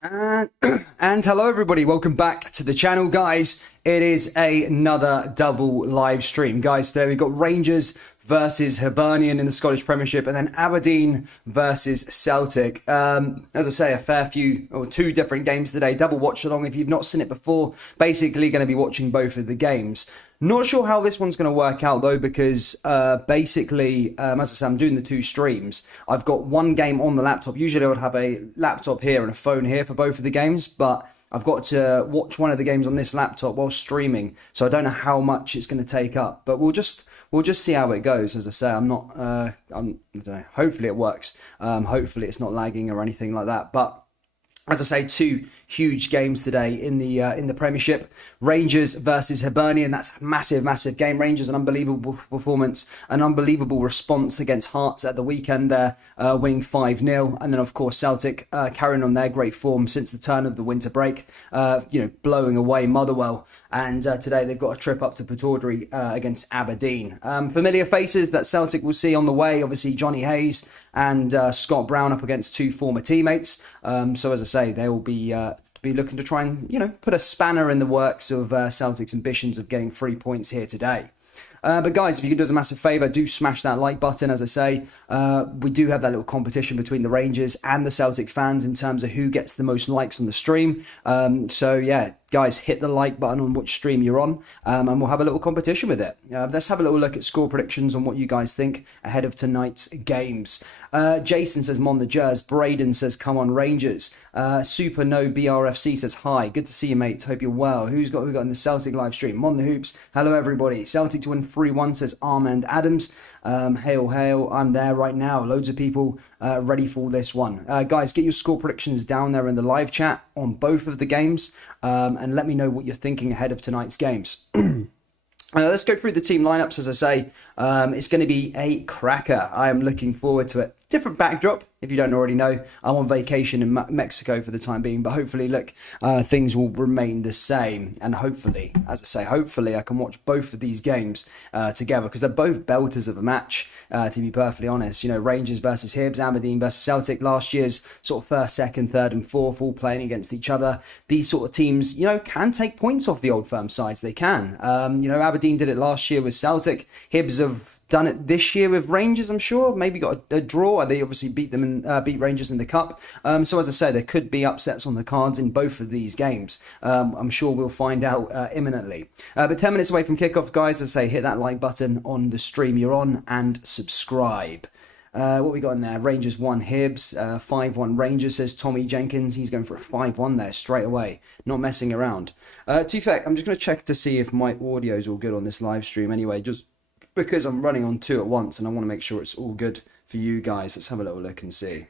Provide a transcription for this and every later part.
And, and hello everybody, welcome back to the channel, guys. It is another double live stream, guys. Today we've got Rangers versus Hibernian in the Scottish Premiership, and then Aberdeen versus Celtic. As I say, a fair few or two different games today. Double watch along if you've not seen it before. Basically going to be watching both of the games. Not sure how this one's going to work out though, because basically, as I say, I'm doing the two streams. I've got one game on the laptop. Usually I would have a laptop here and a phone here for both of the games, but I've got to watch one of the games on this laptop while streaming, so I don't know how much it's going to take up. But we'll just see how it goes. As I say, I don't know. Hopefully it works. Hopefully it's not lagging or anything like that. But as I say, two huge games today in the Premiership. Rangers versus Hibernian. That's a massive game. Rangers, an unbelievable performance, an unbelievable response against Hearts at the weekend there, winning 5-0. And then, of course, Celtic carrying on their great form since the turn of the winter break, blowing away Motherwell. And today they've got a trip up to Pittodrie against Aberdeen. Familiar faces that Celtic will see on the way. Obviously, Johnny Hayes and Scott Brown up against two former teammates. So as I say, they will be looking to try and, put a spanner in the works of Celtic's ambitions of getting 3 points here today. But guys, if you could do us a massive favour, do smash that like button. As I say, we do have that little competition between the Rangers and the Celtic fans in terms of who gets the most likes on the stream. So yeah, guys, hit the like button on which stream you're on, and we'll have a little competition with it. Let's have a little look at score predictions on what you guys think ahead of tonight's games. Jason says, Mon the Jers. Braden says, come on Rangers. Super No BRFC says, hi, good to see you, mate. Hope you're well. Who we got in the Celtic live stream? Mon the Hoops. Hello, everybody. Celtic to win 3-1 says Armand Adams. Hail, I'm there right now. Loads of people ready for this one. Guys, get your score predictions down there in the live chat on both of the games, and let me know what you're thinking ahead of tonight's games. Let's go through the team lineups. As I say, it's going to be a cracker. I am looking forward to it. Different backdrop, if you don't already know. I'm on vacation in Mexico for the time being, but hopefully, look, things will remain the same. And hopefully, as I say, hopefully I can watch both of these games together, because they're both belters of a match, to be perfectly honest. Rangers versus Hibs, Aberdeen versus Celtic, last year's sort of first, second, third and fourth, all playing against each other. These sort of teams, can take points off the old firm sides. They can. Aberdeen did it last year with Celtic. Hibs have done it this year with Rangers, I'm sure. Maybe got a draw. They obviously beat them and beat Rangers in the cup. So as I say, there could be upsets on the cards in both of these games. I'm sure we'll find out imminently. But 10 minutes away from kickoff, guys. As I say, hit that like button on the stream you're on and subscribe. What we got in there? Rangers 1, Hibs, 5-1 Rangers, says Tommy Jenkins. He's going for a 5-1 there straight away. Not messing around. To fact, I'm just going to check to see if my audio's all good on this live stream anyway, just because I'm running on two at once and I want to make sure it's all good for you guys. Let's have a little look and see.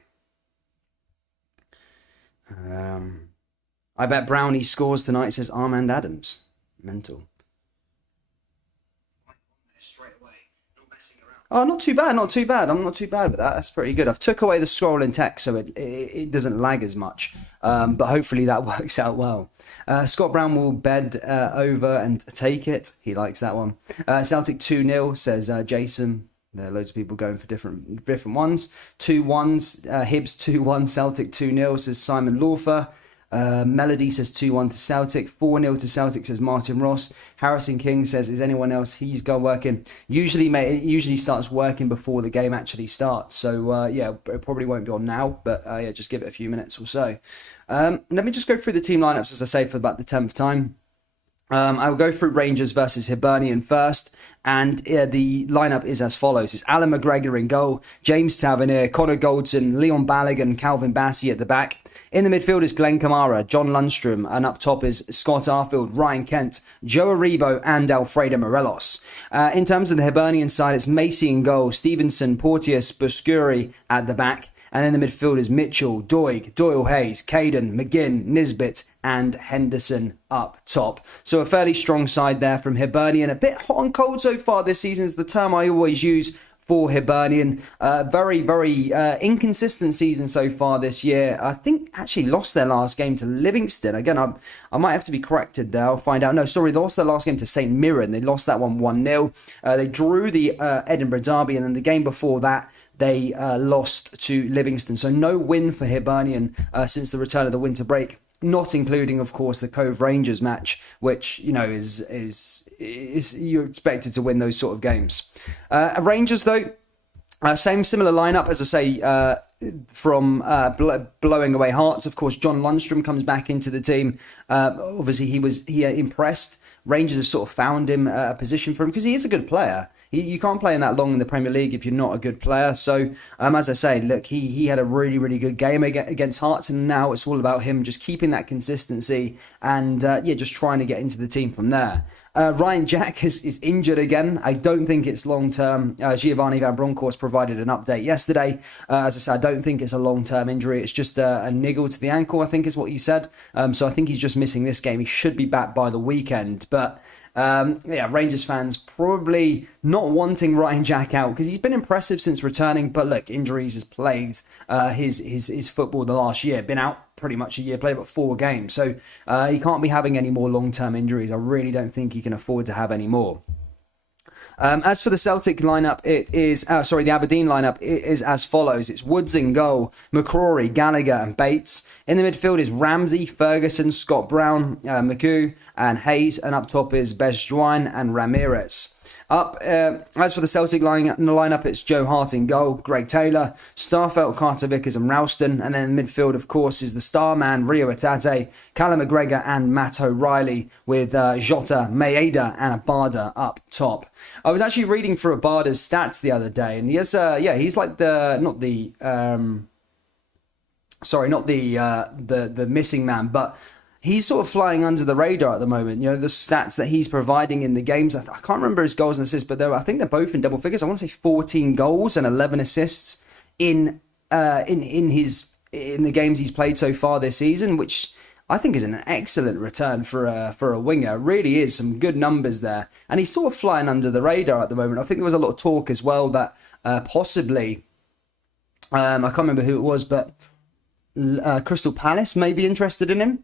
I bet Brownie scores tonight, says Armand Adams. Mental. Oh, not too bad. I'm not too bad with that. That's pretty good. I've took away the scrolling text so it doesn't lag as much. But hopefully that works out well. Scott Brown will bed over and take it. He likes that one. Celtic 2-0, says Jason. There are loads of people going for different ones. 2-1s, Hibs 2-1, Celtic 2-0, says Simon Lawfer. Melody says 2-1 to Celtic. 4-0 to Celtic, says Martin Ross. Harrison King says, is anyone else? He's got working. Usually, mate, it usually starts working before the game actually starts. So, yeah, it probably won't be on now. But, yeah, just give it a few minutes or so. Let me just go through the team lineups, as I say, for about the 10th time. I will go through Rangers versus Hibernian first. And the lineup is as follows. It's Alan McGregor in goal, James Tavernier, Connor Goldson, Leon Balogun, Calvin Bassey at the back. In the midfield is Glenn Kamara, John Lundstrom, and up top is Scott Arfield, Ryan Kent, Joe Aribo, and Alfredo Morelos. In terms of the Hibernian side, it's Macy in goal, Stevenson, Porteous, Buscuri at the back. And in the midfield is Mitchell, Doig, Doyle Hayes, Caden, McGinn, Nisbet, and Henderson up top. So a fairly strong side there from Hibernian. A bit hot and cold so far this season is the term I always use for Hibernian. Very, very inconsistent season so far this year. I think actually lost their last game to Livingston. Again, I might have to be corrected there. I'll find out. No, sorry, they lost their last game to St Mirren. They lost that one 1-0. They drew the Edinburgh Derby, and then the game before that, they lost to Livingston. So no win for Hibernian since the return of the winter break. Not including, of course, the Cove Rangers match, which, you know, is you're expected to win those sort of games. Rangers, though, similar lineup, as I say, from blowing away Hearts. Of course, John Lundstrom comes back into the team. Obviously, he impressed. Rangers have sort of found him a position for him because he is a good player. You can't play in that long in the Premier League if you're not a good player. So, as I say, look, he had a really, really good game against Hearts, and now it's all about him just keeping that consistency and, just trying to get into the team from there. Ryan Jack is injured again. I don't think it's long-term. Giovanni Van Bronckhorst provided an update yesterday. As I said, I don't think it's a long-term injury. It's just a niggle to the ankle, I think is what you said. So I think he's just missing this game. He should be back by the weekend. But Rangers fans probably not wanting Ryan Jack out because he's been impressive since returning. But look, injuries has plagued his football the last year. Been out pretty much a year, played about 4 games. So he can't be having any more long-term injuries. I really don't think he can afford to have any more. As for the Celtic lineup, the Aberdeen lineup, it is as follows. It's Woods in goal, McCrory, Gallagher and Bates. In the midfield is Ramsey, Ferguson, Scott Brown, McHugh and Hayes. And up top is Bezjoan and Ramirez. As for the Celtic lineup, it's Joe Hart in goal, Greg Taylor, Starfelt, Carter Vickers and Ralston. And then in midfield, of course, is the star man, Rio Atate, Callum McGregor and Matt O'Reilly with Jota, Maeda and Abada up top. I was actually reading through Abada's stats the other day, and he has, he's like the missing man, but he's sort of flying under the radar at the moment. You know, the stats that he's providing in the games, I can't remember his goals and assists, but I think they're both in double figures. I want to say 14 goals and 11 assists in the games he's played so far this season, which I think is an excellent return for a winger. It really is some good numbers there. And he's sort of flying under the radar at the moment. I think there was a lot of talk as well that possibly, I can't remember who it was, but Crystal Palace may be interested in him.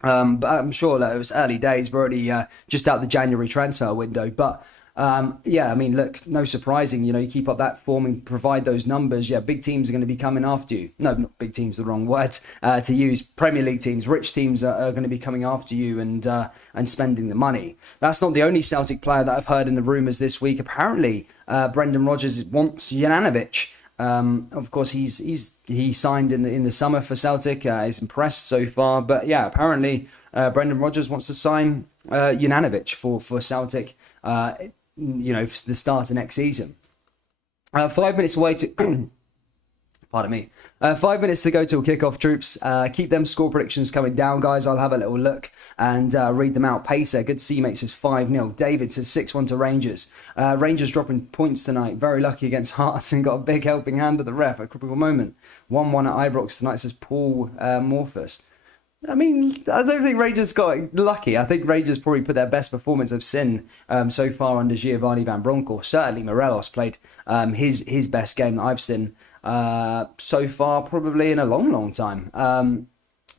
But I'm sure that it was early days. We're already just out the January transfer window. But I mean, look, no surprising. You know, you keep up that form and provide those numbers. Yeah, big teams are going to be coming after you. No, not big teams, the wrong word to use. Premier League teams, rich teams are going to be coming after you and spending the money. That's not the only Celtic player that I've heard in the rumours this week. Apparently, Brendan Rodgers wants Juranovic. Of course, he signed in the summer for Celtic. He's impressed so far, but yeah, apparently Brendan Rodgers wants to sign Juranovic for Celtic. For the start of next season. 5 minutes away to. Pardon me. 5 minutes to go till kickoff, troops. Keep them score predictions coming down, guys. I'll have a little look and read them out. Pacer, good to see you, mate, says 5-0. David says 6-1 to Rangers. Rangers dropping points tonight. Very lucky against Hearts and got a big helping hand of the ref at a critical moment. 1-1 at Ibrox tonight, says Paul Morphus. I mean, I don't think Rangers got lucky. I think Rangers probably put their best performance I've seen so far under Giovanni Van Bronckhorst. Certainly Morelos played his best game that I've seen so far, probably in a long, long time.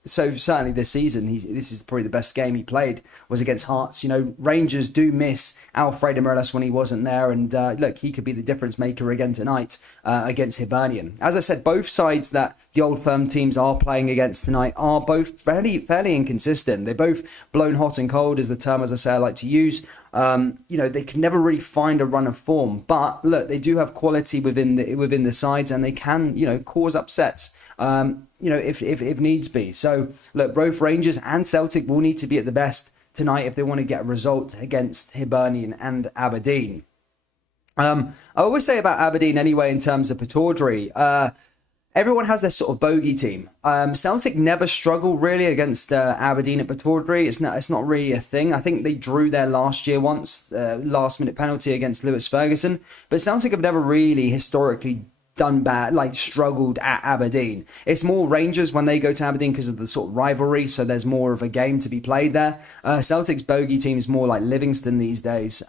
So certainly this season, this is probably the best game he played was against Hearts. You know, Rangers do miss Alfredo Morelos when he wasn't there, and look, he could be the difference maker again tonight against Hibernian. As I said, both sides that the Old Firm teams are playing against tonight are both fairly inconsistent. They're both blown hot and cold, is the term, as I say, I like to use. They can never really find a run of form, but look, they do have quality within the sides, and they can, cause upsets. If needs be. So, look, both Rangers and Celtic will need to be at the best tonight if they want to get a result against Hibernian and Aberdeen. I always say about Aberdeen anyway, in terms of Pittodrie, everyone has their sort of bogey team. Celtic never struggle really against Aberdeen at Pittodrie. It's not really a thing. I think they drew there last year once, last minute penalty against Lewis Ferguson. But Celtic have never really historically done bad, like struggled at Aberdeen. It's more Rangers when they go to Aberdeen because of the sort of rivalry, so there's more of a game to be played there. Celtic's bogey team is more like Livingston these days.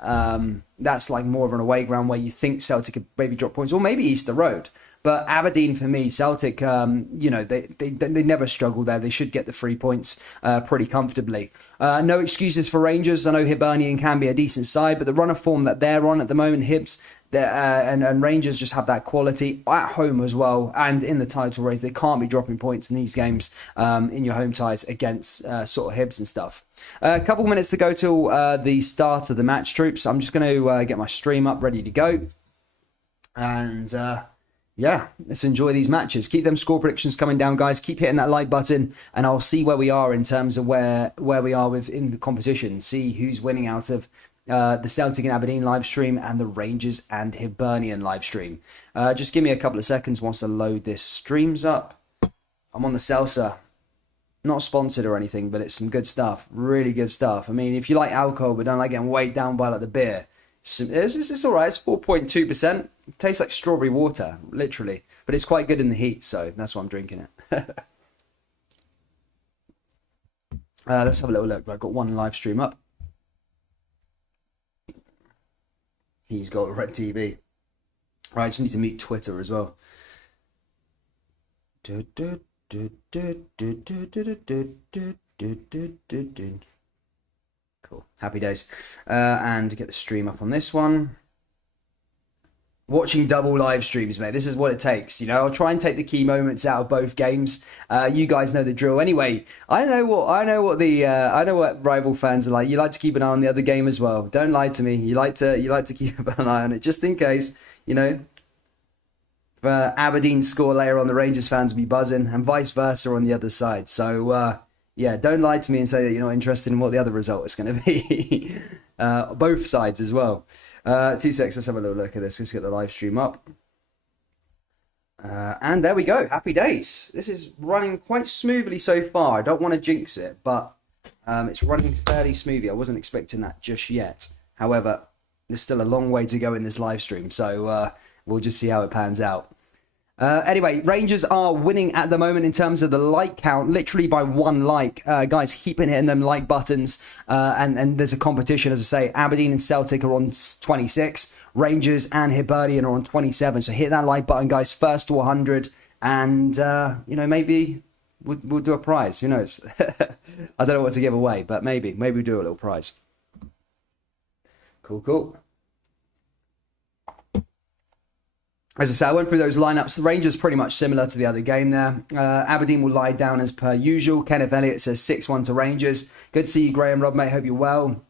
That's like more of an away ground where you think Celtic could maybe drop points, or maybe Easter Road. But Aberdeen, for me, Celtic, they never struggle there. They should get the 3 points pretty comfortably. No excuses for Rangers. I know Hibernian can be a decent side, but the run of form that they're on at the moment, Hibs, and Rangers just have that quality at home as well, and in the title race. They can't be dropping points in these games in your home ties against sort of Hibs and stuff. A couple minutes to go till the start of the match, troops. I'm just going to get my stream up, ready to go. And... yeah, let's enjoy these matches. Keep them score predictions coming down, guys. Keep hitting that like button, and I'll see where we are in terms of where we are within the competition. See who's winning out of the Celtic and Aberdeen live stream and the Rangers and Hibernian live stream. Just give me a couple of seconds once I load this streams up. I'm on the Salsa. Not sponsored or anything, but it's some good stuff. Really good stuff. I mean, if you like alcohol but don't like getting weighed down by like the beer, it's all right. It's 4.2%. It tastes like strawberry water, literally. But it's quite good in the heat, so that's why I'm drinking it. Let's have a little look. I've got one live stream up. He's got a red TV. Right, I just need to mute Twitter as well. Cool. Happy days. And get the stream up on this one. Watching double live streams, mate. This is what it takes. You know, I'll try and take the key moments out of both games. You guys know the drill. Anyway, I know what rival fans are like. You like to keep an eye on the other game as well. Don't lie to me. You like to keep an eye on it just in case. You know, for Aberdeen score later on, the Rangers fans will be buzzing, and vice versa on the other side. So yeah, don't lie to me and say that you're not interested in what the other result is going to be. Both sides as well. 2 seconds, let's have a little look at this. Let's get the live stream up. And there we go. Happy days. This is running quite smoothly so far. I don't want to jinx it, but it's running fairly smoothly. I wasn't expecting that just yet. However, there's still a long way to go in this live stream, so we'll just see how it pans out. Anyway, Rangers are winning at the moment in terms of the like count, literally by 1 like. Guys, keep hitting them like buttons. And there's a competition, as I say. Aberdeen and Celtic are on 26. Rangers and Hibernian are on 27. So hit that like button, guys. First to 100. And, maybe we'll do a prize. Who knows? I don't know what to give away, but maybe we'll do a little prize. Cool. As I say, I went through those lineups. The Rangers pretty much similar to the other game there. Aberdeen will lie down as per usual. Kenneth Elliott says 6-1 to Rangers. Good to see you, Graham Rob, mate. Hope you're well.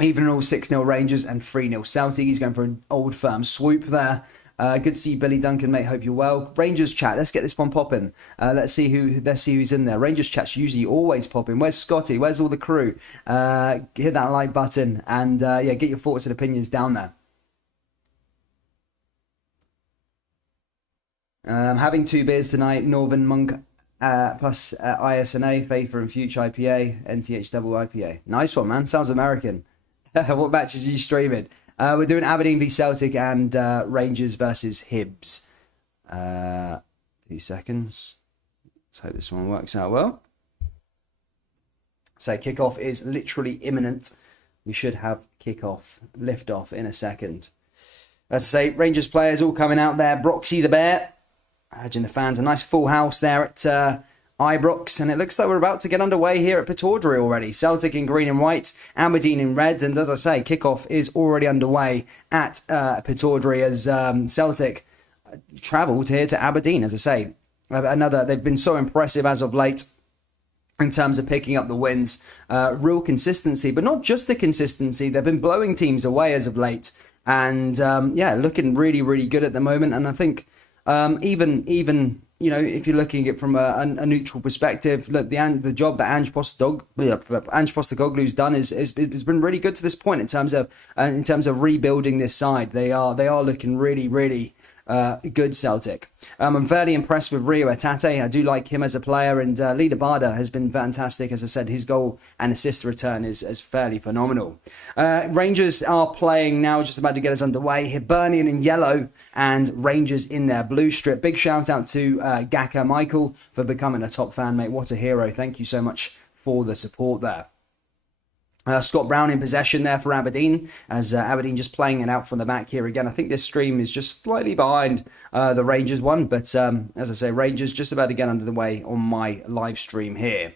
Even all 6-0 Rangers and 3-0 Celtic. He's going for an old firm swoop there. Good to see you, Billy Duncan, mate. Hope you're well. Rangers chat. Let's get this one popping. Let's see who's in there. Rangers chat's usually always popping. Where's Scotty? Where's all the crew? Hit that like button and get your thoughts and opinions down there. Having 2 beers tonight, Northern Monk plus ISNA, Faithful and Future IPA, NTH double IPA. Nice one, man. Sounds American. What matches are you streaming? We're doing Aberdeen v Celtic and Rangers versus Hibs. 2 seconds. Let's hope this one works out well. So kickoff is literally imminent. We should have kickoff, liftoff in a second. As I say, Rangers players all coming out there. Broxy the Bear. Urging the fans, a nice full house there at Ibrox, and it looks like we're about to get underway here at Pittodrie already. Celtic in green and white, Aberdeen in red, and as I say, kickoff is already underway at Pittodrie as Celtic travel here to Aberdeen. As I say, they've been so impressive as of late in terms of picking up the wins. Real consistency, but not just the consistency. They've been blowing teams away as of late, and looking really, really good at the moment. And I think even if you're looking at it from a neutral perspective, look, the job that Ange Postecoglou's done has been really good to this point in terms of rebuilding this side. They are looking really, really good, Celtic. I'm fairly impressed with Rio Atate. I do like him as a player, and Lida Barda has been fantastic. As I said, his goal and assist return is fairly phenomenal. Rangers are playing now, just about to get us underway. Hibernian in yellow and Rangers in their blue strip. Big shout out to Gaka Michael for becoming a top fan, mate. What a hero. Thank you so much for the support there. Scott Brown in possession there for Aberdeen, as Aberdeen just playing it out from the back here again. I think this stream is just slightly behind the Rangers one, but as I say, Rangers just about to get under the way on my live stream here.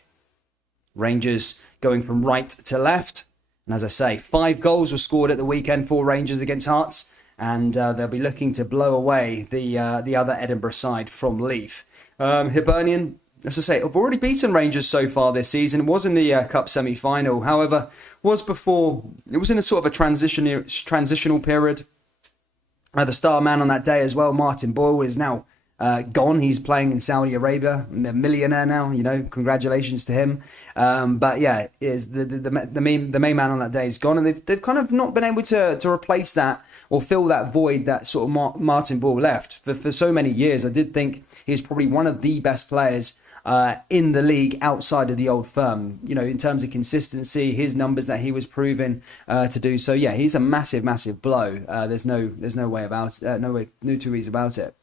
Rangers going from right to left, and as I say, 5 goals were scored at the weekend for Rangers against Hearts, and they'll be looking to blow away the other Edinburgh side from Leith. Hibernian, as I say, I've already beaten Rangers so far this season. It was in the Cup semi-final. However, it was in a sort of a transitional period. The star man on that day as well, Martin Boyle, is now gone. He's playing in Saudi Arabia. A millionaire now, congratulations to him. But yeah, is the main man on that day is gone, and they've kind of not been able to replace that or fill that void that sort of Martin Boyle left for so many years. I did think he's probably one of the best players in the league outside of the old firm, in terms of consistency, his numbers that he was proving to do. So yeah, he's a massive blow. There's no way about it, no two ways about it.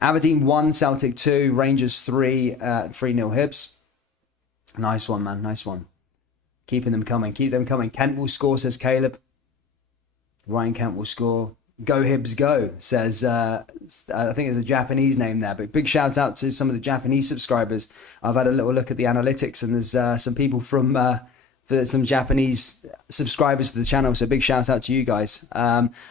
Aberdeen 1, Celtic 2, Rangers 3, 3-0 Hibs. Nice one, man, nice one. Keep them coming. Kent will score, says Caleb. Ryan Kent will score. Go Hibs go, says, I think it's a Japanese name there, but big shout out to some of the Japanese subscribers. I've had a little look at the analytics, and there's some people from some Japanese subscribers to the channel, so big shout out to you guys.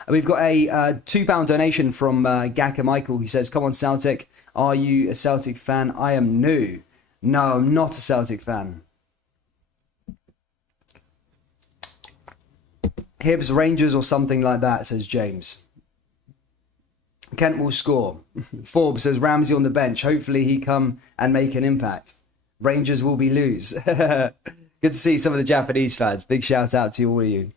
We've got a £2 donation from Gaka Michael. He says, come on Celtic, are you a Celtic fan? I am new. No, I'm not a Celtic fan. Hibs, Rangers or something like that, says James. Kent will score. Forbes says Ramsey on the bench. Hopefully he come and make an impact. Rangers will be lose. Good to see some of the Japanese fans. Big shout out to all of you.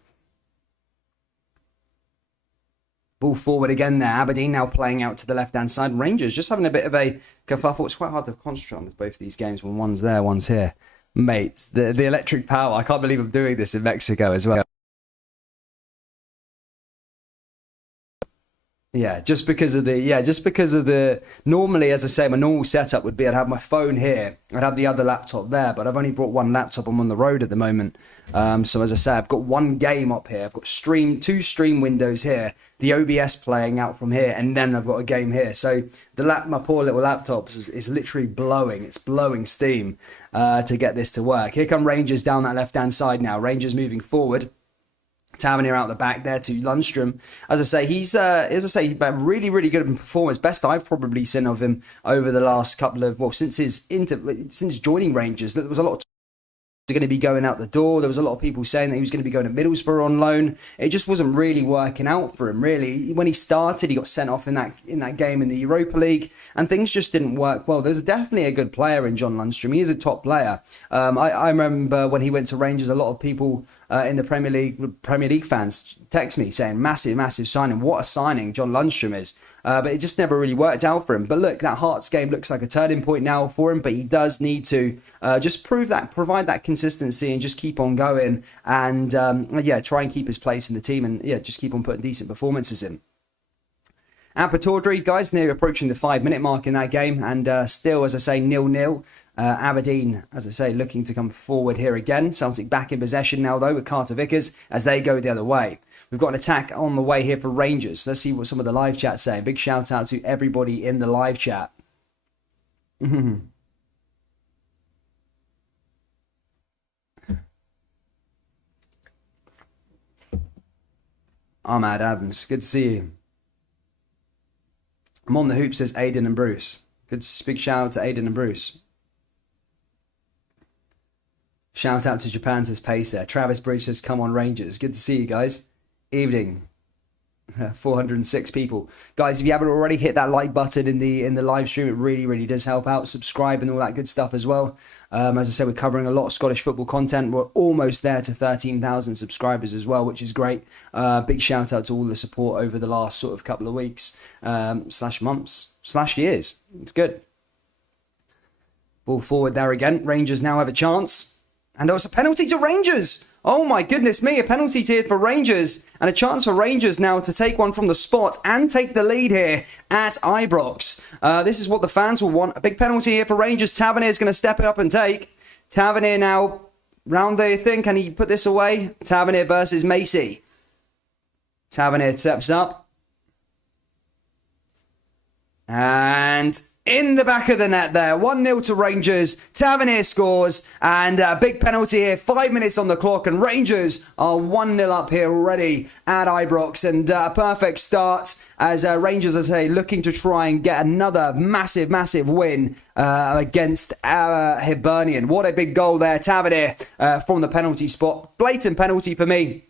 Ball forward again there. Aberdeen now playing out to the left-hand side. Rangers just having a bit of a kerfuffle. It's quite hard to concentrate on both of these games when one's there, one's here. Mate, the electric power. I can't believe I'm doing this in Mexico as well. Yeah, just because of the normally, as I say, my normal setup would be I'd have my phone here, I'd have the other laptop there, but I've only brought one laptop. I'm on the road at the moment. So as I say, I've got one game up here. I've got two stream windows here, the OBS playing out from here, and then I've got a game here. So my poor little laptop is literally blowing. It's blowing steam to get this to work. Here come Rangers down that left-hand side now. Rangers moving forward. Tavernier out the back there to Lundstrom. As I say, he's really good in performance. Best I've probably seen of him over the last couple of since joining Rangers. There was a lot of going to be going out the door. There was a lot of people saying that he was going to be going to Middlesbrough on loan. It just wasn't really working out for him, really. When he started, he got sent off in that game in the Europa League, and things just didn't work well. There's definitely a good player in John Lundstrom. He is a top player. I remember when he went to Rangers, a lot of people in the Premier League fans text me saying, massive signing. What a signing John Lundstrom is. But it just never really worked out for him. But look, that Hearts game looks like a turning point now for him, but he does need to just provide that consistency and just keep on going and try and keep his place in the team and just keep on putting decent performances in. At Pataudry, guys, near approaching the 5-minute mark in that game, and still, as I say, 0-0. Aberdeen, as I say, looking to come forward here again. Celtic back in possession now, though, with Carter Vickers as they go the other way. We've got an attack on the way here for Rangers. Let's see what some of the live chat's saying. Big shout out to everybody in the live chat. Ahmad Adams, good to see you. I'm on the hoop, says Aidan and Bruce. Good big shout out to Aidan and Bruce. Shout out to Japan, says Pacer. Travis Bruce says, come on Rangers. Good to see you guys. Evening. 406 people. Guys, if you haven't already, hit that like button in the live stream. It really does help out. Subscribe and all that good stuff as well. As I said, we're covering a lot of Scottish football content. We're almost there to 13,000 subscribers as well, which is great. Big shout out to all the support over the last sort of couple of weeks, /months/years. It's good. Ball forward there again. Rangers now have a chance. And there was a penalty to Rangers. Oh my goodness me, a penalty here for Rangers. And a chance for Rangers now to take one from the spot and take the lead here at Ibrox. This is what the fans will want. A big penalty here for Rangers. Tavernier is going to step it up and take. Tavernier now round the thing. Can he put this away? Tavernier versus Macy. Tavernier steps up. And in the back of the net there. 1-0 to Rangers. Tavernier scores. And a big penalty here. 5 minutes on the clock. And Rangers are 1-0 up here already at Ibrox. And a perfect start as Rangers, as I say, looking to try and get another massive, massive win against Hibernian. What a big goal there. Tavernier from the penalty spot. Blatant penalty for me.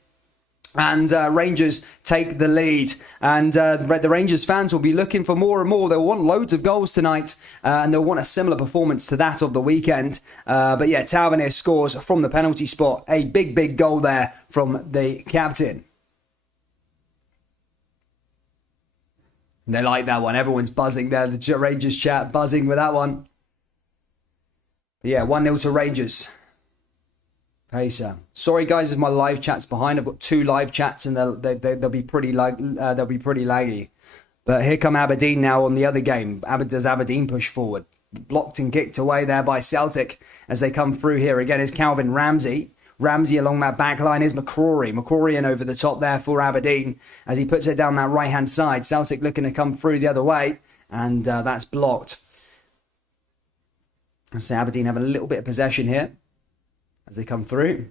And Rangers take the lead. And the Rangers fans will be looking for more and more. They'll want loads of goals tonight. And they'll want a similar performance to that of the weekend. But yeah, Tavernier scores from the penalty spot. A big, big goal there from the captain. They like that one. Everyone's buzzing there. The Rangers chat buzzing with that one. But yeah, 1-0 to Rangers. Hey, Sam. Sorry, guys, if my live chat's behind. I've got 2 live chats, and they'll be pretty laggy. But here come Aberdeen now on the other game. Does Aberdeen push forward? Blocked and kicked away there by Celtic as they come through here. Again is Calvin Ramsey. Ramsey along that back line is McCrory. McCrory in over the top there for Aberdeen as he puts it down that right-hand side. Celtic looking to come through the other way, and that's blocked. So Aberdeen have a little bit of possession here as they come through.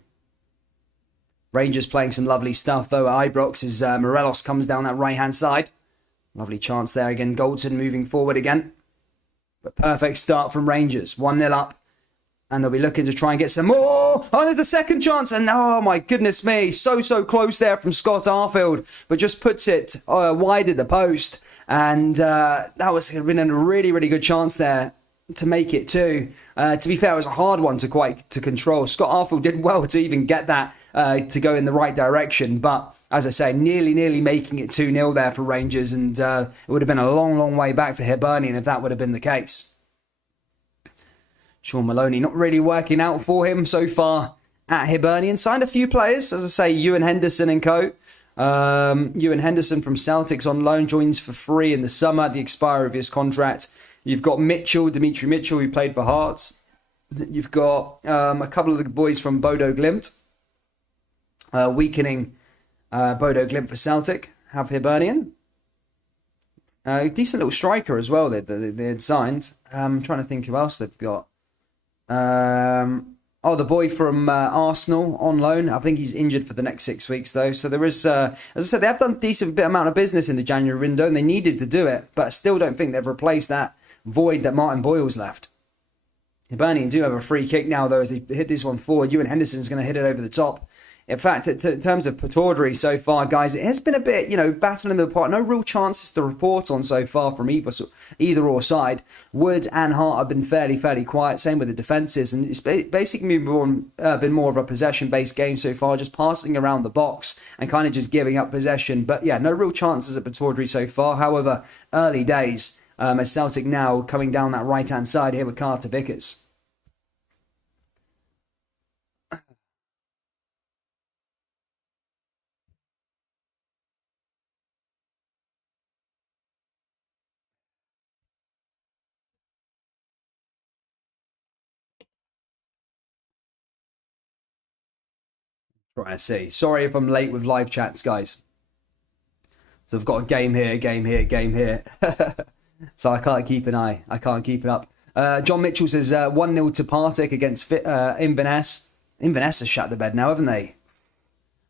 Rangers playing some lovely stuff though at Ibrox as Morelos comes down that right-hand side. Lovely chance there again. Goldson moving forward again. But perfect start from Rangers. 1-0 up. And they'll be looking to try and get some more. Oh, there's a second chance. And oh my goodness me. So close there from Scott Arfield. But just puts it wide at the post. And that was been a really, really good chance there to make it too. To be fair, it was a hard one to control. Scott Arfield did well to even get that to go in the right direction. But as I say, nearly making it 2-0 there for Rangers. And it would have been a long, long way back for Hibernian if that would have been the case. Sean Maloney not really working out for him so far at Hibernian. Signed a few players, as I say, Ewan Henderson and co. Ewan Henderson from Celtics on loan joins for free in the summer at the expiry of his contract. You've got Dimitri Mitchell, who played for Hearts. You've got a couple of the boys from Bodo Glimt. Weakening Bodo Glimt for Celtic. Have Hibernian. Decent little striker as well they had signed. I'm trying to think who else they've got. The boy from Arsenal on loan. I think he's injured for the next 6 weeks though. So there is, as I said, they have done a decent bit amount of business in the January window and they needed to do it. But I still don't think they've replaced that void that Martin Boyle's left. Hibernian do have a free kick now though as they hit this one forward. Ewan Henderson's going to hit it over the top. In fact, in terms of Pataudry so far, guys, it has been a bit, battling the park. No real chances to report on so far from either or side. Wood and Hart have been fairly quiet. Same with the defences. And it's basically been more of a possession-based game so far, just passing around the box and kind of just giving up possession. But yeah, no real chances at Pataudry so far. However, early days as Celtic now coming down that right-hand side here with Carter Vickers. Trying to see. Sorry if I'm late with live chats, guys. So I've got a game here. So I can't keep an eye. I can't keep it up. John Mitchell says 1-0 to Partick against Inverness. Inverness has shut the bed now, haven't they?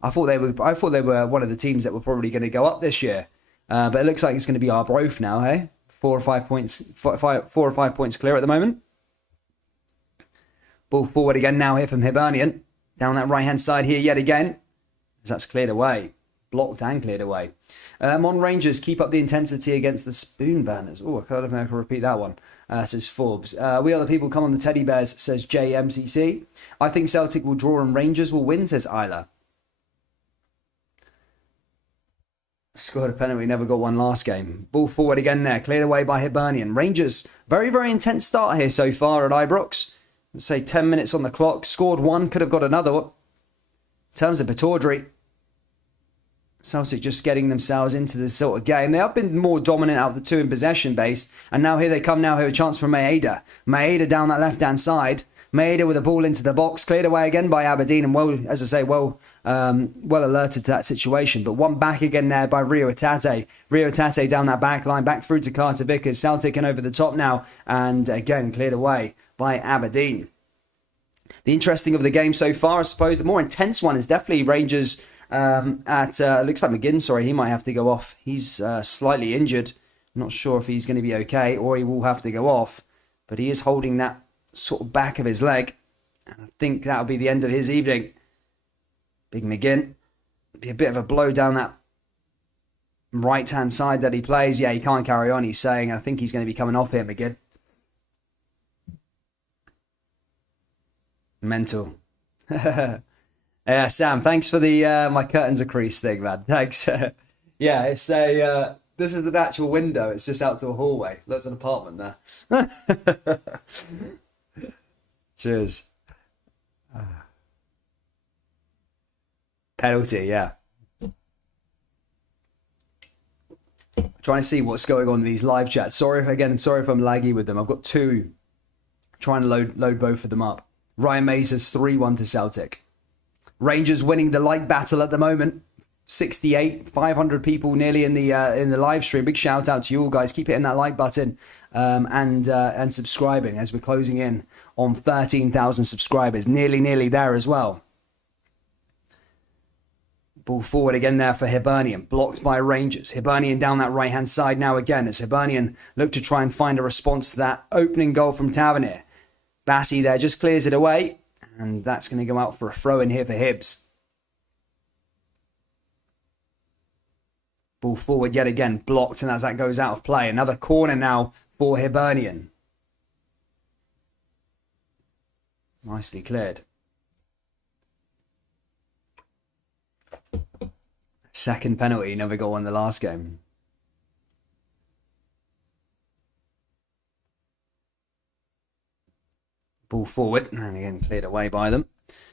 I thought they were one of the teams that were probably going to go up this year. But it looks like it's going to be Arbroath now, hey? 4 or 5 points clear at the moment. Ball forward again now here from Hibernian. Down that right-hand side here yet again. As that's cleared away. Blocked and cleared away. Mon Rangers keep up the intensity against the Spoon Burners. Oh, I don't know if I can repeat that one. Says Forbes. We other people come on the Teddy Bears, says JMCC. I think Celtic will draw and Rangers will win, says Isla. Scored a penalty, never got one last game. Ball forward again there, cleared away by Hibernian. Rangers, very intense start here so far at Ibrox. let's say 10 minutes on the clock. Scored one, could have got another. In terms of Pataudry, Celtic just getting themselves into this sort of game. They have been more dominant out of the two in possession based. And now here they come now. Here a chance for Maeda. Maeda down that left-hand side. Maeda with a ball into the box. Cleared away again by Aberdeen. And well, as I say, well alerted to that situation. But one back again there by Rio Hatate. Rio Hatate down that back line. Back through to Carter Vickers. Celtic in over the top now. And again, cleared away by Aberdeen. The interesting of the game so far, I suppose, the more intense one is definitely Rangers... looks like McGinn, sorry, he might have to go off. He's slightly injured. I'm not sure if he's going to be okay or he will have to go off. But he is holding that sort of back of his leg. And I think that'll be the end of his evening. Big McGinn. Be a bit of a blow down that right-hand side that he plays. Yeah, he can't carry on, he's saying. I think he's going to be coming off here, McGinn. Mental. Yeah, Sam, thanks for the my curtains are creased thing, man. Thanks. Yeah, it's a this is an actual window. It's just out to a hallway. That's an apartment there. Cheers. Penalty, yeah. Trying to see what's going on in these live chats. Sorry if I'm laggy with them. I've got two. Trying to load both of them up. Ryan Mays has 3-1 to Celtic. Rangers winning the like battle at the moment. 68, 500 people nearly in the live stream. Big shout out to you all, guys. Keep hitting that like button and subscribing as we're closing in on 13,000 subscribers. Nearly there as well. Ball forward again there for Hibernian. Blocked by Rangers. Hibernian down that right-hand side now again as Hibernian look to try and find a response to that opening goal from Tavernier. Bassey there just clears it away. And that's going to go out for a throw in here for Hibs. Ball forward yet again. Blocked, and as that goes out of play. Another corner now for Hibernian. Nicely cleared. Second penalty, never got one the last game. Ball forward, and again cleared away by them.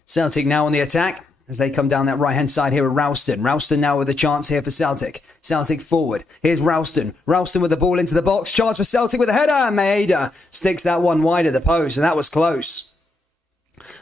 Celtic now on the attack as they come down that right-hand side here with Ralston. Ralston now with a chance here for Celtic. Celtic forward. Here's Ralston. Ralston with the ball into the box. Chance for Celtic with a header. Maeda sticks that one wide of the post, and that was close.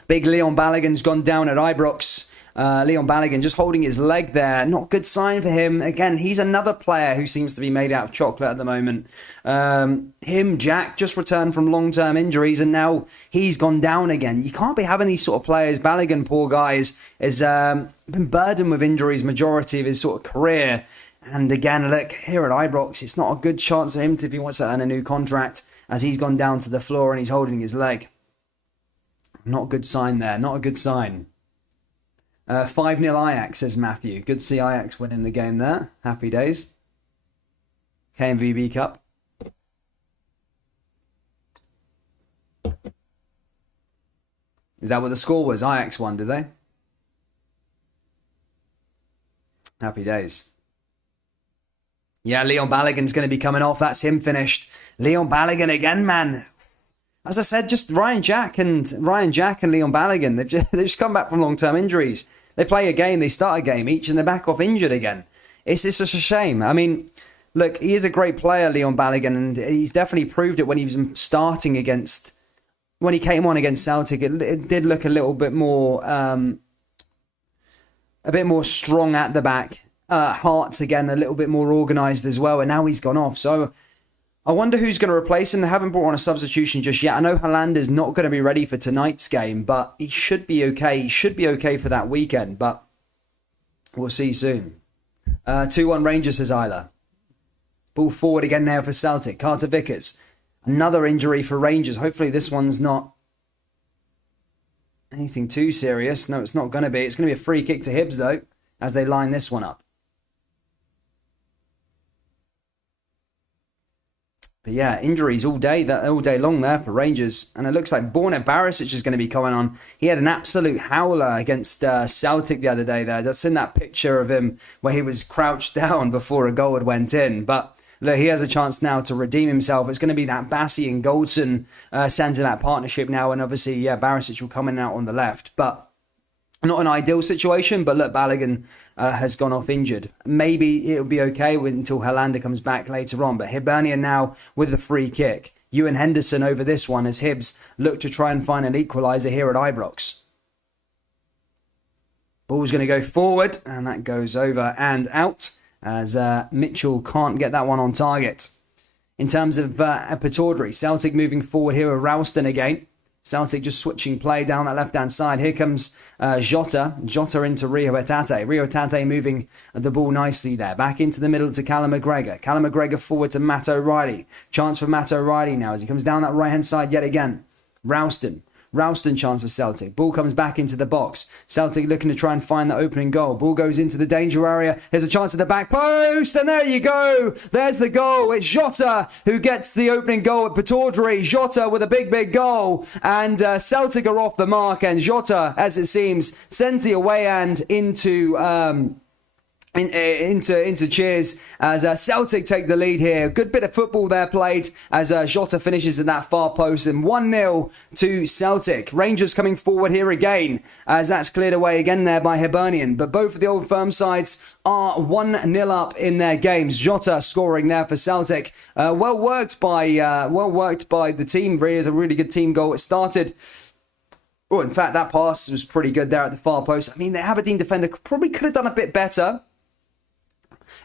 Big Leon Balogun's gone down at Ibrox. Leon Balogun just holding his leg there. Not good sign for him. Again, he's another player who seems to be made out of chocolate at the moment. Jack, just returned from long-term injuries and now he's gone down again. You can't be having these sort of players. Balogun, poor guys, has been burdened with injuries majority of his sort of career. And again, look, here at Ibrox, it's not a good chance for him if he wants to earn a new contract as he's gone down to the floor and he's holding his leg. Not a good sign there. Not a good sign. 5-0 Ajax, says Matthew. Good to see Ajax winning the game there. Happy days. KMVB Cup. Is that what the score was? Ajax won, did they? Happy days. Yeah, Leon Balogun's going to be coming off. That's him finished. Leon Balogun again, man. As I said, just Ryan Jack and Leon Balogun. They've just come back from long-term injuries. They play a game, they start a game each, and they're back off injured again. It's just a shame. I mean, look, he is a great player, Leon Balogun, and he's definitely proved it when he was starting against... When he came on against Celtic, it did look a little bit more... a bit more strong at the back. Hearts, again, a little bit more organised as well, and now he's gone off. So I wonder who's going to replace him. They haven't brought on a substitution just yet. I know Holander's not going to be ready for tonight's game, but he should be okay. He should be okay for that weekend, but we'll see soon. 2-1 Rangers, says Isla. Ball forward again now for Celtic. Carter Vickers. Another injury for Rangers. Hopefully this one's not anything too serious. No, it's not going to be. It's going to be a free kick to Hibs, though, as they line this one up. But yeah, injuries all day long there for Rangers. And it looks like Borna Barisic is going to be coming on. He had an absolute howler against Celtic the other day there. That's in that picture of him where he was crouched down before a goal had went in. But look, he has a chance now to redeem himself. It's going to be that Bassey and Goldson centre-back partnership now, and obviously, yeah, Barisic will come in out on the left. But not an ideal situation, but look, Balogun has gone off injured. Maybe it'll be okay until Helander comes back later on. But Hibernian now with the free kick. Ewan Henderson over this one as Hibs look to try and find an equaliser here at Ibrox. Ball's going to go forward, and that goes over and out as Mitchell can't get that one on target. In terms of Pataudry, Celtic moving forward here with Ralston again. Celtic just switching play down that left-hand side. Here comes Jota. Jota into Rio Hatate. Rio Hatate moving the ball nicely there. Back into the middle to Callum McGregor. Callum McGregor forward to Matt O'Reilly. Chance for Matt O'Reilly now as he comes down that right-hand side yet again. Ralston chance for Celtic. Ball comes back into the box. Celtic looking to try and find the opening goal. Ball goes into the danger area. Here's a chance at the back post, and there you go. There's the goal. It's Jota who gets the opening goal at Pataudry. Jota with a big goal, and Celtic are off the mark, and Jota, as it seems, sends the away hand into cheers as Celtic take the lead here. Good bit of football there played as Jota finishes at that far post, and 1-0 to Celtic. Rangers coming forward here again as that's cleared away again there by Hibernian. But both of the Old Firm sides are 1-0 up in their games. Jota scoring there for Celtic. Well worked by the team. Really is a really good team goal. It started. Oh, in fact, that pass was pretty good there at the far post. I mean, the Aberdeen defender probably could have done a bit better.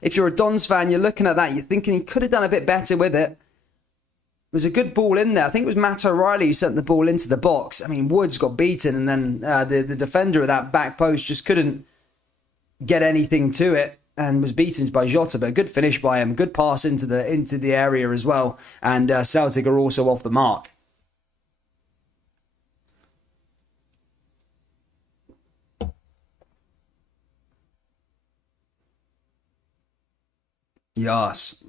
If you're a Dons fan, you're looking at that, you're thinking he could have done a bit better with it. It was a good ball in there. I think it was Matt O'Reilly who sent the ball into the box. I mean, Woods got beaten, and then the defender of that back post just couldn't get anything to it and was beaten by Jota. But a good finish by him, good pass into the area as well. And Celtic are also off the mark. Yes.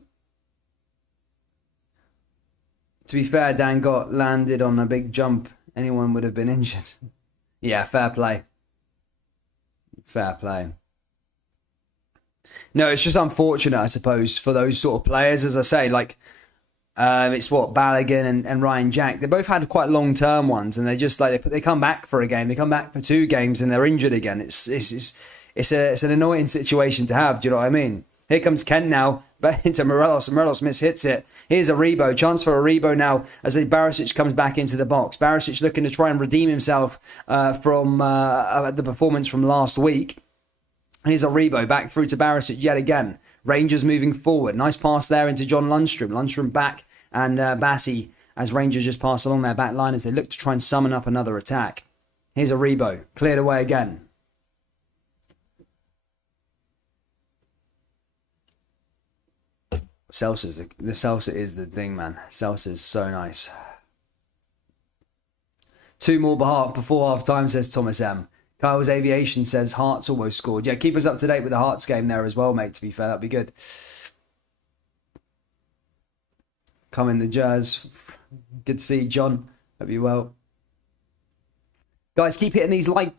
To be fair, Dan got landed on a big jump. Anyone would have been injured. Yeah, fair play. Fair play. No, it's just unfortunate, I suppose, for those sort of players. As I say, like, it's what, Balogun and Ryan Jack. They both had quite long-term ones, and they just, like, they come back for a game. They come back for 2 games, and they're injured again. It's an annoying situation to have, do you know what I mean? Here comes Kent now, back into Morelos. Morelos mishits it. Here's Aribo. Chance for Aribo now as Barisic comes back into the box. Barisic looking to try and redeem himself from the performance from last week. Here's Aribo back through to Barisic yet again. Rangers moving forward. Nice pass there into John Lundstrom. Lundstrom back and Bassey as Rangers just pass along their back line as they look to try and summon up another attack. Here's Aribo. Cleared away again. Celsa is the thing, man. Celsa is so nice. 2 more before half time, says Thomas M. Kyle's Aviation says Hearts almost scored. Yeah, keep us up to date with the Hearts game there as well, mate, to be fair. That'd be good. Come in the Jazz. Good to see you, John. Hope you well. Guys, keep hitting this like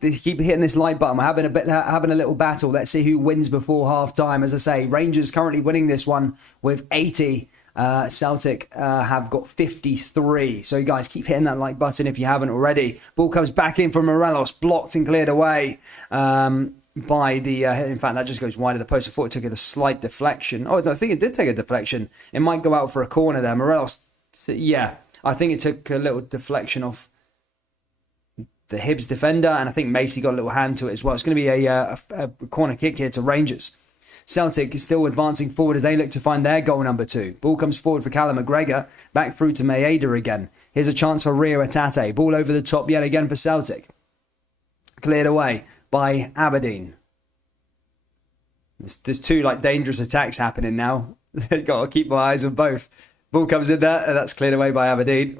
button. We're having a little battle. Let's see who wins before half time. As I say, Rangers currently winning this one with 80. Celtic have got 53. So, guys, keep hitting that like button if you haven't already. Ball comes back in from Morelos, blocked and cleared away by the. In fact, that just goes wide of the post. I thought it took a slight deflection. Oh, no, I think it did take a deflection. It might go out for a corner there. Morelos, yeah, I think it took a little deflection off the Hibs defender, and I think Macy got a little hand to it as well. It's going to be a corner kick here to Rangers. Celtic is still advancing forward as they look to find their goal number 2. Ball comes forward for Callum McGregor, back through to Maeda again. Here's a chance for Rio Hatate. Ball over the top yet again for Celtic. Cleared away by Aberdeen. There's 2 like dangerous attacks happening now. Got to keep my eyes on both. Ball comes in there, and that's cleared away by Aberdeen.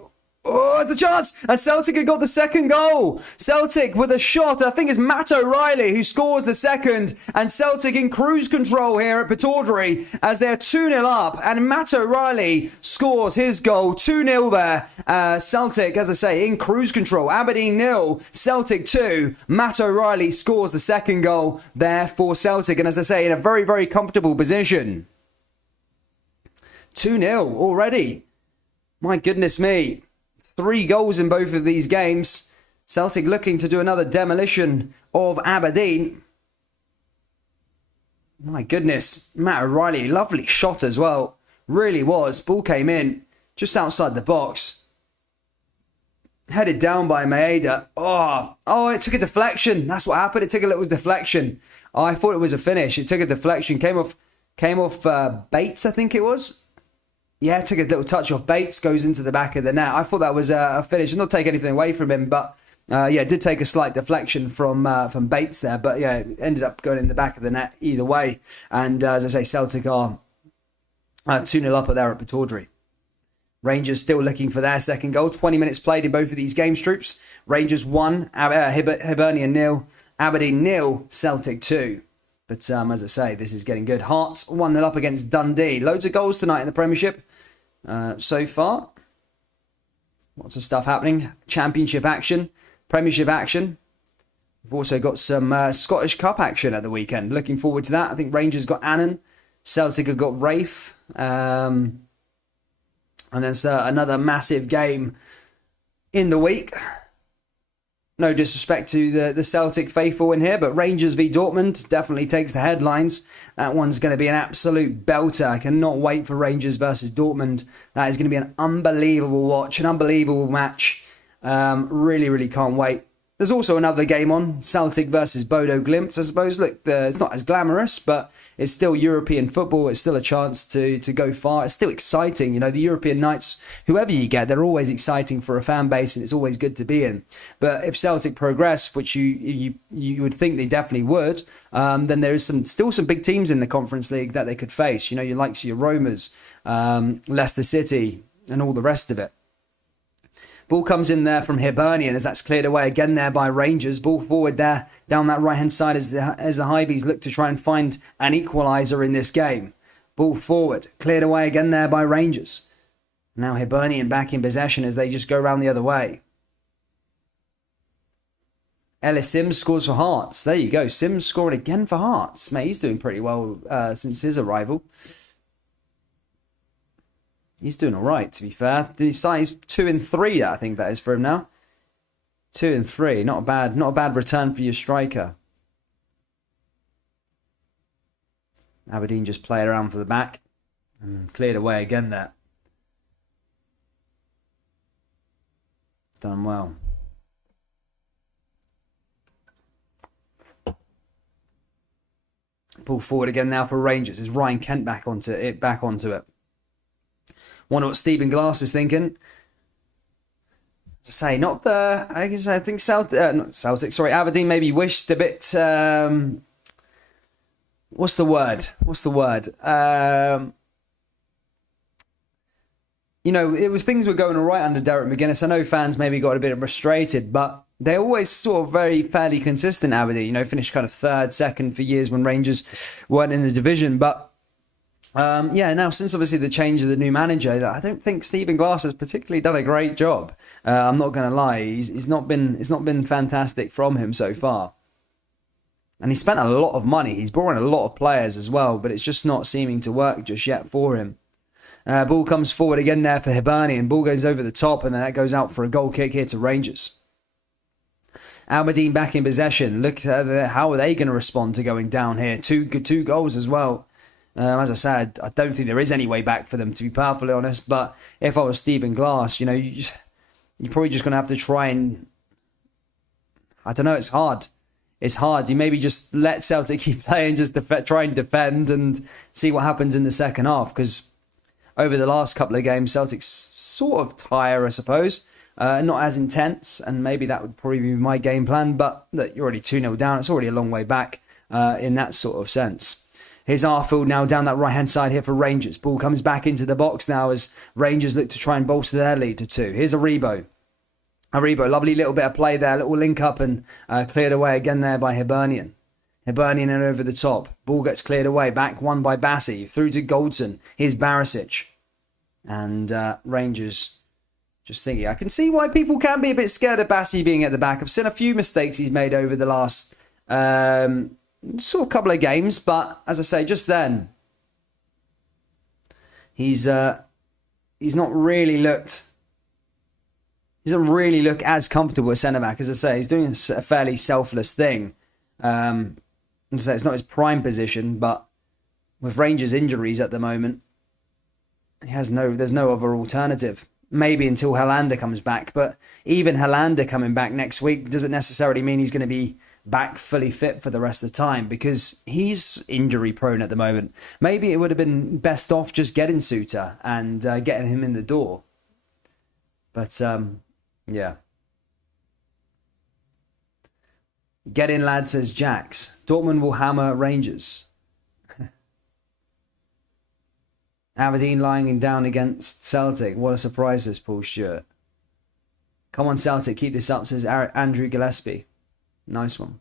Oh, it's a chance! And Celtic have got the second goal. Celtic with a shot. I think it's Matt O'Reilly who scores the second. And Celtic in cruise control here at Pataudry as they're 2-0 up. And Matt O'Reilly scores his goal. 2-0 there. Celtic, as I say, in cruise control. Aberdeen 0, Celtic 2. Matt O'Reilly scores the second goal there for Celtic. And as I say, in a very, very comfortable position. 2-0 already. My goodness me. 3 goals in both of these games. Celtic looking to do another demolition of Aberdeen. My goodness. Matt O'Reilly, lovely shot as well. Really was. Ball came in just outside the box. Headed down by Maeda. Oh, it took a deflection. That's what happened. It took a little deflection. Oh, I thought it was a finish. It took a deflection. Came off Bates, I think it was. Yeah, took a little touch off Bates. Goes into the back of the net. I thought that was a finish. I'm not taking anything away from him, but it did take a slight deflection from Bates there. But yeah, it ended up going in the back of the net either way. And as I say, Celtic are 2-0 up there at Pataudry. Rangers still looking for their second goal. 20 minutes played in both of these games, troops. Rangers 1, Hibernian 0, Aberdeen 0, Celtic 2. But as I say, this is getting good. Hearts 1-0 up against Dundee. Loads of goals tonight in the Premiership so far. Lots of stuff happening. Championship action, Premiership action. We've also got some Scottish Cup action at the weekend. Looking forward to that. I think Rangers got Annan. Celtic have got Rafe. And there's another massive game in the week. No disrespect to the Celtic faithful in here, but Rangers v Dortmund definitely takes the headlines. That one's going to be an absolute belter. I cannot wait for Rangers versus Dortmund. That is going to be an unbelievable watch, an unbelievable match. Really, really can't wait. There's also another game on, Celtic versus Bodo Glimt. I suppose, look, it's not as glamorous, but it's still European football. It's still a chance to go far. It's still exciting. You know, the European nights, whoever you get, they're always exciting for a fan base, and it's always good to be in. But if Celtic progress, which you would think they definitely would, then there is still some big teams in the Conference League that they could face. You know, your likes of your Romas, Leicester City, and all the rest of it. Ball comes in there from Hibernian as that's cleared away again there by Rangers. Ball forward there down that right-hand side as the Hibs look to try and find an equaliser in this game. Ball forward, cleared away again there by Rangers. Now Hibernian back in possession as they just go round the other way. Ellis Sims scores for Hearts. There you go. Sims scored again for Hearts. Mate, he's doing pretty well since his arrival. He's doing all right, to be fair. Did he sign? He's 2 and 3, I think that is for him now. 2 and 3, not a bad return for your striker. Aberdeen just played around for the back and cleared away again there. Done well. Pull forward again now for Rangers. Is Ryan Kent back onto it? Wonder what Stephen Glass is thinking. To say, I think Aberdeen maybe wished a bit. What's the word? You know, things were going all right under Derek McGuinness. I know fans maybe got a bit frustrated, but they're always sort of fairly consistent, Aberdeen. You know, finished kind of third, second for years when Rangers weren't in the division, but. Now since obviously the change of the new manager, I don't think Stephen Glass has particularly done a great job. I'm not going to lie, it's not been fantastic from him so far, and he spent a lot of money. He's brought in a lot of players as well, but it's just not seeming to work just yet for him. Ball comes forward again there for Hibernian. Ball goes over the top, and then that goes out for a goal kick here to Rangers. Aberdeen back in possession. Look at how are they going to respond to going down here? Two goals as well. As I said, I don't think there is any way back for them, to be perfectly honest. But if I was Stephen Glass, you know, you're probably just going to have to try and... I don't know, it's hard. It's hard. You maybe just let Celtic keep playing, just try and defend and see what happens in the second half. Because over the last couple of games, Celtic's sort of tire, I suppose. Not as intense, and maybe that would probably be my game plan. But look, you're already 2-0 down. It's already a long way back in that sort of sense. Here's Arfield now down that right-hand side here for Rangers. Ball comes back into the box now as Rangers look to try and bolster their lead to 2. Here's Aribo. Lovely little bit of play there. Little link up and cleared away again there by Hibernian. Hibernian and over the top. Ball gets cleared away. Back one by Bassi. Through to Goldson. Here's Barisic. And Rangers just thinking. I can see why people can be a bit scared of Bassi being at the back. I've seen a few mistakes he's made over the last... sort of couple of games, but as I say, just then He's not really looked. He doesn't really look as comfortable as centre back. As I say, he's doing a fairly selfless thing. As I say, it's not his prime position, but with Rangers' injuries at the moment, there's no other alternative. Maybe until Helander comes back, but even Helander coming back next week doesn't necessarily mean he's going to be back fully fit for the rest of the time, because he's injury prone at the moment. Maybe it would have been best off just getting Suter and getting him in the door. But yeah. Get in, lad, says Jax. Dortmund will hammer Rangers. Aberdeen lying down against Celtic. What a surprise, says Paul Stewart. Come on, Celtic, keep this up, says Andrew Gillespie. Nice one.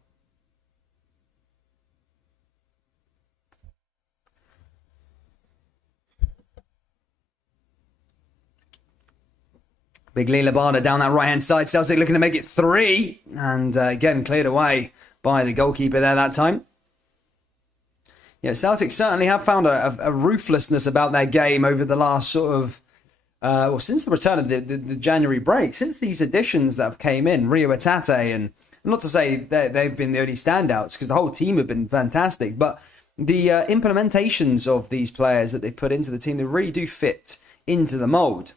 Big Lee Labada down that right-hand side. Celtic looking to make it 3. And again, cleared away by the goalkeeper there that time. Yeah, Celtic certainly have found a ruthlessness about their game over the last sort of, since the return of the January break, since these additions that have came in, Rio Atate, and not to say they've been the only standouts, because the whole team have been fantastic, but the implementations of these players that they've put into the team, they really do fit into the mould.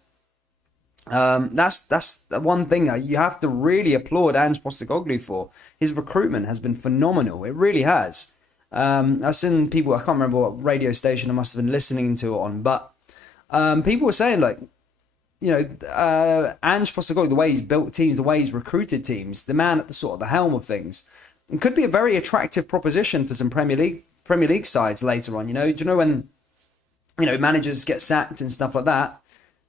That's the one thing you have to really applaud Ange Postecoglou for. His recruitment has been phenomenal. It really has. I've seen people, I can't remember what radio station I must have been listening to it on, but people were saying, like, you know, Ange Postecoglou, the way he's built teams, the way he's recruited teams, the man at the sort of the helm of things, it could be a very attractive proposition for some Premier League sides later on. You know, do you know when, you know, managers get sacked and stuff like that?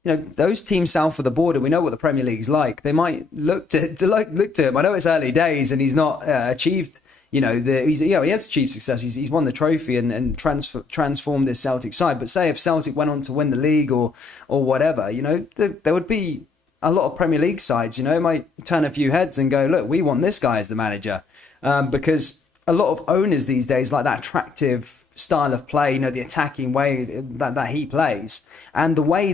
You know, those teams south of the border, we know what the Premier League's like. They might look to him. I know it's early days and he's not achieved. You know, he has achieved success. He's won the trophy and transformed this Celtic side. But say if Celtic went on to win the league or whatever, you know, there would be a lot of Premier League sides, you know, might turn a few heads and go, look, we want this guy as the manager. Because a lot of owners these days like that attractive style of play, you know, the attacking way that he plays. And the way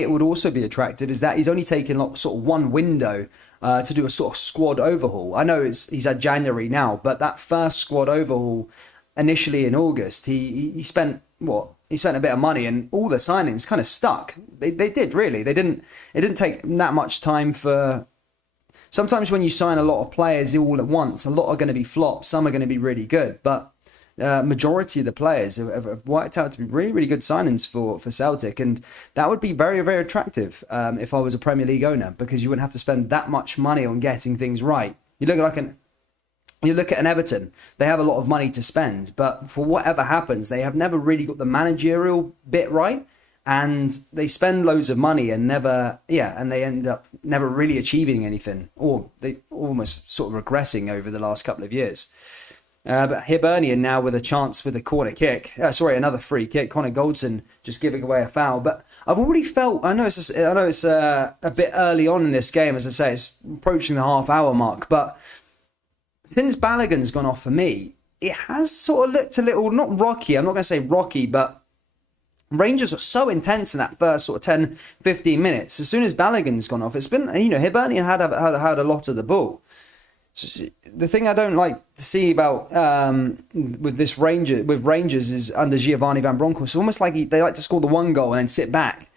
it would also be attractive is that he's only taken like sort of one window to do a sort of squad overhaul. I know he's had January now, but that first squad overhaul initially in August, he spent a bit of money, and all the signings kind of stuck. They did really. It didn't take that much time for. Sometimes when you sign a lot of players all at once, a lot are going to be flops, some are going to be really good, but majority of the players have worked out to be really, really good signings for Celtic, and that would be very, very attractive if I was a Premier League owner, because you wouldn't have to spend that much money on getting things right. You look at an Everton, they have a lot of money to spend, but for whatever happens, they have never really got the managerial bit right, and they spend loads of money and they end up never really achieving anything, or they almost sort of regressing over the last couple of years. But Hibernian now with a chance for the corner kick. Another free kick. Connor Goldson just giving away a foul. But I've already felt. I know it's a bit early on in this game. As I say, it's approaching the half-hour mark. But since Balogun's gone off for me, it has sort of looked a little not rocky. I'm not going to say rocky, but Rangers were so intense in that first sort of 10, 15 minutes. As soon as Balogun's gone off, it's been, you know, Hibernian had a lot of the ball. The thing I don't like to see about with Rangers is under Giovanni Van Bronckhorst. It's almost like they like to score the one goal and then sit back.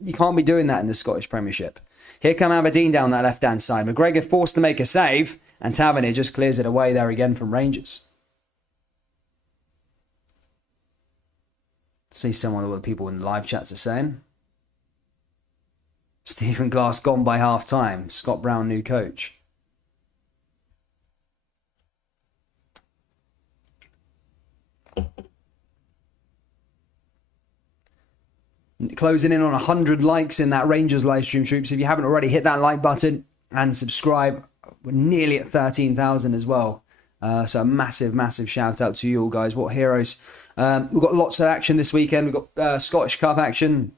You can't be doing that in the Scottish Premiership. Here come Aberdeen down that left-hand side. McGregor forced to make a save, and Tavernier just clears it away there again from Rangers. See some of what the people in the live chats are saying. Stephen Glass gone by half-time. Scott Brown, new coach. Closing in on 100 likes in that Rangers live stream, troops. If you haven't already, hit that like button and subscribe. We're nearly at 13,000 as well. So a massive shout out to you all, guys. What heroes. We've got lots of action this weekend. We've got Scottish Cup action.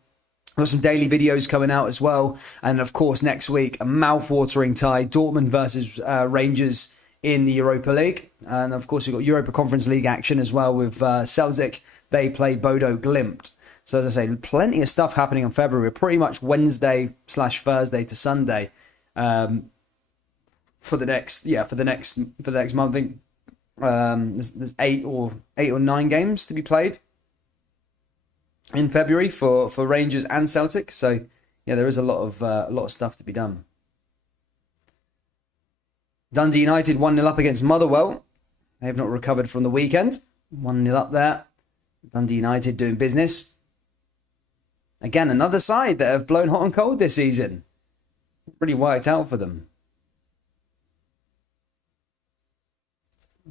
We've got some daily videos coming out as well. And of course, next week, a mouth-watering tie. Dortmund versus Rangers in the Europa League. And of course, we've got Europa Conference League action as well with Celtic. They play Bodo Glimt. So as I say, plenty of stuff happening on February. We're pretty much Wednesday/Thursday to Sunday for the next month. I think there's 8 or 9 games to be played in February for Rangers and Celtic. So yeah, there is a lot of stuff to be done. Dundee United 1-0 up against Motherwell. They have not recovered from the weekend. 1-0 up there. Dundee United doing business. Again, another side that have blown hot and cold this season. Really worked out for them.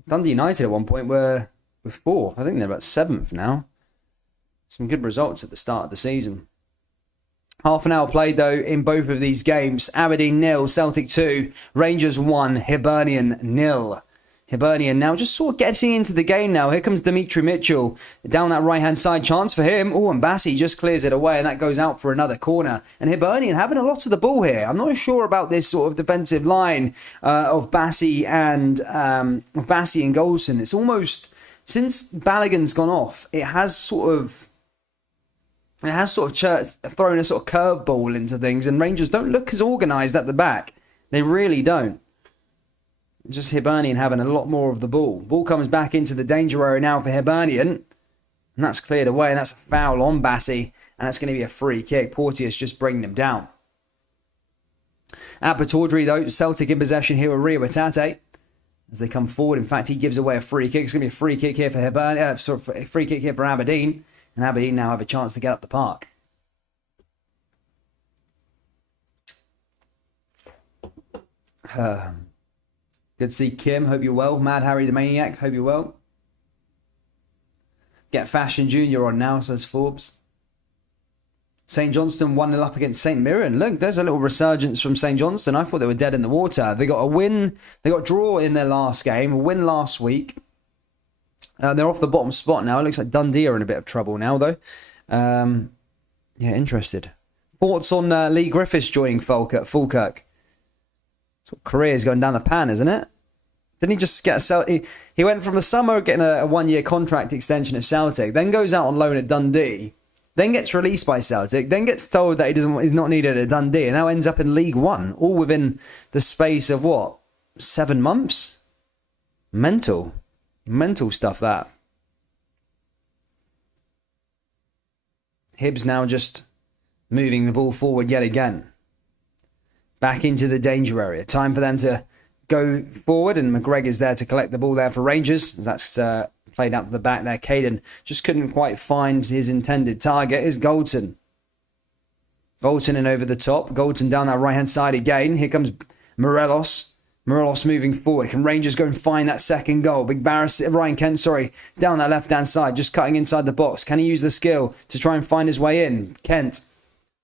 Dundee United at one point were 4th. I think they're about 7th now. Some good results at the start of the season. Half an hour played, though, in both of these games. Aberdeen 0, Celtic 2, Rangers 1, Hibernian 0. Hibernian now just sort of getting into the game now. Here comes Dimitri Mitchell down that right-hand side. Chance for him. Oh, and Bassi just clears it away, and that goes out for another corner. And Hibernian having a lot of the ball here. I'm not sure about this sort of defensive line of Bassi and Goldson. It's almost, since Balogun's gone off, it has sort of thrown a sort of curveball into things, and Rangers don't look as organised at the back. They really don't. Just Hibernian having a lot more of the ball. Ball comes back into the danger area now for Hibernian, and that's cleared away, and that's a foul on Bassi, and that's going to be a free kick. Porteous just bringing him down. At Pataudry, though, Celtic in possession here with Rio Atate as they come forward. In fact, he gives away a free kick. It's going to be a free kick here for a free kick here for Aberdeen. And Aberdeen now have a chance to get up the park. Good to see Kim. Hope you're well. Mad Harry the Maniac. Hope you're well. Get Fashion Junior on now, says Forbes. St Johnstone 1-0 up against St Mirren. Look, there's a little resurgence from St Johnstone. I thought they were dead in the water. They got a win. They got a draw in their last game. A win last week. They're off the bottom spot now. It looks like Dundee are in a bit of trouble now, though. Yeah, interested. Thoughts on Lee Griffiths joining Falkirk? Sort of career's going down the pan, isn't it? Didn't he just get he went from the summer getting a 1-year contract extension at Celtic, then goes out on loan at Dundee, then gets released by Celtic, then gets told that he's not needed at Dundee, and now ends up in League One, all within the space of, 7 months? Mental stuff, that. Hibs now just moving the ball forward yet again. Back into the danger area. Time for them to go forward, and McGregor's there to collect the ball there for Rangers. That's played out to the back there. Caden just couldn't quite find his intended target. Is Goldson. Goldson in over the top. Goldson down that right-hand side again. Here comes Morelos. Morelos moving forward. Can Rangers go and find that second goal? Ryan Kent, down that left-hand side, just cutting inside the box. Can he use the skill to try and find his way in? Kent.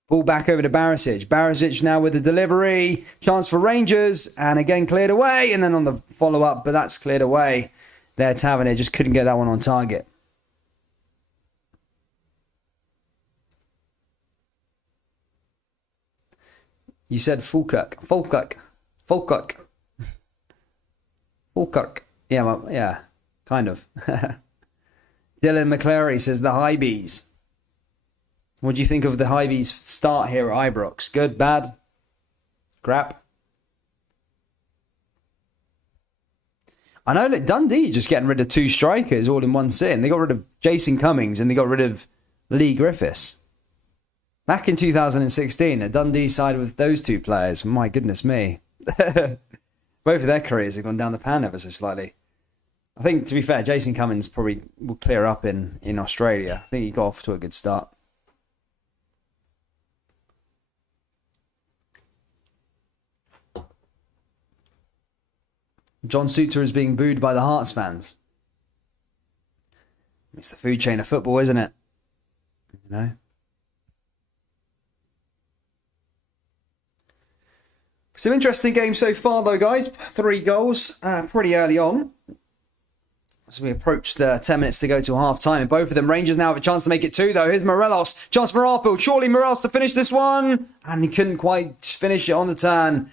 Ball back over to Barisic. Barisic now with the delivery. Chance for Rangers. And again cleared away. And then on the follow-up, but that's cleared away. There, Tavernier just couldn't get that one on target. You said Falkirk. Yeah, kind of. Dylan McClary says the Hibs. What do you think of the Hibs start here at Ibrox? Good, bad, crap? I know that Dundee just getting rid of 2 strikers all in one sitting. They got rid of Jason Cummings and they got rid of Lee Griffiths. Back in 2016, a Dundee side with those 2 players. My goodness me. Both of their careers have gone down the pan ever so slightly. I think, to be fair, Jason Cummings probably will clear up in Australia. I think he got off to a good start. John Suter is being booed by the Hearts fans. It's the food chain of football, isn't it? You know? Some interesting games so far, though, guys. 3 goals pretty early on. As we approach the 10 minutes to go to half-time. And both of them, Rangers now have a chance to make it 2, though. Here's Morelos. Chance for Arfield. Surely Morelos to finish this one. And he couldn't quite finish it on the turn.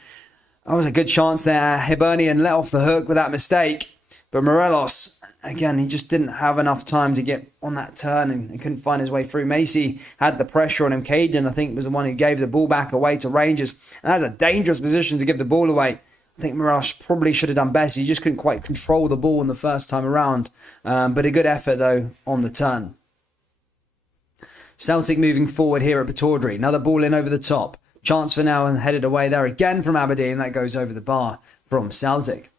That was a good chance there. Hibernian let off the hook with that mistake. But Morelos again, he just didn't have enough time to get on that turn and couldn't find his way through. Macy had the pressure on him. Caden, I think, was the one who gave the ball back away to Rangers. And that's a dangerous position to give the ball away. I think Morelos probably should have done better. He just couldn't quite control the ball in the first time around. But a good effort, though, on the turn. Celtic moving forward here at Pataudry. Another ball in over the top. Chance for now and headed away there again from Aberdeen. That goes over the bar from Celtic.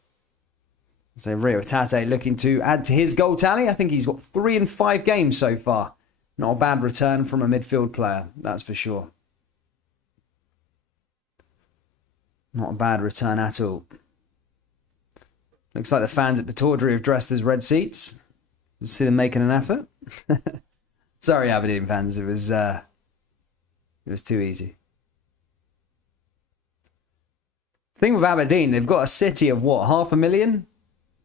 So Rio Tate looking to add to his goal tally. I think he's got 3 in 5 games so far. Not a bad return from a midfield player, that's for sure. Not a bad return at all. Looks like the fans at Pataudry have dressed as red seats. You see them making an effort. Sorry, Aberdeen fans, it was too easy. Thing with Aberdeen, they've got a city of what, 500,000?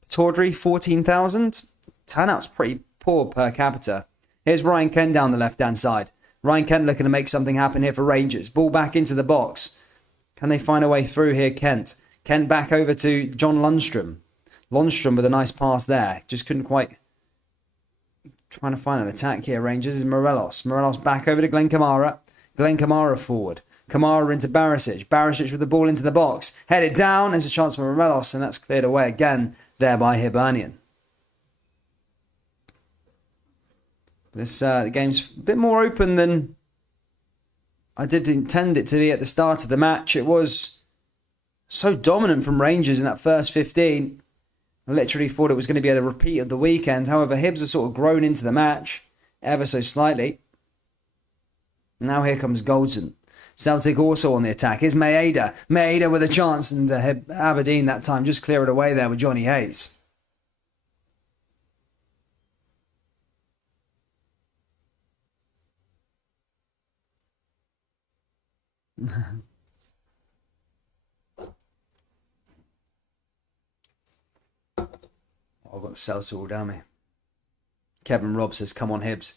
Pataudry, 14,000. Turnout's pretty poor per capita. Here's Ryan Kent down the left-hand side. Ryan Kent looking to make something happen here for Rangers. Ball back into the box. Can they find a way through here, Kent? Kent back over to John Lundstrom. Lundstrom with a nice pass there. Just couldn't quite... Trying to find an attack here, Rangers, is Morelos. Morelos back over to Glenn Kamara. Glenn Kamara forward. Kamara into Barisic. Barisic with the ball into the box. Headed down. There's a chance for Morelos, and that's cleared away again there by Hibernian. This the game's a bit more open than I did intend it to be at the start of the match. It was so dominant from Rangers in that first 15. I literally thought it was going to be a repeat of the weekend. However, Hibs have sort of grown into the match ever so slightly. Now here comes Goldson. Celtic also on the attack. Here's Maeda. Maeda with a chance, and Aberdeen that time just clear it away there with Johnny Hayes. I've got the seltzer all down me. Kevin Robb says, come on, Hibs.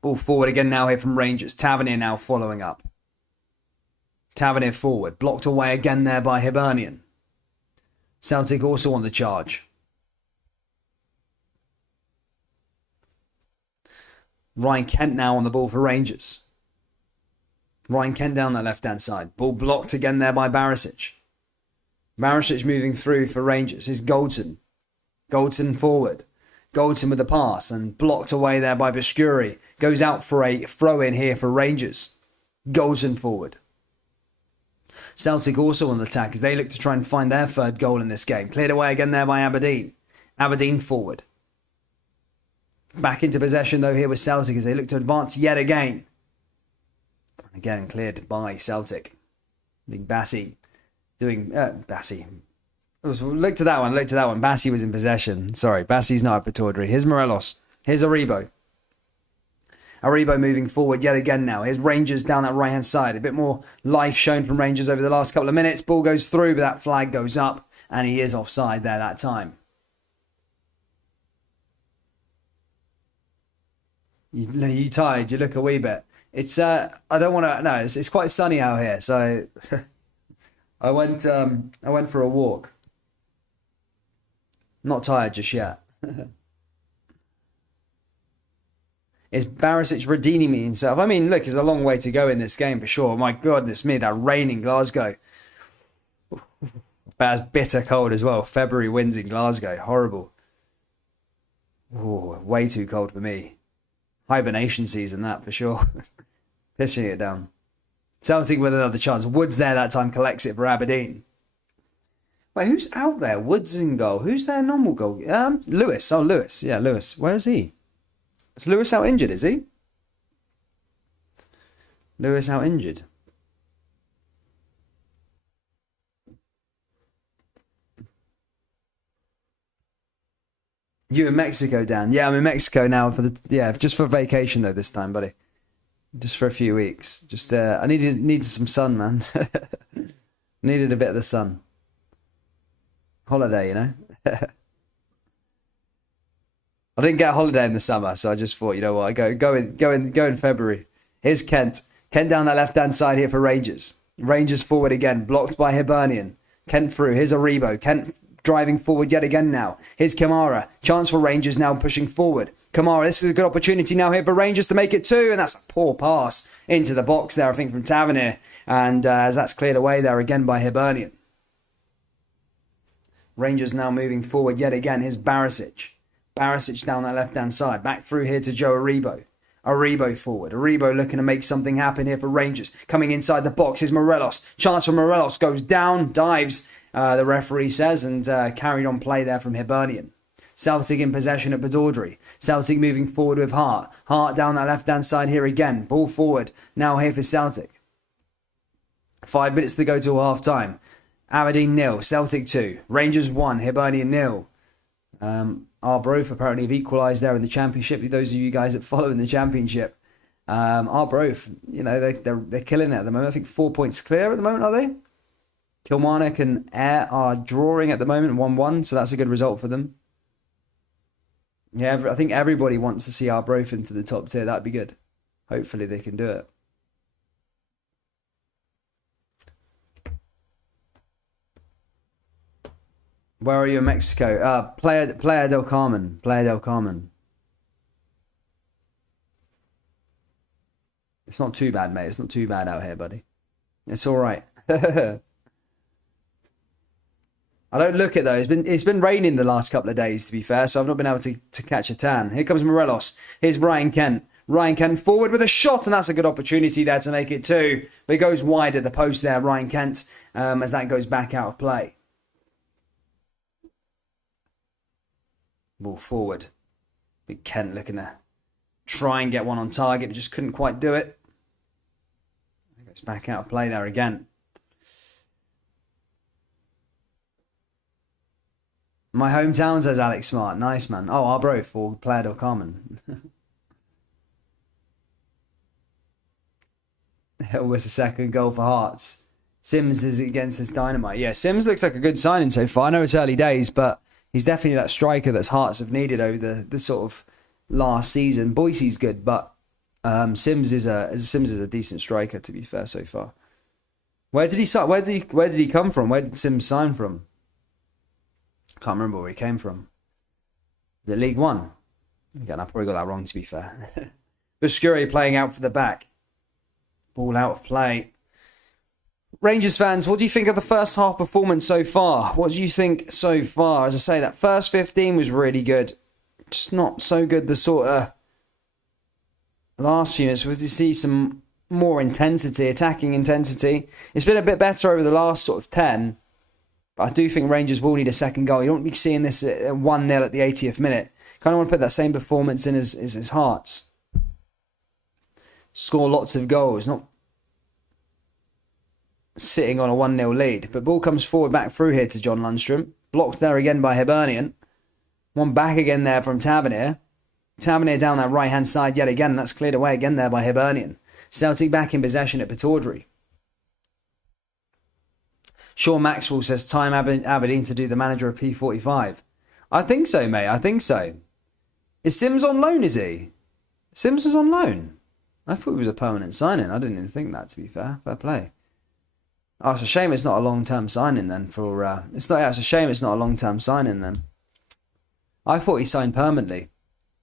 Ball forward again now here from Rangers. Tavernier now following up. Tavernier forward. Blocked away again there by Hibernian. Celtic also on the charge. Ryan Kent now on the ball for Rangers. Ryan Kent down that left-hand side. Ball blocked again there by Barisic. Barisic moving through for Rangers. Here's Goldson. Goldson forward. Goldson with the pass and blocked away there by Biscuri. Goes out for a throw-in here for Rangers. Goldson forward. Celtic also on the attack as they look to try and find their third goal in this game. Cleared away again there by Aberdeen. Aberdeen forward. Back into possession though here with Celtic as they look to advance yet again. Again, cleared by Celtic. Big Bassi doing... Bassi. Look to that one. Bassi was in possession. Sorry, Bassi's not at Pataudry. Here's Morelos. Here's Aribo. Aribo moving forward yet again now. Here's Rangers down that right-hand side. A bit more life shown from Rangers over the last couple of minutes. Ball goes through, but that flag goes up, and he is offside there that time. You tired? You look a wee bit. It's I don't want to. No, it's quite sunny out here, so I went for a walk. Not tired just yet. Is Barisic redeeming himself? I mean, look, there's a long way to go in this game for sure. My goodness me, that rain in Glasgow. That's bitter cold as well. February winds in Glasgow, horrible. Ooh, way too cold for me. Hibernation season, that for sure. Pissing it down. Celtic with another chance. Woods there that time, collects it for Aberdeen. Wait, who's out there? Woods in goal. Who's their normal goal? Lewis. Oh, Lewis. Yeah, Lewis. Where is he? Is Lewis out injured, is he? Lewis out injured. You in Mexico, Dan? Yeah, I'm in Mexico now just for vacation though this time, buddy. Just for a few weeks. Just I needed some sun, man. Needed a bit of the sun. Holiday, you know. I didn't get a holiday in the summer, so I just thought, you know what, go in February. Here's Kent. Kent down that left-hand side here for Rangers. Rangers forward again, blocked by Hibernian. Kent through, here's Aribo. Kent driving forward yet again now. Here's Kamara. Chance for Rangers now pushing forward. Kamara, this is a good opportunity now here for Rangers to make it 2, and that's a poor pass into the box there, I think, from Tavernier. And as that's cleared away there again by Hibernian. Rangers now moving forward yet again. Here's Barisic. Barisic down that left-hand side. Back through here to Joe Aribo. Aribo forward. Aribo looking to make something happen here for Rangers. Coming inside the box is Morelos. Chance for Morelos. Goes down. Dives, the referee says. And carried on play there from Hibernian. Celtic in possession at Badordry. Celtic moving forward with Hart. Hart down that left-hand side here again. Ball forward. Now here for Celtic. 5 minutes to go till half-time. Aberdeen 0. Celtic 2. Rangers 1. Hibernian 0. Arbroath apparently have equalised there in the Championship. Those of you guys that follow in the Championship, Arbroath, you know, they're killing it at the moment. I think 4 points clear at the moment, are they? Kilmarnock and Ayr are drawing at the moment, 1-1, so that's a good result for them. Yeah, I think everybody wants to see Arbroath into the top tier. That'd be good. Hopefully they can do it. Where are you in Mexico? Playa del Carmen. Playa del Carmen. It's not too bad, mate. It's not too bad out here, buddy. It's all right. I don't look it, though. It's been raining the last couple of days, to be fair, so I've not been able to catch a tan. Here comes Morelos. Here's Ryan Kent. Ryan Kent forward with a shot, and that's a good opportunity there to make it 2. But it goes wide at the post there, Ryan Kent, as that goes back out of play. Ball forward. Big Kent looking to try and get one on target, but just couldn't quite do it. It goes back out of play there again. My hometown, says Alex Smart. Nice, man. Oh, Arbroath or Playa del Carmen. Almost a second goal for Hearts. Sims is against this Dynamite. Yeah, Sims looks like a good signing so far. I know it's early days, but he's definitely that striker that Hearts have needed over the sort of last season. Boise's good, but Sims is a decent striker, to be fair, so far. Where did he come from? Where did Sims sign from? Can't remember where he came from. Is it League One? Again, I probably got that wrong, to be fair. Buscuri playing out for the back. Ball out of play. Rangers fans, what do you think of the first half performance so far? What do you think so far? As I say, that first 15 was really good. Just not so good the sort of last few minutes. We see some more intensity, attacking intensity. It's been a bit better over the last sort of 10. But I do think Rangers will need a second goal. You don't want to be seeing this at 1-0 at the 80th minute. Kind of want to put that same performance in as Hearts. Score lots of goals, not sitting on a 1-0 lead. But ball comes forward back through here to John Lundstrom. Blocked there again by Hibernian. One back again there from Tavernier. Tavernier down that right-hand side yet again. That's cleared away again there by Hibernian. Celtic back in possession at Pittordry. Sean Maxwell says, time Aberdeen to do the manager of P45. I think so, mate. I think so. Is Sims on loan, is he? Sims is on loan. I thought he was a permanent signing. I didn't even think that, to be fair. Fair play. Oh, it's a shame it's not a long-term signing then for... It's a shame it's not a long-term signing then. I thought he signed permanently.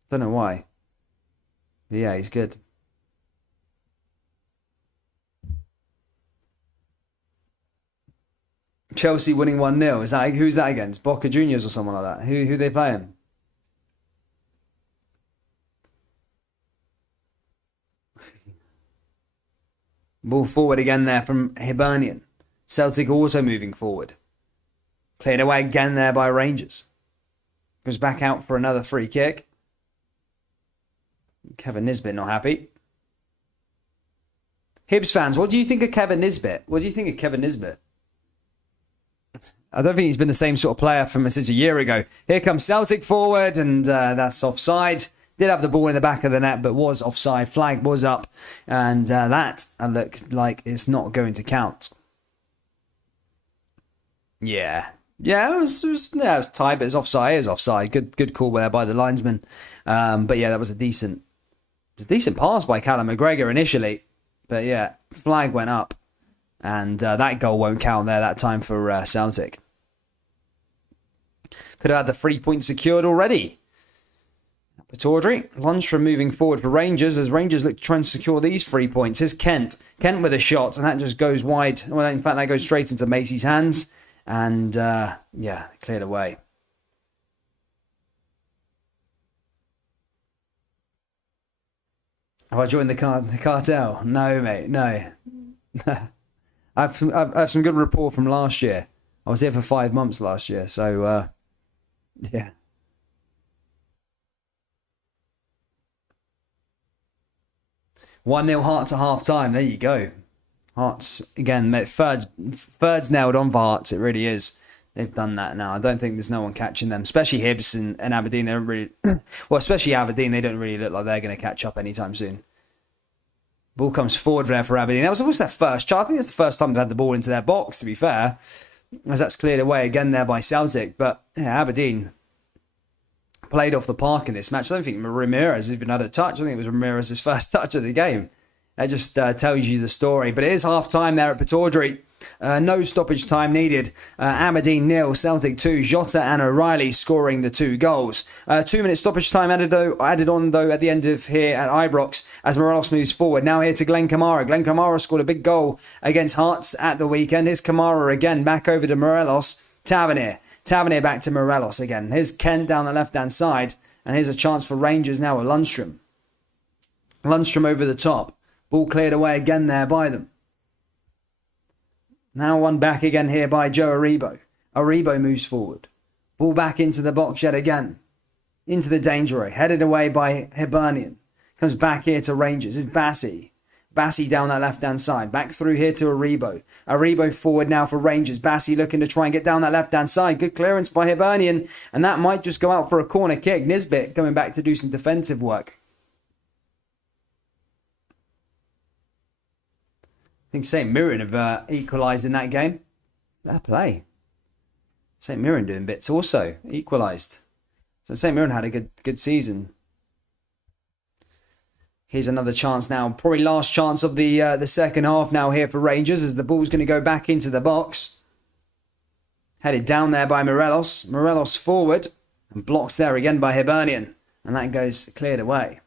Don't know why. But yeah, he's good. Chelsea winning 1-0. Who's that against? Boca Juniors or someone like that? Who they playing? Ball forward again there from Hibernian. Celtic also moving forward. Cleared away again there by Rangers. Goes back out for another free kick. Kevin Nisbet not happy. Hibs fans, what do you think of Kevin Nisbet? What do you think of Kevin Nisbet? I don't think he's been the same sort of player from since a year ago. Here comes Celtic forward, and that's offside. Did have the ball in the back of the net, but was offside. Flag was up, and that looked like it's not going to count. Yeah, it was tight, but it's offside. It was offside. Good call there by the linesman. But yeah, that was a decent pass by Callum McGregor initially. But yeah, flag went up. And that goal won't count there that time for Celtic. Could have had the 3 points secured already. Pataudry, Lundstrom moving forward for Rangers as Rangers look to try and secure these 3 points. Here's Kent. Kent with a shot, and that just goes wide. Well, in fact, that goes straight into Macy's hands. And, yeah, cleared away. Have I joined the cartel? No, mate, no. I have some good rapport from last year. I was here for 5 months last year, so, yeah. 1-0 Hearts at half time. There you go. Hearts, again, third's nailed on for Hearts. It really is. They've done that now. I don't think there's no one catching them, especially Hibs and Aberdeen. They don't really, well, especially Aberdeen, they don't really look like they're going to catch up anytime soon. Ball comes forward there for Aberdeen. That was their first shot. I think it's the first time they've had the ball into their box, to be fair, as that's cleared away again there by Celtic. But yeah, Aberdeen played off the park in this match. I don't think Ramirez has even had a touch. I think it was Ramirez's first touch of the game. That just tells you the story. But it is half-time there at Pataudry. No stoppage time needed. Aberdeen 0, Celtic 2. Jota and O'Reilly scoring the 2 goals. 2 minute stoppage time added on though at the end of here at Ibrox as Morelos moves forward. Now here to Glenn Kamara. Glenn Kamara scored a big goal against Hearts at the weekend. Here's Kamara again back over to Morelos. Tavernier back to Morelos again. Here's Kent down the left-hand side. And here's a chance for Rangers now with Lundstrom. Lundstrom over the top. Ball cleared away again there by them. Now one back again here by Joe Aribo. Aribo moves forward. Ball back into the box yet again. Into the danger area. Headed away by Hibernian. Comes back here to Rangers. It's Bassi. Bassi down that left-hand side. Back through here to Aribo. Aribo forward now for Rangers. Bassi looking to try and get down that left-hand side. Good clearance by Hibernian. And that might just go out for a corner kick. Nisbet coming back to do some defensive work. I think St Mirren have equalised in that game. Fair play. St Mirren doing bits also. Equalised. So St Mirren had a good season. Here's another chance now. Probably last chance of the second half now here for Rangers as the ball's going to go back into the box. Headed down there by Morelos. Morelos forward. And blocked there again by Hibernian. And that goes cleared away.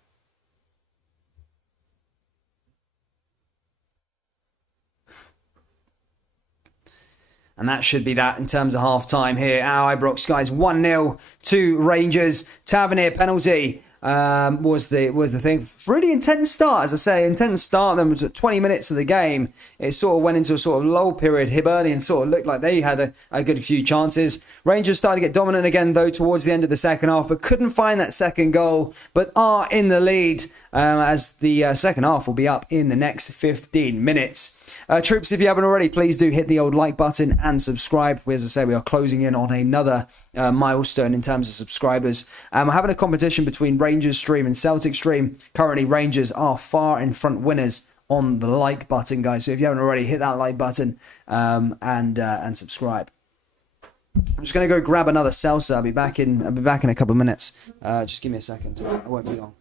And that should be that in terms of half-time here. Our Ibrox guys 1-0 to Rangers. Tavernier penalty was the thing. Really intense start, as I say. Intense start. Then was at 20 minutes of the game. It sort of went into a sort of lull period. Hibernian sort of looked like they had a good few chances. Rangers started to get dominant again, though, towards the end of the second half, but couldn't find that second goal, but are in the lead as the second half will be up in the next 15 minutes. Troops, if you haven't already, please do hit the old like button and subscribe. As I say, we are closing in on another milestone in terms of subscribers. We're having a competition between Rangers stream and Celtic stream. Currently, Rangers are far in front winners on the like button, guys. So if you haven't already, hit that like button and subscribe. I'm just going to go grab another salsa. I'll be back in a couple of minutes. Just give me a second. I won't be long.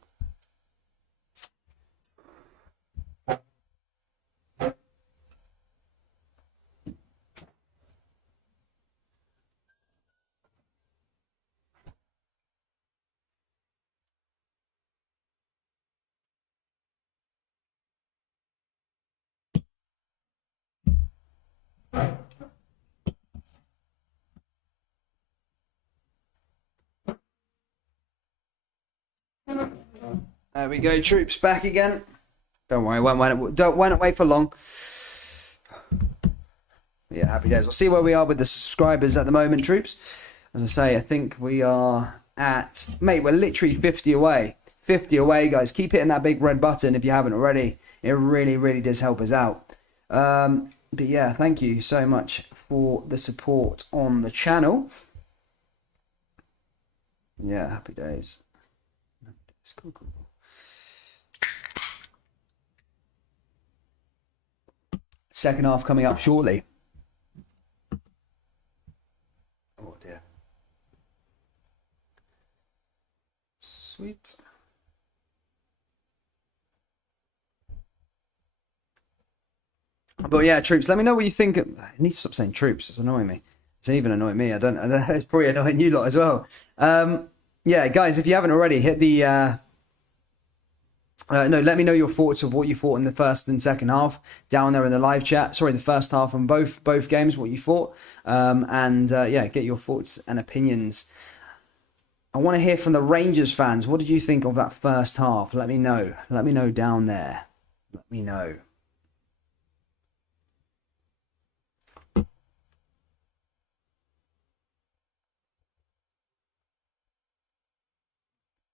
There we go, troops, back again. Don't worry, won't wait for long. Yeah, happy days. We'll see where we are with the subscribers at the moment, troops. As I say, I think we are at... Mate, we're literally 50 away. 50 away, guys. Keep hitting that big red button if you haven't already. It really, really does help us out. But yeah, thank you so much for the support on the channel. Yeah, happy days. Cool. Second half coming up shortly. Oh dear. Sweet. But yeah, troops. Let me know what you think. I need to stop saying troops. It's annoying me. It's even annoying me. I don't. It's probably annoying you lot as well. Yeah, guys, if you haven't already, hit the. No, let me know your thoughts of what you thought in the first and second half down there in the live chat. Sorry, the first half on both games, what you thought, and yeah, get your thoughts and opinions. I want to hear from the Rangers fans. What did you think of that first half? Let me know. Let me know down there. Let me know.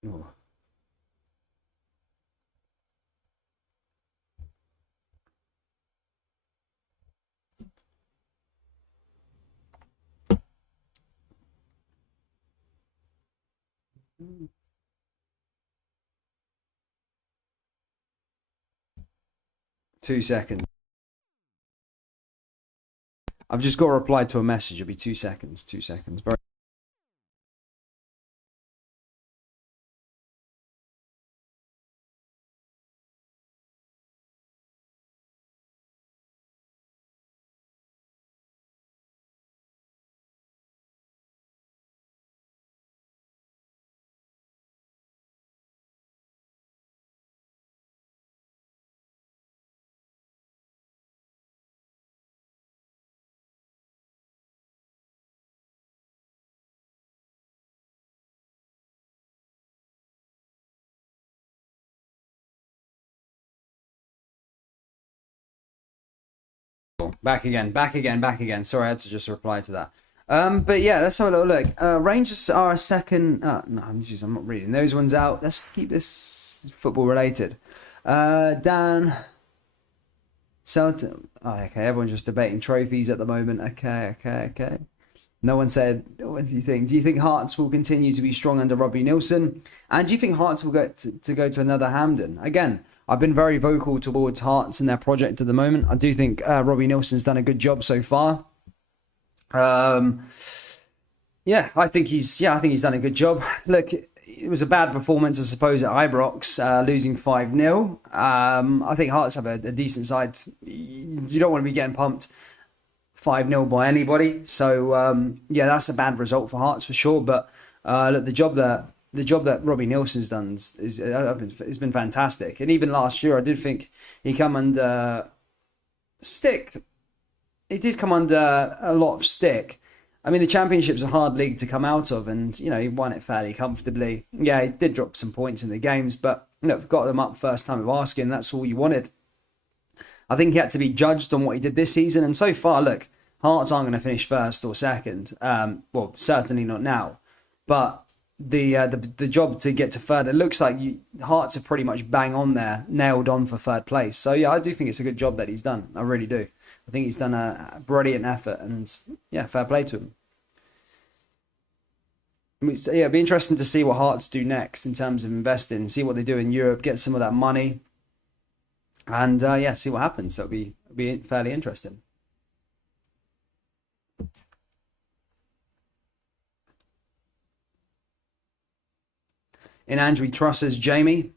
Oh. 2 seconds. I've just got to reply to a message. It'll be 2 seconds. 2 seconds. Very. Back again. Sorry, I had to just reply to that. But yeah, let's have a little look. Rangers are a second. No, I'm not reading those ones out. Let's keep this football related. Dan, Celtic. Oh, okay, everyone's just debating trophies at the moment. Okay. No one said, what do you think? Do you think Hearts will continue to be strong under Robbie Nilsson? And do you think Hearts will get to go to another Hampden? Again, I've been very vocal towards Hearts and their project at the moment. I do think Robbie Nilsson's done a good job so far. Yeah, I think he's done a good job. Look, it was a bad performance, I suppose, at Ibrox, losing 5-0. I think Hearts have a decent side. You don't want to be getting pumped 5-0 by anybody. So yeah, that's a bad result for Hearts for sure. But look, the job that Robbie Nilsson's done has been fantastic. And even last year, I did think he come under stick. He did come under a lot of stick. I mean, the Championship's a hard league to come out of, and you know he won it fairly comfortably. Yeah, he did drop some points in the games, but you know, got them up first time of asking. That's all you wanted. I think he had to be judged on what he did this season, and so far, look, Hearts aren't going to finish first or second. Well, certainly not now. But the job to get to third, it looks like Hearts are pretty much bang on there, nailed on for third place. So yeah, I do think it's a good job that he's done. I really do. I think he's done a brilliant effort, and yeah, fair play to him. So, yeah, it'd be interesting to see what Hearts do next in terms of investing, see what they do in Europe, get some of that money, and yeah, see what happens. That'll be fairly interesting. In Andrew Truss's Jamie.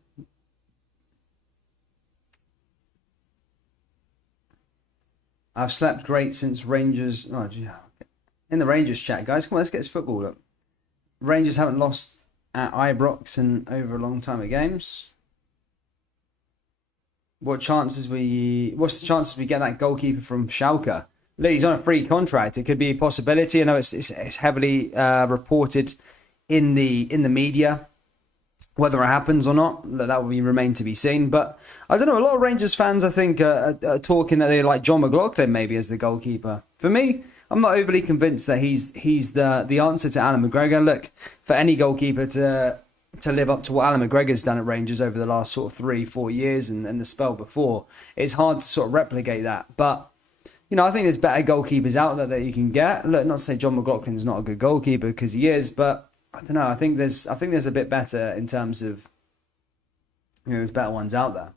I've slept great since Rangers. Oh, yeah. In the Rangers chat, guys, come on, let's get this football up. Rangers haven't lost at Ibrox in over a long time of games. What's the chances we get that goalkeeper from Schalke? Look, he's on a free contract. It could be a possibility. I know it's heavily reported in the media. Whether it happens or not, that will remain to be seen. But I don't know. A lot of Rangers fans, I think, are talking that they like John McLaughlin maybe as the goalkeeper. For me, I'm not overly convinced that he's the answer to Alan McGregor. Look, for any goalkeeper to live up to what Alan McGregor's done at Rangers over the last sort of 3-4 years and the spell before, it's hard to sort of replicate that. But you know, I think there's better goalkeepers out there that you can get. Look, not to say John McLaughlin's not a good goalkeeper because he is, but I don't know. I think there's a bit better in terms of, you know, there's better ones out there.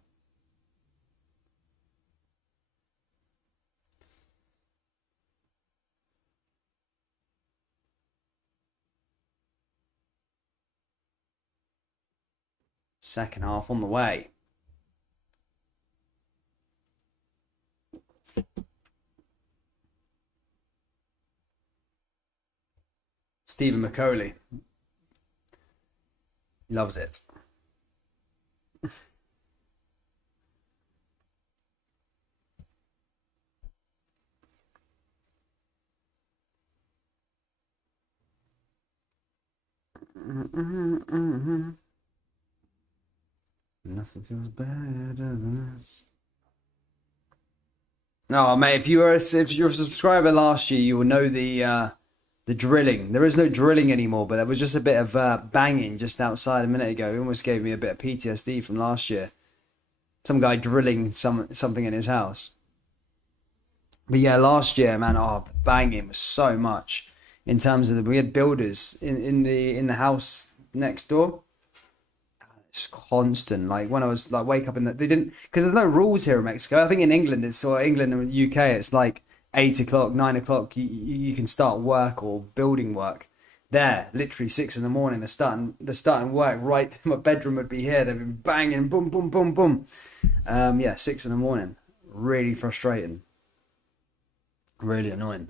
Second half on the way. Stephen McCauley. He loves it. Nothing feels better than this. No, mate. If you're a subscriber last year, you will know the drilling. There is no drilling anymore, but there was just a bit of banging just outside a minute ago. It almost gave me a bit of PTSD from last year. Some guy drilling something in his house. But yeah, last year, man, banging was so much in terms of we had builders in the house next door. It's constant. Like when I was like wake up they didn't, because there's no rules here in Mexico. I think in England England and UK it's like 8 o'clock, 9 o'clock. You can start work or building work. There, literally 6 in the morning. They're starting work. Right, my bedroom would be here. They've been banging, boom, boom, boom, boom. Yeah, 6 in the morning. Really frustrating. Really annoying.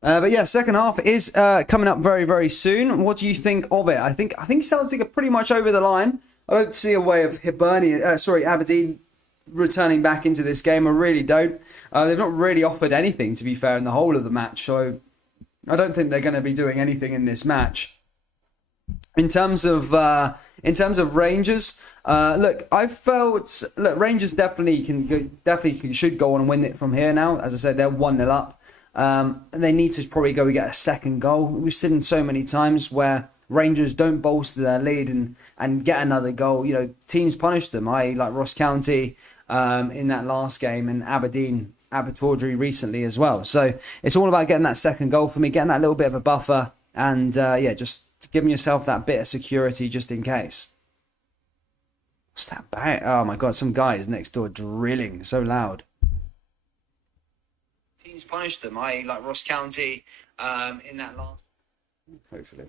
But yeah, second half is coming up very, very soon. What do you think of it? I think Celtic are pretty much over the line. I don't see a way of Aberdeen returning back into this game. I really don't. They've not really offered anything, to be fair, in the whole of the match. So I don't think they're going to be doing anything in this match. In terms of Rangers, Rangers definitely should go on and win it from here now. As I said, they're 1-0 up. They need to probably go and get a second goal. We've seen so many times where Rangers don't bolster their lead and get another goal. You know, teams punish them. Like Ross County in that last game, and Aberdeen, Abertawdry recently as well. So it's all about getting that second goal for me, getting that little bit of a buffer, and just giving yourself that bit of security just in case. What's that bang? Oh my God, some guy is next door drilling so loud. Teams punish them. Like Ross County in that last. Hopefully.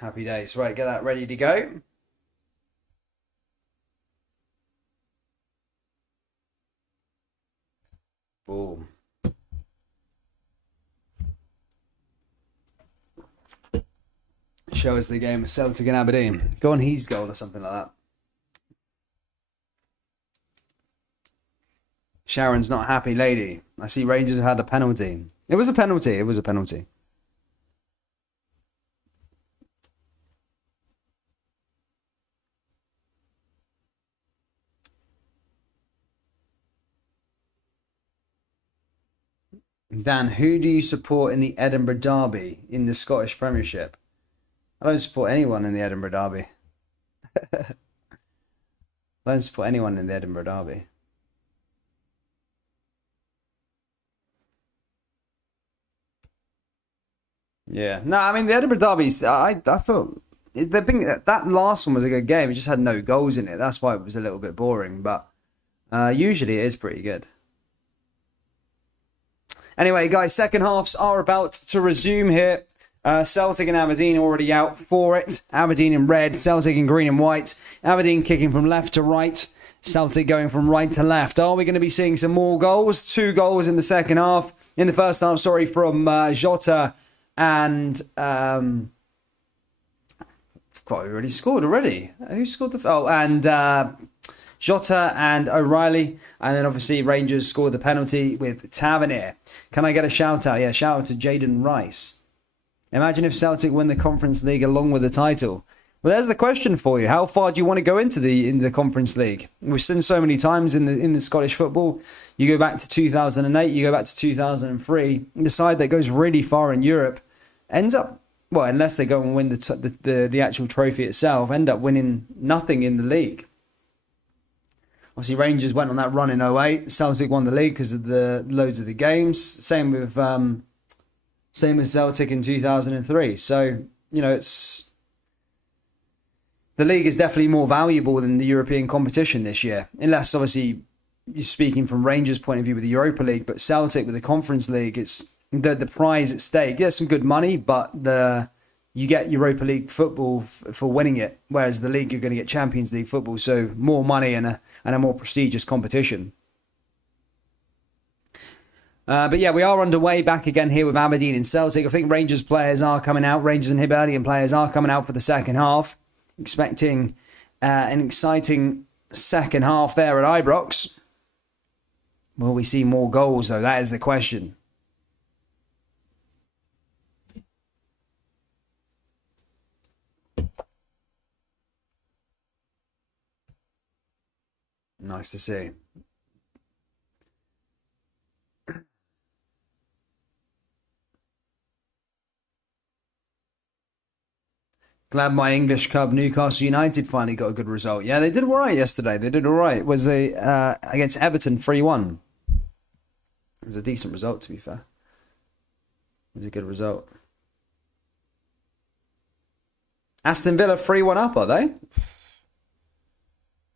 Happy days. Right, get that ready to go. Boom. Show us the game of Celtic and Aberdeen. Go on his goal or something like that. Sharon's not happy lady. I see Rangers have had a penalty. It was a penalty. Dan, who do you support in the Edinburgh Derby in the Scottish Premiership? I don't support anyone in the Edinburgh Derby. I don't support anyone in the Edinburgh Derby. Yeah. No, I mean, the Edinburgh Derbies, I felt that last one was a good game. It just had no goals in it. That's why it was a little bit boring. But usually it is pretty good. Anyway, guys, second halves are about to resume here. Celtic and Aberdeen already out for it. Aberdeen in red, Celtic in green and white. Aberdeen kicking from left to right. Celtic going from right to left. Are we going to be seeing some more goals? 2 goals in the second half. In the first half, from Jota and... God, we already scored already. Who scored the... Jota and O'Reilly, and then obviously Rangers scored the penalty with Tavernier. Can I get a shout out? Yeah, shout out to Jaden Rice. Imagine if Celtic win the Conference League along with the title. Well, there's the question for you. How far do you want to go into the Conference League? We've seen so many times in the Scottish football. You go back to 2008, you go back to 2003. The side that goes really far in Europe ends up, well, unless they go and win the actual trophy itself, end up winning nothing in the league. Obviously, Rangers went on that run in 2008. Celtic won the league because of the loads of the games. Same with Celtic in 2003. So, it's the league is definitely more valuable than the European competition this year. Unless, obviously, you're speaking from Rangers' point of view with the Europa League, but Celtic with the Conference League, it's the prize at stake. Yeah, some good money, but the you get Europa League football for winning it, whereas the league you're going to get Champions League football, so more money and a more prestigious competition. But yeah, we are underway back again here with Aberdeen and Celtic. I think Rangers players are coming out. Rangers and Hibernian players are coming out for the second half. Expecting an exciting second half there at Ibrox. Will we see more goals, though? That is the question. Nice to see. Glad my English club, Newcastle United, finally got a good result. Yeah, they did all right yesterday. They did all right. It was against Everton 3-1. It was a decent result, to be fair. It was a good result. Aston Villa 3-1 up, are they?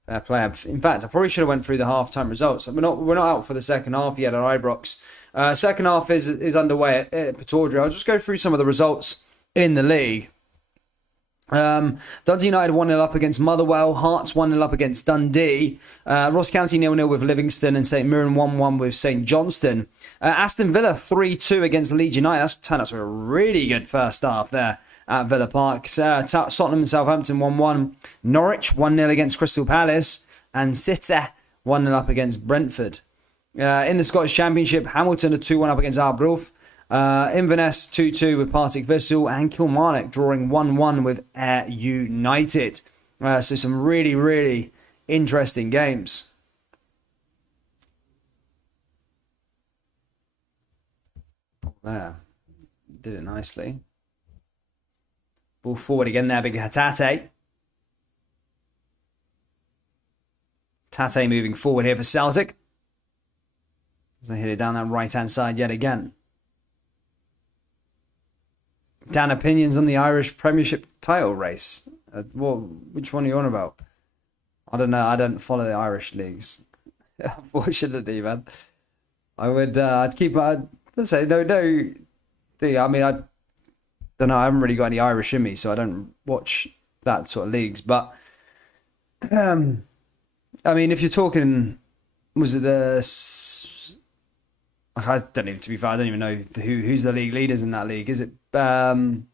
Fair play. In fact, I probably should have went through the half-time results. We're not out for the second half yet at Ibrox. Second half is underway at Pittodrie. I'll just go through some of the results in the league. Dundee United 1-0 up against Motherwell. Hearts 1-0 up against Dundee. Ross County 0-0 with Livingston, and St Mirren 1-1 with St Johnstone. Aston Villa 3-2 against Leeds United. That's turned out to a really good first half there at Villa Park. Tottenham and Southampton 1-1. Norwich 1-0 against Crystal Palace. And City 1-0 up against Brentford. In the Scottish Championship, Hamilton 2-1 up against Arbroath. Inverness 2-2 with Partick Thistle, and Kilmarnock drawing 1-1 with Ayr United. So some really, really interesting games. There. Did it nicely. Ball forward again there, big Hatate. Tate moving forward here for Celtic. As they hit it down that right-hand side yet again. Dan, opinions on the Irish Premiership title race? Which one are you on about? I don't know. I don't follow the Irish leagues. Unfortunately, man. I'd keep. Let's say no. I mean, I don't know. I haven't really got any Irish in me, so I don't watch that sort of leagues. But I mean, if you're talking, was it I don't even, to be fair, I don't even know who's the league leaders in that league. Is it Bohemians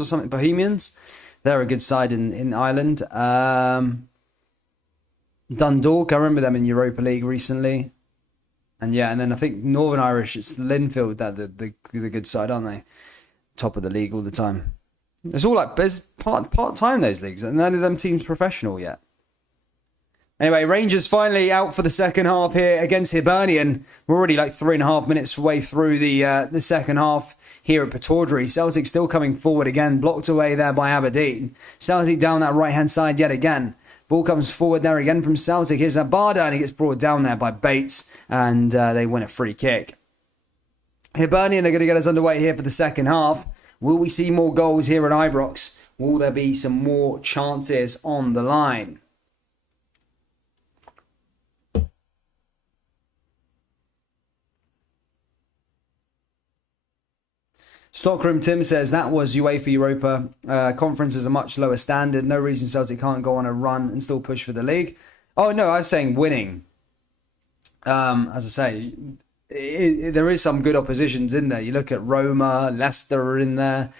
or something? Bohemians? They're a good side in Ireland. Dundalk, I remember them in Europa League recently. And yeah, and then I think Northern Irish, it's Linfield, that the good side, aren't they? Top of the league all the time. It's all like, it's part-time, those leagues, and none of them teams professional yet. Anyway, Rangers finally out for the second half here against Hibernian. We're already like 3.5 minutes way through the second half here at Pittodrie. Celtic still coming forward again, blocked away there by Aberdeen. Celtic down that right-hand side yet again. Ball comes forward there again from Celtic. Here's Abada, and he gets brought down there by Bates, and they win a free kick. Hibernian are going to get us underway here for the second half. Will we see more goals here at Ibrox? Will there be some more chances on the line? Stockroom Tim says that was UEFA Europa. Conference is a much lower standard. No reason Celtic can't go on a run and still push for the league. Oh, no, I was saying winning. As I say, there is some good oppositions in there. You look at Roma, Leicester are in there.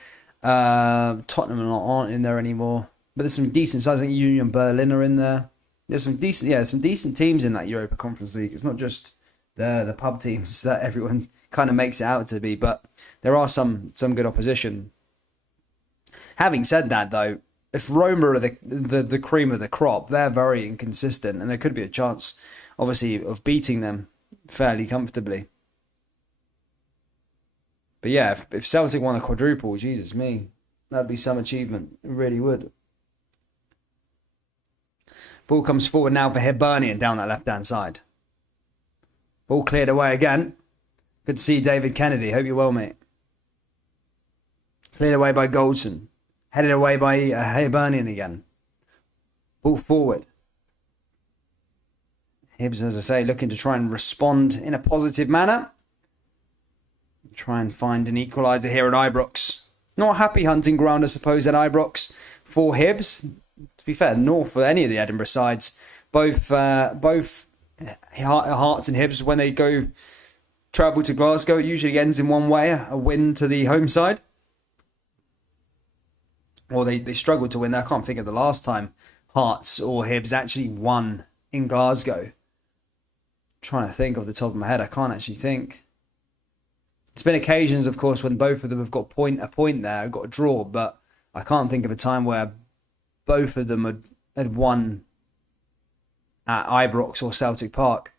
Tottenham aren't in there anymore. But there's some decent sides. I think Union Berlin are in there. There's some decent teams in that Europa Conference League. It's not just the pub teams that everyone kind of makes it out to be, but there are some good opposition. Having said that, though, if Roma are the cream of the crop, they're very inconsistent, and there could be a chance, obviously, of beating them fairly comfortably. But yeah, if Celtic won a quadruple, Jesus me, that'd be some achievement. It really would. Ball comes forward now for Hibernian down that left-hand side. Ball cleared away again. Good to see David Kennedy. Hope you're well, mate. Cleared away by Goldson. Headed away by Hibernian again. Ball forward. Hibs, as I say, looking to try and respond in a positive manner. Try and find an equaliser here at Ibrox. Not a happy hunting ground, I suppose, at Ibrox for Hibs. To be fair, nor for any of the Edinburgh sides. Both Hearts and Hibs, when they go travel to Glasgow, it usually ends in one way, a win to the home side. Or they struggled to win. I can't think of the last time Hearts or Hibs actually won in Glasgow. I'm trying to think off the top of my head. I can't actually think. It's been occasions, of course, when both of them have got a point there, got a draw, but I can't think of a time where both of them had won at Ibrox or Celtic Park.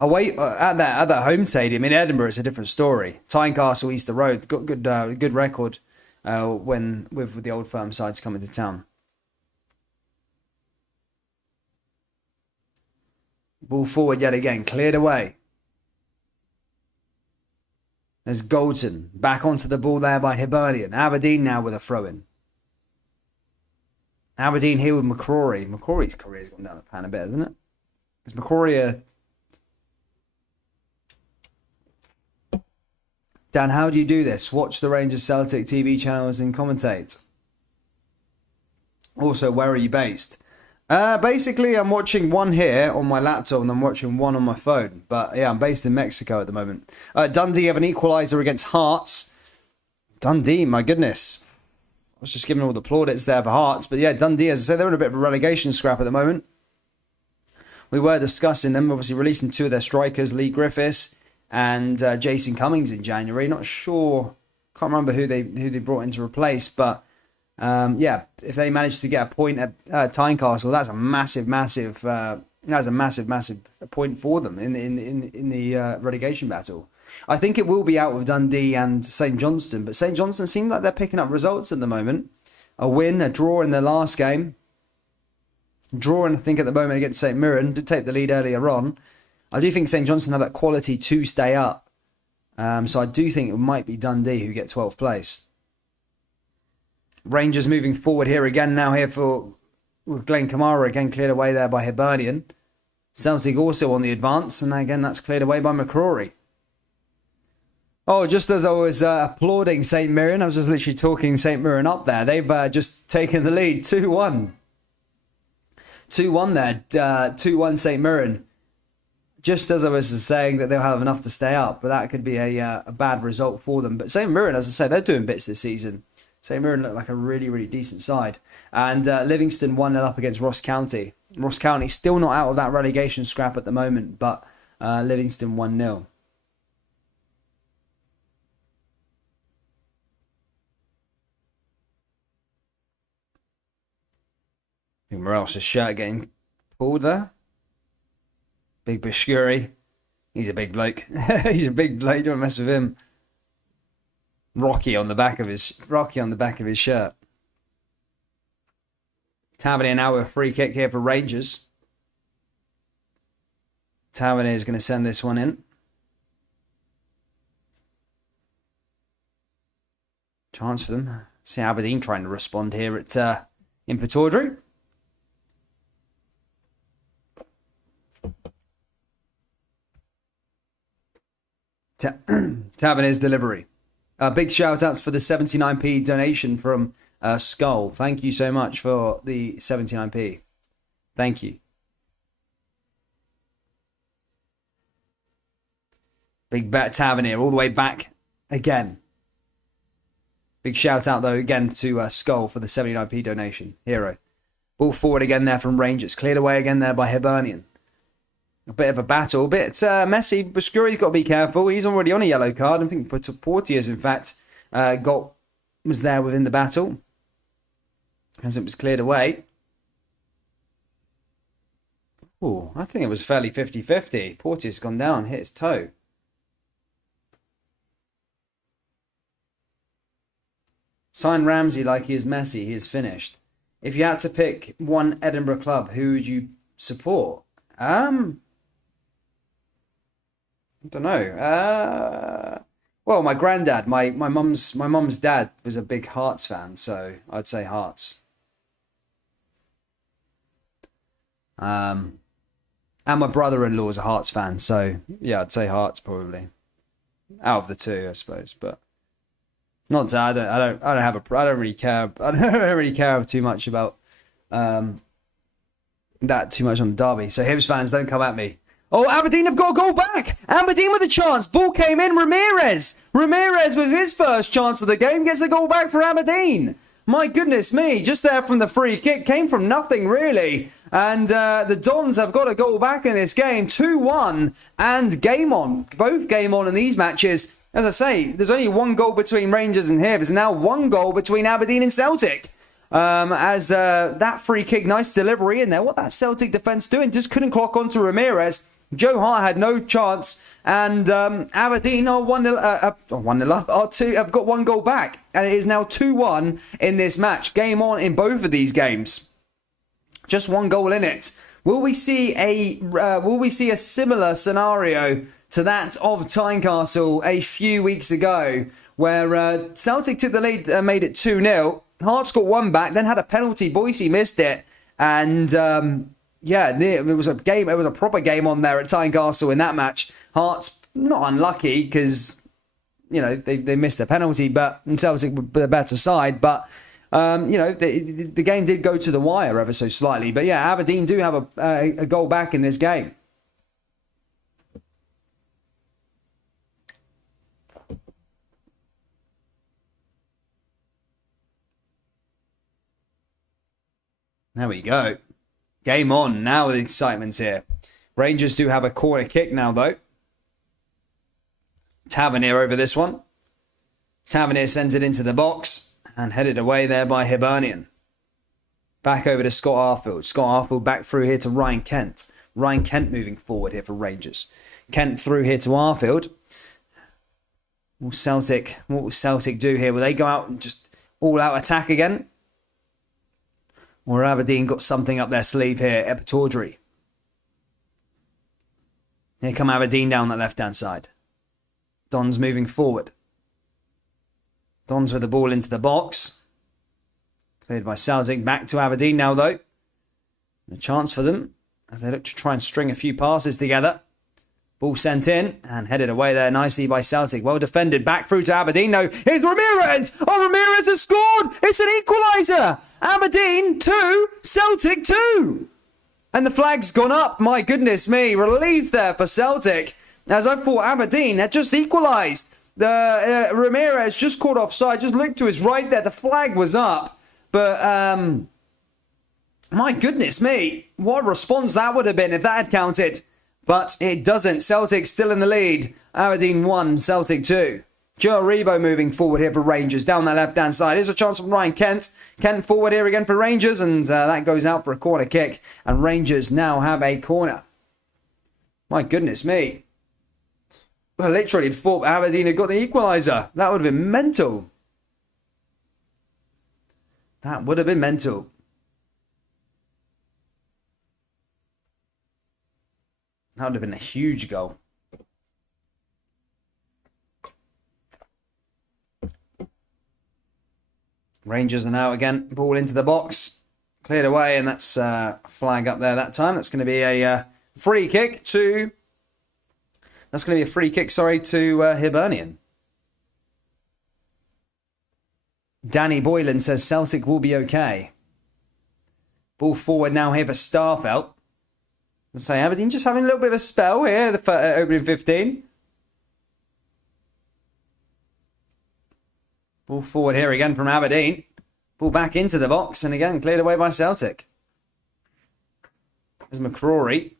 Away at that home stadium in Edinburgh, it's a different story. Tynecastle, Easter Road, got good record when with the Old Firm sides coming to town. Ball forward yet again, cleared away. There's Goldson back onto the ball there by Hibernian. Aberdeen now with a throw-in. Aberdeen here with McCrory. McCrory's career's gone down the pan a bit, hasn't it? Is McCrory Dan, how do you do this? Watch the Rangers Celtic TV channels and commentate. Also, where are you based? Basically, I'm watching one here on my laptop and I'm watching one on my phone. But yeah, I'm based in Mexico at the moment. Dundee have an equaliser against Hearts. Dundee, my goodness. I was just giving all the plaudits there for Hearts. But yeah, Dundee, as I say, they're in a bit of a relegation scrap at the moment. We were discussing them, obviously releasing two of their strikers, Lee Griffiths and Jason Cummings in January. Not sure, can't remember who they brought in to replace, but yeah, if they manage to get a point at Tynecastle, that's a massive point for them in the relegation battle. I think it will be out with Dundee and St Johnstone, but St Johnstone seem like they're picking up results at the moment. A win, a draw in their last game. Drawing, I think, at the moment against St Mirren, did take the lead earlier on. I do think St Johnstone have that quality to stay up. So I do think it might be Dundee who get 12th place. Rangers moving forward here again now here with Glenn Kamara again cleared away there by Hibernian. Celtic also on the advance, and again that's cleared away by McCrory. Oh, just as I was applauding St Mirren, I was just literally talking St Mirren up there. They've just taken the lead, 2-1. 2-1 there, 2-1 St Mirren. Just as I was saying that they'll have enough to stay up, but that could be a bad result for them. But St Mirren, as I say, they're doing bits this season. St Mirren look like a really, really decent side. And Livingston 1-0 up against Ross County. Ross County still not out of that relegation scrap at the moment, but Livingston 1-0. I think Morales' shirt getting pulled there. Big Bashkuri. He's a big bloke. He's a big bloke. Don't mess with him. Rocky on the back of his shirt. Tavernier now with a free kick here for Rangers. Tavernier is going to send this one in. Chance for them. See Aberdeen trying to respond here at in Pittodrie. Tavernier's delivery. Big shout out for the 79p donation from Skull. Thank you so much for the 79p. Thank you. Big bet Tavernier all the way back again. Big shout out though again to Skull for the 79p donation. Hero. Ball forward again there from Rangers. Cleared away again there by Hibernian. A bit of a battle, a bit messy. Bashkuri's got to be careful. He's already on a yellow card. I think Porteous, in fact, was there within the battle as it was cleared away. Oh, I think it was fairly 50-50. Porteous gone down, hit his toe. Sign Ramsey like he is Messi. He is finished. If you had to pick one Edinburgh club, who would you support? I don't know. Well, my granddad, my mum's dad was a big Hearts fan, so I'd say Hearts. And my brother-in-law is a Hearts fan, so yeah, I'd say Hearts probably. Out of the two, I suppose, but Not that I don't really care. I don't really care too much about that too much on the derby. So Hibs fans, don't come at me. Oh, Aberdeen have got a goal back. Aberdeen with a chance. Ball came in. Ramirez with his first chance of the game gets a goal back for Aberdeen. My goodness me, just there from the free kick. Came from nothing, really. And the Dons have got a goal back in this game. 2-1 and game on. Both game on in these matches. As I say, there's only one goal between Rangers and Hibs. Now one goal between Aberdeen and Celtic. As that free kick, nice delivery in there. What that Celtic defence doing? Just couldn't clock onto Ramirez. Joe Hart had no chance. And Aberdeen are 1-0 up. Have got one goal back. And it is now 2-1 in this match. Game on in both of these games. Just one goal in it. Will we see a similar scenario to that of Tynecastle a few weeks ago, where Celtic took the lead and made it 2-0. Hearts got one back, then had a penalty. Boise missed it, and it was a game. It was a proper game on there at Tynecastle in that match. Hearts not unlucky because they missed a penalty, but Celtic were the better side. But the game did go to the wire ever so slightly. But yeah, Aberdeen do have a goal back in this game. There we go. Game on. Now the excitement's here. Rangers do have a corner kick now, though. Tavernier over this one. Tavernier sends it into the box and headed away there by Hibernian. Back over to Scott Arfield. Scott Arfield back through here to Ryan Kent. Ryan Kent moving forward here for Rangers. Kent through here to Arfield. What will Celtic do here? Will they go out and just all-out attack again? Or Aberdeen got something up their sleeve here. Epitaudry. Here come Aberdeen down that left-hand side. Dons moving forward. Dons with the ball into the box. Cleared by Celtic. Back to Aberdeen now, though. A chance for them as they look to try and string a few passes together. Ball sent in and headed away there nicely by Celtic. Well defended. Back through to Aberdeen. No, here's Ramirez. Oh, Ramirez has scored. It's an equaliser. Aberdeen 2, Celtic 2. And the flag's gone up. My goodness me. Relief there for Celtic. As I thought Aberdeen had just equalised. Ramirez just caught offside. Just looked to his right there. The flag was up. But, my goodness me. What a response that would have been if that had counted. But it doesn't. Celtic still in the lead. Aberdeen 1, Celtic 2. Joe Aribo moving forward here for Rangers. Down that left-hand side. Here's a chance from Ryan Kent. Kent forward here again for Rangers. And that goes out for a corner kick. And Rangers now have a corner. My goodness me. I literally thought Aberdeen had got the equaliser. That would have been mental. That would have been mental. That would have been a huge goal. Rangers are now again. Ball into the box. Cleared away, and that's a flag up there that time. That's going to be a free kick to... That's going to be a free kick, to Hibernian. Danny Boylan says Celtic will be okay. Ball forward now here for Starfelt. Let's say Aberdeen just having a little bit of a spell here, the opening 15. Ball forward here again from Aberdeen. Ball back into the box and again cleared away by Celtic. There's McCrory.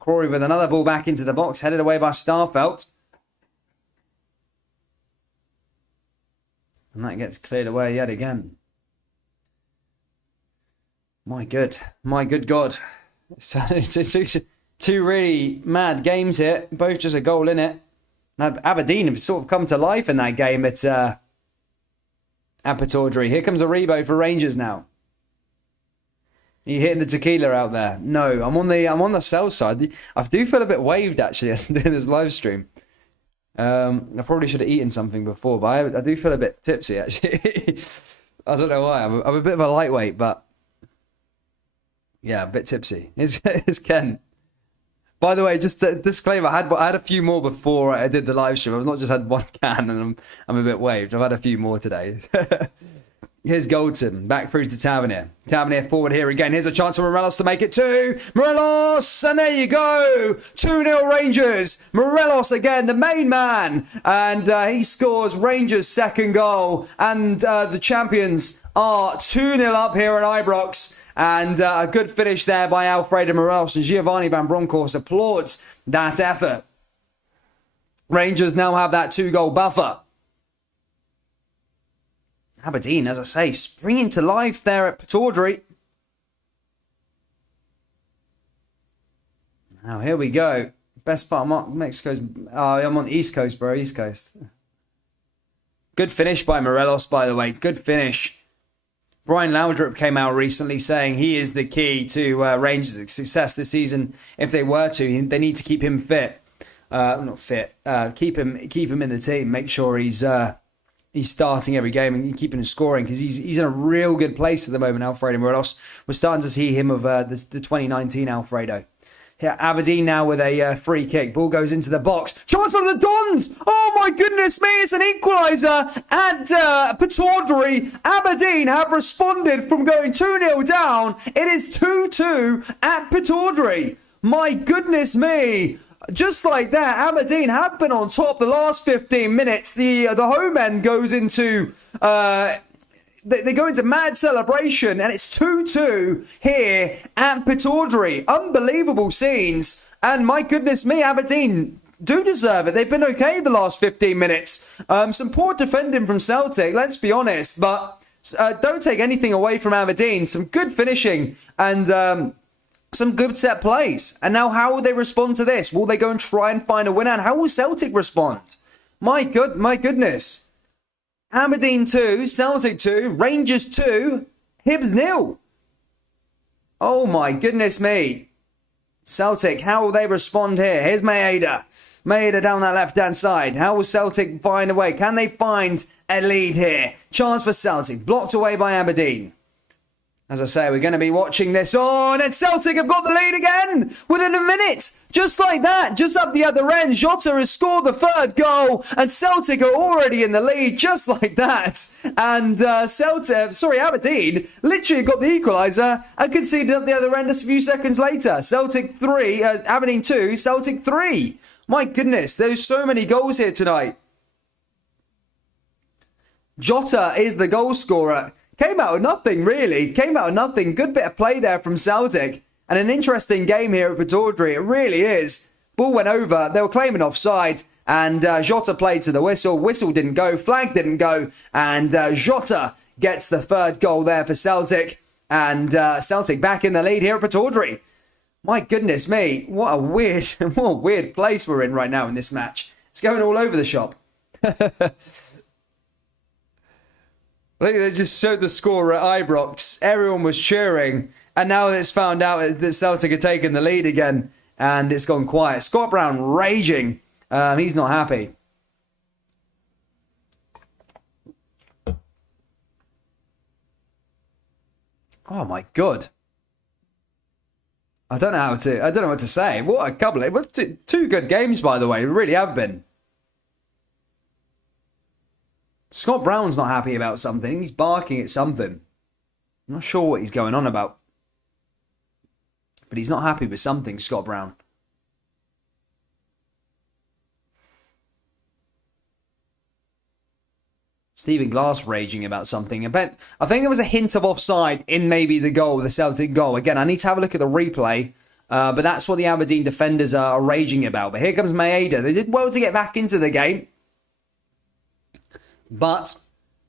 McCrory with another ball back into the box, headed away by Starfelt. And that gets cleared away yet again. My good God. It's two really mad games here. Both just a goal in it. Now, Aberdeen have sort of come to life in that game at Epitaudry. Here comes Aribo for Rangers now. Are you hitting the tequila out there? No, I'm on the sell side. I do feel a bit waved actually as I'm doing this live stream. I probably should have eaten something before, but I do feel a bit tipsy actually. I don't know why. I'm a bit of a lightweight, but yeah, a bit tipsy. It's Ken. By the way, just a disclaimer, I had a few more before I did the live stream. I've not just had one can and I'm a bit waved. I've had a few more today. Here's Goldson, back through to Tavernier. Tavernier forward here again. Here's a chance for Morelos to make it 2. Morelos, and there you go. 2-0 Rangers. Morelos again, the main man. And he scores Rangers' second goal. And the champions are 2-0 up here at Ibrox. And a good finish there by Alfredo Morelos. And Giovanni Van Bronckhorst applauds that effort. Rangers now have that 2-goal buffer. Aberdeen, as I say, springing to life there at Pataudry. Now, here we go. Best part of Mexico's... Oh, I'm on the East Coast, bro. East Coast. Good finish by Morelos, by the way. Good finish. Brian Laudrup came out recently saying he is the key to Rangers' success this season. If they were to, they need to keep him fit. Not fit. Keep him in the team. Make sure he's starting every game and keeping him scoring, because he's in a real good place at the moment, Alfredo Morelos. We're starting to see him of the 2019 Alfredo. Here, Aberdeen now with a free kick. Ball goes into the box. Chance for the Dons! Oh my goodness me, it's an equaliser at Pataudry. Aberdeen have responded from going 2-0 down. It is 2-2 at Pataudry. My goodness me. Just like that, Aberdeen have been on top the last 15 minutes. The home end goes into... They go into mad celebration, and it's 2-2 here at Pataudry. Unbelievable scenes. And my goodness me, Aberdeen do deserve it. They've been okay the last 15 minutes. Some poor defending from Celtic, let's be honest. But don't take anything away from Aberdeen. Some good finishing and... some good set plays. And now how will they respond to this? Will they go and try and find a winner? And how will Celtic respond? My goodness. Aberdeen 2, Celtic 2, Rangers 2, Hibs 0. Oh my goodness me. Celtic, how will they respond here? Here's Maeda. Maeda down that left-hand side. How will Celtic find a way? Can they find a lead here? Chance for Celtic. Blocked away by Aberdeen. As I say, we're going to be watching this on, and Celtic have got the lead again within a minute. Just like that, just up the other end, Jota has scored the third goal, and Celtic are already in the lead, just like that. And Aberdeen literally got the equaliser and conceded up the other end a few seconds later. Celtic 3, Aberdeen 2, Celtic 3. My goodness, there's so many goals here tonight. Jota is the goal scorer. Came out of nothing, really. Came out of nothing. Good bit of play there from Celtic. And an interesting game here at Pataudry. It really is. Ball went over. They were claiming offside. And Jota played to the whistle. Whistle didn't go. Flag didn't go. And Jota gets the third goal there for Celtic. And Celtic back in the lead here at Pataudry. My goodness me. What a weird place we're in right now in this match. It's going all over the shop. I think they just showed the score at Ibrox. Everyone was cheering. And now it's found out that Celtic are taking the lead again. And it's gone quiet. Scott Brown raging. He's not happy. Oh my God. I don't know what to say. What a couple of... Two good games, by the way. They really have been. Scott Brown's not happy about something. He's barking at something. I'm not sure what he's going on about. But he's not happy with something, Scott Brown. Stephen Glass raging about something. I think there was a hint of offside in maybe the goal, the Celtic goal. Again, I need to have a look at the replay. But that's what the Aberdeen defenders are raging about. But here comes Maeda. They did well to get back into the game. But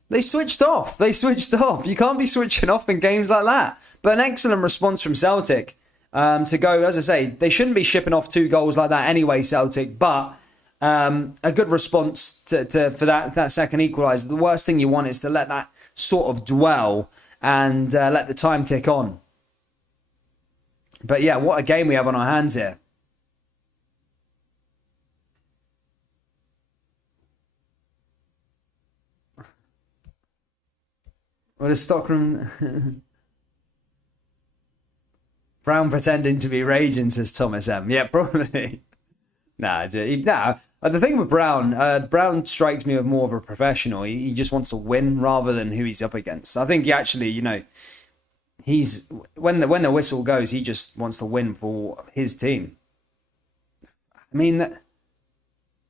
they switched off. You can't be switching off in games like that. But an excellent response from Celtic to go, as I say, they shouldn't be shipping off 2 goals like that anyway, Celtic. But a good response for that second equaliser. The worst thing you want is to let that sort of dwell and let the time tick on. But yeah, what a game we have on our hands here. What is Stockholm? Brown pretending to be raging, says Thomas M. Yeah, probably. Nah. The thing with Brown, Brown strikes me as more of a professional. He just wants to win rather than who he's up against. I think he actually, he's when the whistle goes, he just wants to win for his team. I mean,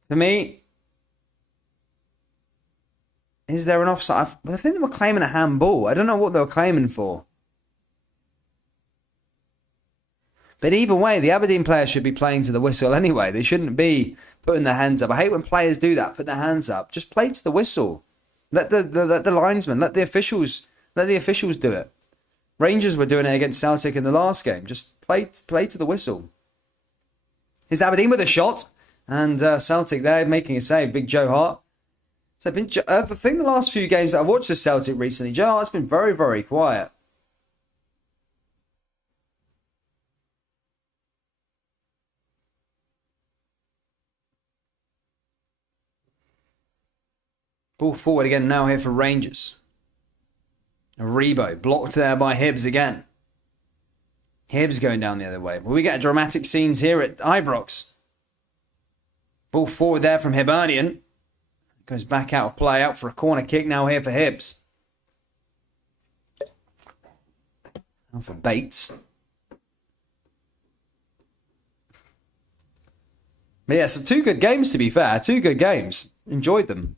for me, is there an offside? I think they were claiming a handball. I don't know what they were claiming for. But either way, the Aberdeen players should be playing to the whistle anyway. They shouldn't be putting their hands up. I hate when players do that, put their hands up. Just play to the whistle. Let the linesmen, let the officials do it. Rangers were doing it against Celtic in the last game. Just play to the whistle. Here's Aberdeen with a shot, and Celtic there making a save. Big Joe Hart. So I think the last few games that I've watched of Celtic recently, Joe Hart's been very, very quiet. Ball forward again now here for Rangers. Rebo blocked there by Hibs again. Hibs going down the other way. Well, we get dramatic scenes here at Ibrox. Ball forward there from Hibernian. Goes back out of play, out for a corner kick now here for Hibs. Now for Bates. But yeah, so 2 good games to be fair. 2 good games. Enjoyed them.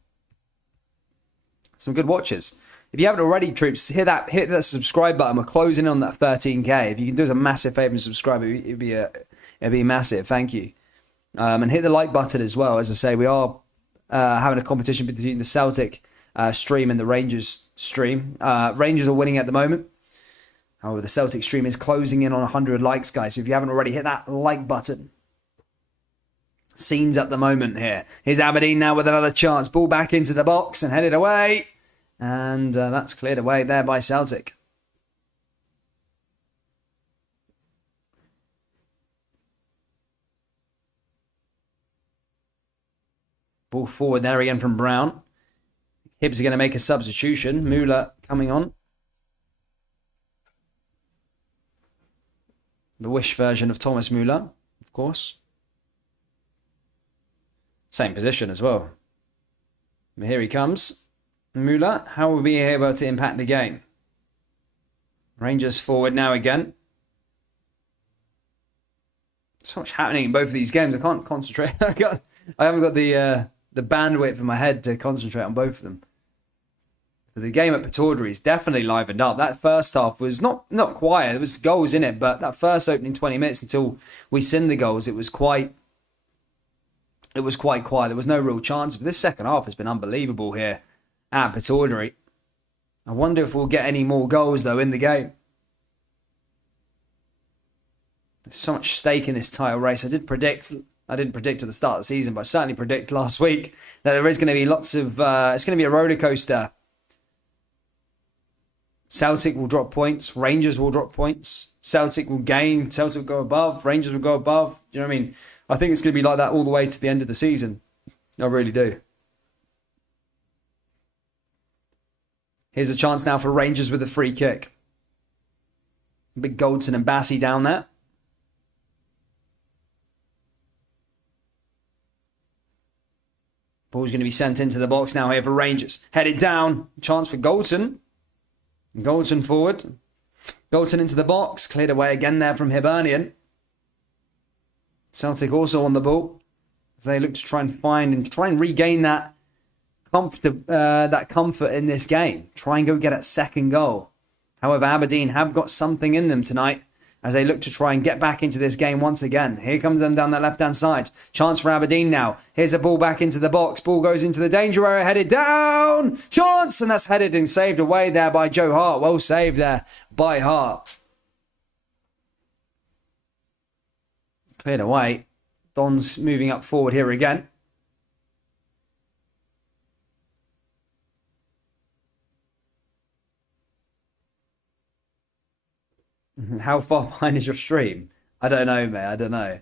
Some good watches. If you haven't already, troops, hit that subscribe button. We're closing on that 13k. If you can do us a massive favour and subscribe, it'd be massive. Thank you. And hit the like button as well. As I say, we are having a competition between the Celtic stream and the Rangers stream. Rangers are winning at the moment. However, the Celtic stream is closing in on 100 likes, guys. So if you haven't already, hit that like button. Scenes at the moment here. Here's Aberdeen now with another chance. Ball back into the box and headed away. And that's cleared away there by Celtic. Ball forward there again from Brown. Hibs are going to make a substitution. Müller coming on. The wish version of Thomas Müller, of course. Same position as well. But here he comes. Müller, how will we be able to impact the game? Rangers forward now again. So much happening in both of these games. I can't concentrate. I haven't got the bandwidth in my head to concentrate on both of them. But the game at Pataudry is definitely livened up. That first half was not quiet. There was goals in it, but that first opening 20 minutes until we sinned the goals, it was quite quiet. There was no real chance. But this second half has been unbelievable here at Pataudry. I wonder if we'll get any more goals, though, in the game. There's so much stake in this title race. I didn't predict at the start of the season, but I certainly predict last week that there is going to be lots of... it's going to be a roller coaster. Celtic will drop points. Rangers will drop points. Celtic will gain. Celtic will go above. Rangers will go above. You know what I mean? I think it's going to be like that all the way to the end of the season. I really do. Here's a chance now for Rangers with a free kick. Big Goldson and Bassey down there. Ball's going to be sent into the box now here for Rangers. Headed down. Chance for Goldson. Goldson forward. Goldson into the box. Cleared away again there from Hibernian. Celtic also on the ball. As they look to try and regain that comfort in this game. Try and go get that second goal. However, Aberdeen have got something in them tonight as they look to try and get back into this game once again. Here comes them down that left-hand side. Chance for Aberdeen now. Here's a ball back into the box. Ball goes into the danger area, headed down. Chance! And that's headed and saved away there by Joe Hart. Well saved there by Hart. Cleared away. Don's moving up forward here again. How far behind is your stream? I don't know, mate. I don't know.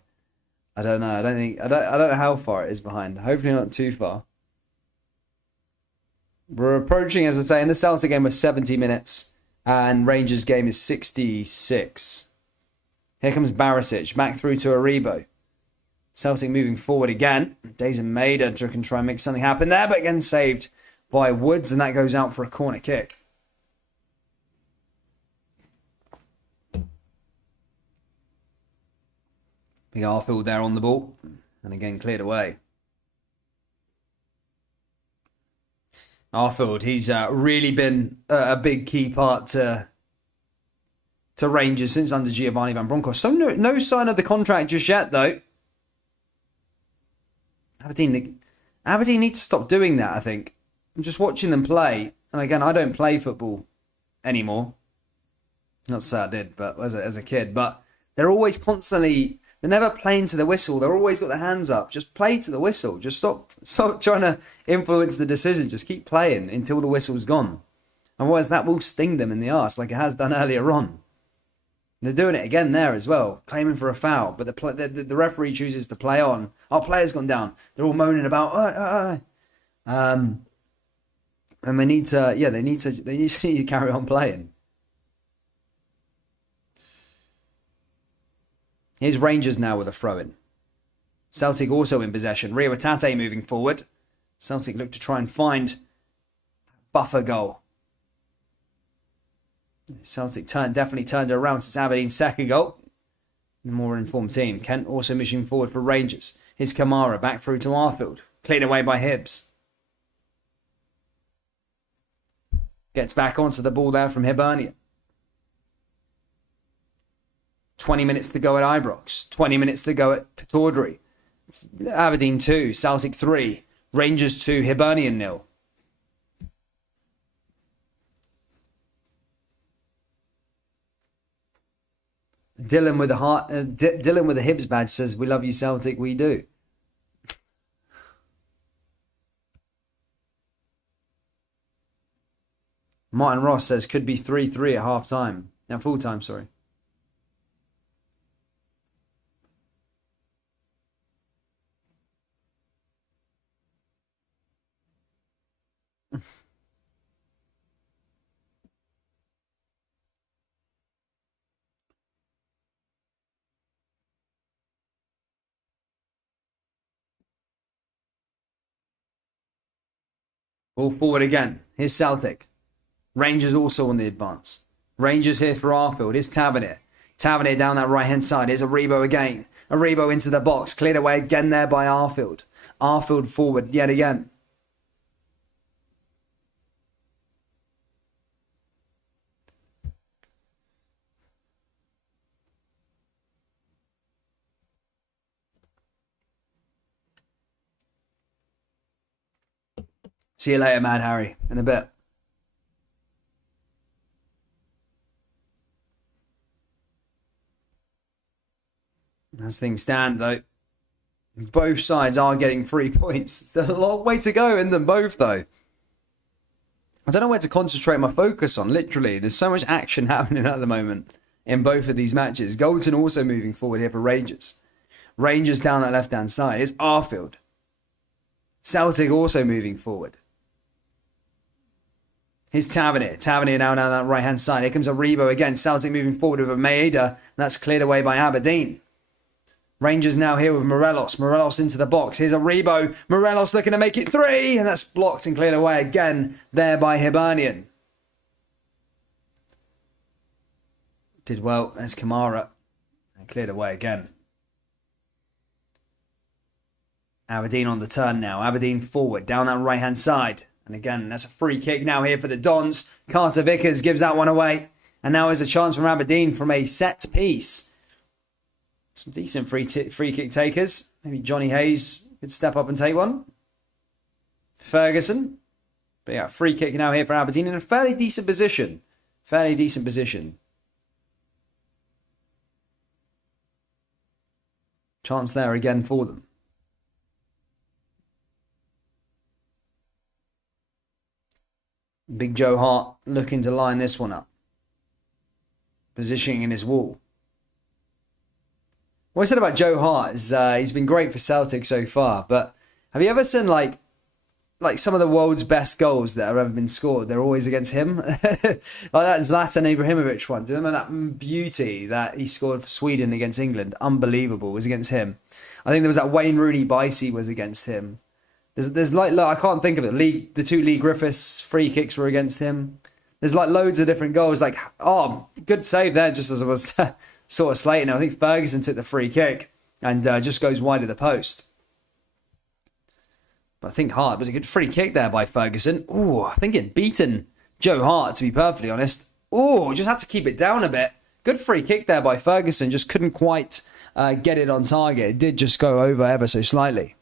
I don't know how far it is behind. Hopefully not too far. We're approaching, as I say, in the Celtic game was 70 minutes and Rangers game is 66. Here comes Barisic, back through to Aribo. Celtic moving forward again. Dazen Maida can try and make something happen there, but again saved by Woods, and that goes out for a corner kick. Big Arfield there on the ball, and again cleared away. Arfield, he's really been a big key part to Rangers since under Giovanni Van Bronckhorst. So no sign of the contract just yet, though. Aberdeen need to stop doing that, I think. I'm just watching them play, and again, I don't play football anymore. Not to say I did, but as a kid. But they're always constantly... They're never playing to the whistle. They're always got their hands up. Just play to the whistle. Just stop trying to influence the decision. Just keep playing until the whistle's gone. Otherwise, that will sting them in the arse like it has done earlier on. They're doing it again there as well, claiming for a foul. But the referee chooses to play on. Our player's gone down. They're all moaning about, and they need to carry on playing. Here's Rangers now with a throw-in. Celtic also in possession. Rio Atate moving forward. Celtic look to try and find buffer goal. Celtic definitely turned it around since Aberdeen's second goal. The more informed team. Kent also moving forward for Rangers. Here's Kamara back through to Arfield. Cleared away by Hibs. Gets back onto the ball there from Hibernian. 20 minutes to go at Ibrox. 20 minutes to go at Pittodrie. Aberdeen 2, Celtic 3, Rangers 2, Hibernian 0. Dylan with a Hibs badge says, "We love you, Celtic, we do." Martin Ross says, "Could be 3-3 at half time." Now, full time, sorry. Ball forward again. Here's Celtic. Rangers also on the advance. Rangers here for Arfield. Here's Tavernier. Tavernier down that right-hand side. Here's Aribo again. Aribo into the box. Cleared away again there by Arfield. Arfield forward yet again. See you later, Mad Harry, in a bit. As things stand, though, both sides are getting 3 points. It's a long way to go in them both, though. I don't know where to concentrate my focus on, literally. There's so much action happening at the moment in both of these matches. Goldson also moving forward here for Rangers. Rangers down that left-hand side. It's Arfield. Celtic also moving forward. Here's Tavernier. Tavernier now down that right-hand side. Here comes Aribo again. Celtic moving forward with a Maeda. And that's cleared away by Aberdeen. Rangers now here with Morelos. Morelos into the box. Here's Aribo. Morelos looking to make it 3. And that's blocked and cleared away again there by Hibernian. Did well. There's Kamara. And cleared away again. Aberdeen on the turn now. Aberdeen forward down that right-hand side. And again, that's a free kick now here for the Dons. Carter Vickers gives that one away. And now there's a chance from Aberdeen from a set piece. Some decent free kick takers. Maybe Johnny Hayes could step up and take one. Ferguson. But yeah, free kick now here for Aberdeen in a fairly decent position. Fairly decent position. Chance there again for them. Big Joe Hart looking to line this one up. Positioning in his wall. What I said about Joe Hart is he's been great for Celtic so far, but have you ever seen, like, like some of the world's best goals that have ever been scored, they're always against him. Like that Zlatan Ibrahimovic one. Do you remember that beauty that he scored for Sweden against England? Unbelievable. It was against him. I think there was that Wayne Rooney Bicey was against him. There's like, look, I can't think of it. The two Lee Griffiths free kicks were against him. There's like loads of different goals. Like, oh, good save there, just as I was sort of slating. I think Ferguson took the free kick and just goes wide of the post. But I think Hart was a good free kick there by Ferguson. Oh, I think it beaten Joe Hart, to be perfectly honest. Oh, just had to keep it down a bit. Good free kick there by Ferguson. Just couldn't quite get it on target. It did just go over ever so slightly.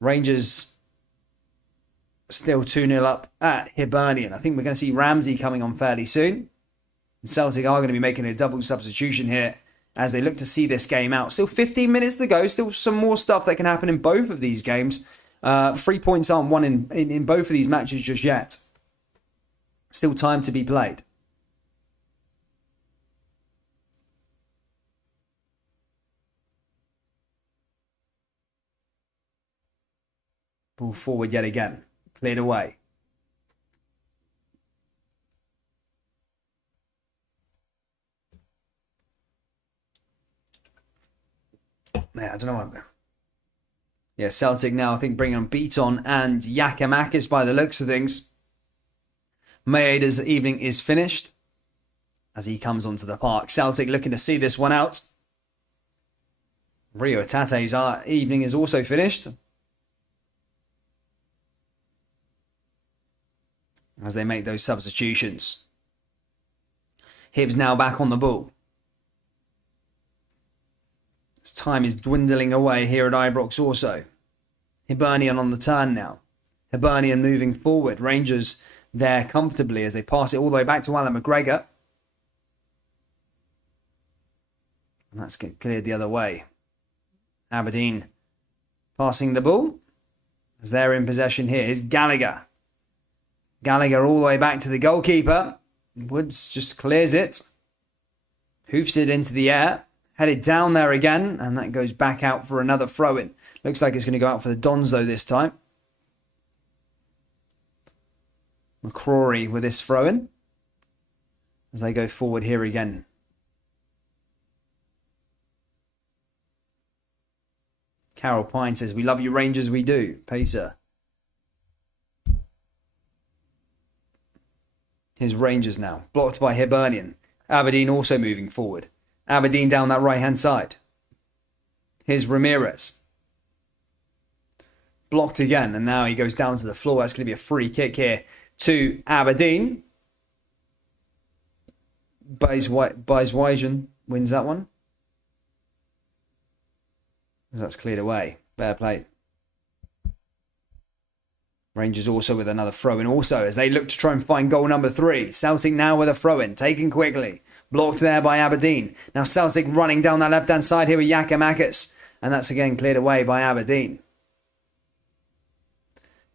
Rangers still 2-0 up at Hibernian. I think we're going to see Ramsey coming on fairly soon. Celtic are going to be making a double substitution here as they look to see this game out. Still 15 minutes to go. Still some more stuff that can happen in both of these games. 3 points aren't won in both of these matches just yet. Still time to be played. Ball forward yet again. Cleared away. Yeah, I don't know. Yeah, Celtic now, I think, bringing on Beaton and Giakoumakis by the looks of things. Maeda's evening is finished as he comes onto the park. Celtic looking to see this one out. Rio Tate's evening is also finished as they make those substitutions. Hibs now back on the ball. As time is dwindling away here at Ibrox also. Hibernian on the turn now. Hibernian moving forward. Rangers there comfortably as they pass it all the way back to Alan McGregor. And that's cleared the other way. Aberdeen passing the ball as they're in possession here. Here's Gallagher. Gallagher all the way back to the goalkeeper. Woods just clears it. Hoofs it into the air. Headed down there again. And that goes back out for another throw-in. Looks like it's going to go out for the Dons though this time. McCrory with this throw-in. As they go forward here again. Carol Pine says, "We love you Rangers, we do." Pacer. Here's Rangers now. Blocked by Hibernian. Aberdeen also moving forward. Aberdeen down that right-hand side. Here's Ramirez. Blocked again, and now he goes down to the floor. That's going to be a free kick here to Aberdeen. Baiswagen wins that one. That's cleared away. Fair play. Rangers also with another throw-in also as they look to try and find goal number 3. Celtic now with a throw-in, taken quickly. Blocked there by Aberdeen. Now Celtic running down that left-hand side here with Giakoumakis. And that's again cleared away by Aberdeen.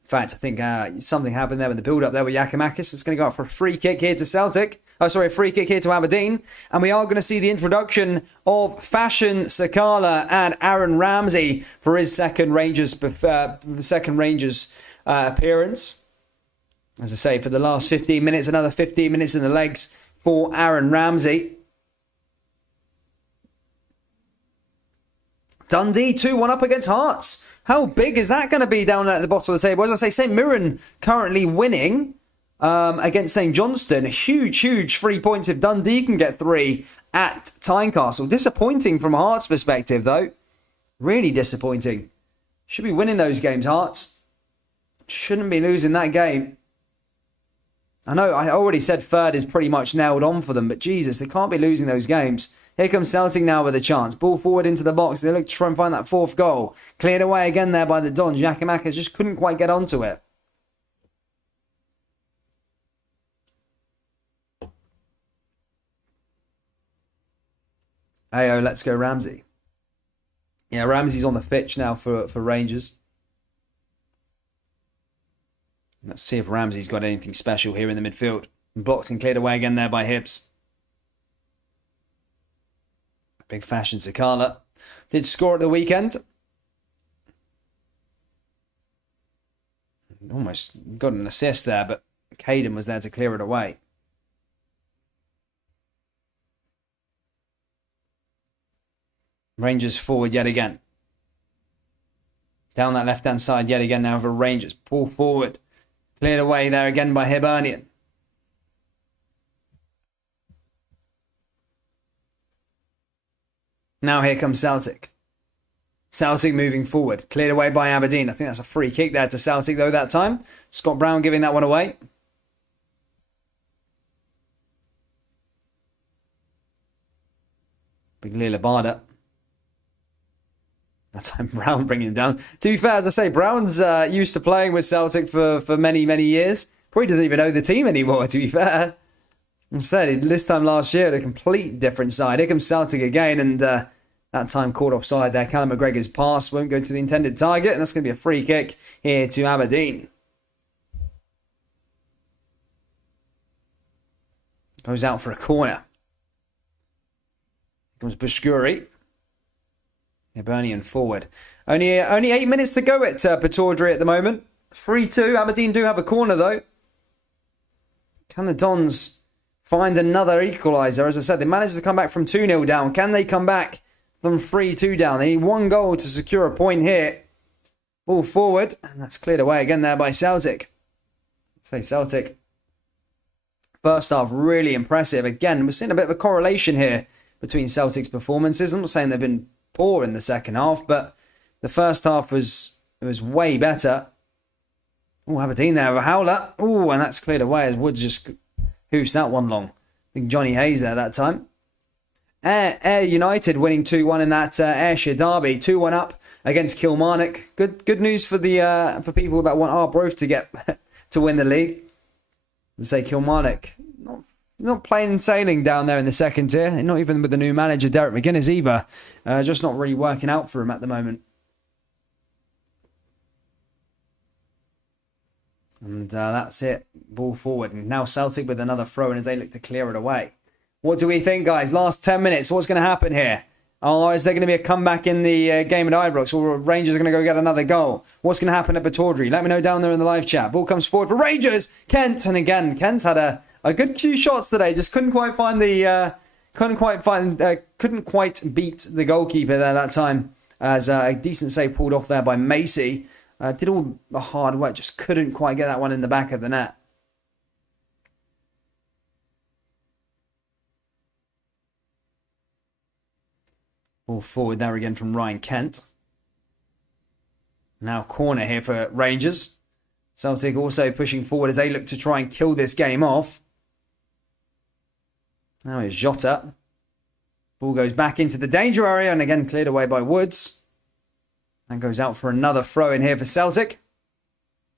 In fact, I think something happened there in the build-up there with Giakoumakis. It's going to go out for a free kick here to Celtic. A free kick here to Aberdeen. And we are going to see the introduction of Fashion Sakala and Aaron Ramsey for his second Rangers appearance. As I say, for the last 15 minutes, another 15 minutes in the legs for Aaron Ramsey. Dundee 2-1 up against Hearts. How big is that going to be down at the bottom of the table? As I say, St Mirren currently winning against St Johnstone. Huge 3 points if Dundee can get 3 at Tynecastle. Disappointing from Hearts' perspective, though. Really disappointing. Should be winning those games, Hearts. Shouldn't be losing that game. I know I already said third is pretty much nailed on for them, but Jesus, they can't be losing those games. Here comes Celtic now with a chance. Ball forward into the box. They look to try and find that 4th goal. Cleared away again there by the Dons. Giakoumakis just couldn't quite get onto it. Ayo, let's go Ramsey. Yeah, Ramsey's on the pitch now for Rangers. Let's see if Ramsey's got anything special here in the midfield. Blocked and cleared away again there by Hibs. Big Fashion Sakala did score at the weekend. almost got an assist there, but Caden was there to clear it away. Rangers forward yet again. Down that left-hand side yet again now for Rangers. Pull forward. Cleared away there again by Hibernian. Now here comes Celtic. Celtic moving forward. Cleared away by Aberdeen. I think that's a free kick there to Celtic though that time. Scott Brown giving that one away. Big Lila Barda. That time Brown bringing him down. To be fair, as I say, Brown's used to playing with Celtic for many, many years. Probably doesn't even know the team anymore, to be fair. I said, this time last year, a complete different side. Here comes Celtic again, and that time caught offside there. Callum McGregor's pass won't go to the intended target, and that's going to be a free kick here to Aberdeen. Goes out for a corner. Here comes Bushguri. Hibernian forward. Only 8 minutes to go at Pataudry at the moment. 3-2. Aberdeen do have a corner though. Can the Dons find another equaliser? As I said, they managed to come back from 2-0 down. Can they come back from 3-2 down? They need one goal to secure a point here. Ball forward. And that's cleared away again there by Celtic. Say Celtic. First half really impressive. Again, we're seeing a bit of a correlation here between Celtic's performances. I'm not saying they've been poor in the second half, but the first half was way better. Oh, Aberdeen there with a howler. Oh, and that's cleared away as Woods just hoofs that one long. I think Johnny Hayes there that time. Ayr United winning 2-1 in that Ayrshire derby. 2-1 up against Kilmarnock. Good news for the for people that want Arbroath to get to win the league. Let's say Kilmarnock not plain and sailing down there in the second tier. Not even with the new manager, Derek McGuinness, either. Just not really working out for him at the moment. And that's it. Ball forward. And now Celtic with another throw in as they look to clear it away. What do we think, guys? Last 10 minutes. What's going to happen here? Is there going to be a comeback in the game at Ibrox? Or Rangers are going to go get another goal? What's going to happen at Pataudry? Let me know down there in the live chat. Ball comes forward for Rangers. Kent. And again, Kent's had a good few shots today. Just couldn't quite find the... couldn't quite beat the goalkeeper there that time. As a decent save pulled off there by Macy. Did all the hard work. Just couldn't quite get that one in the back of the net. Ball forward there again from Ryan Kent. Now corner here for Rangers. Celtic also pushing forward as they look to try and kill this game off. Now is Jota. Ball goes back into the danger area and again cleared away by Woods. And goes out for another throw in here for Celtic.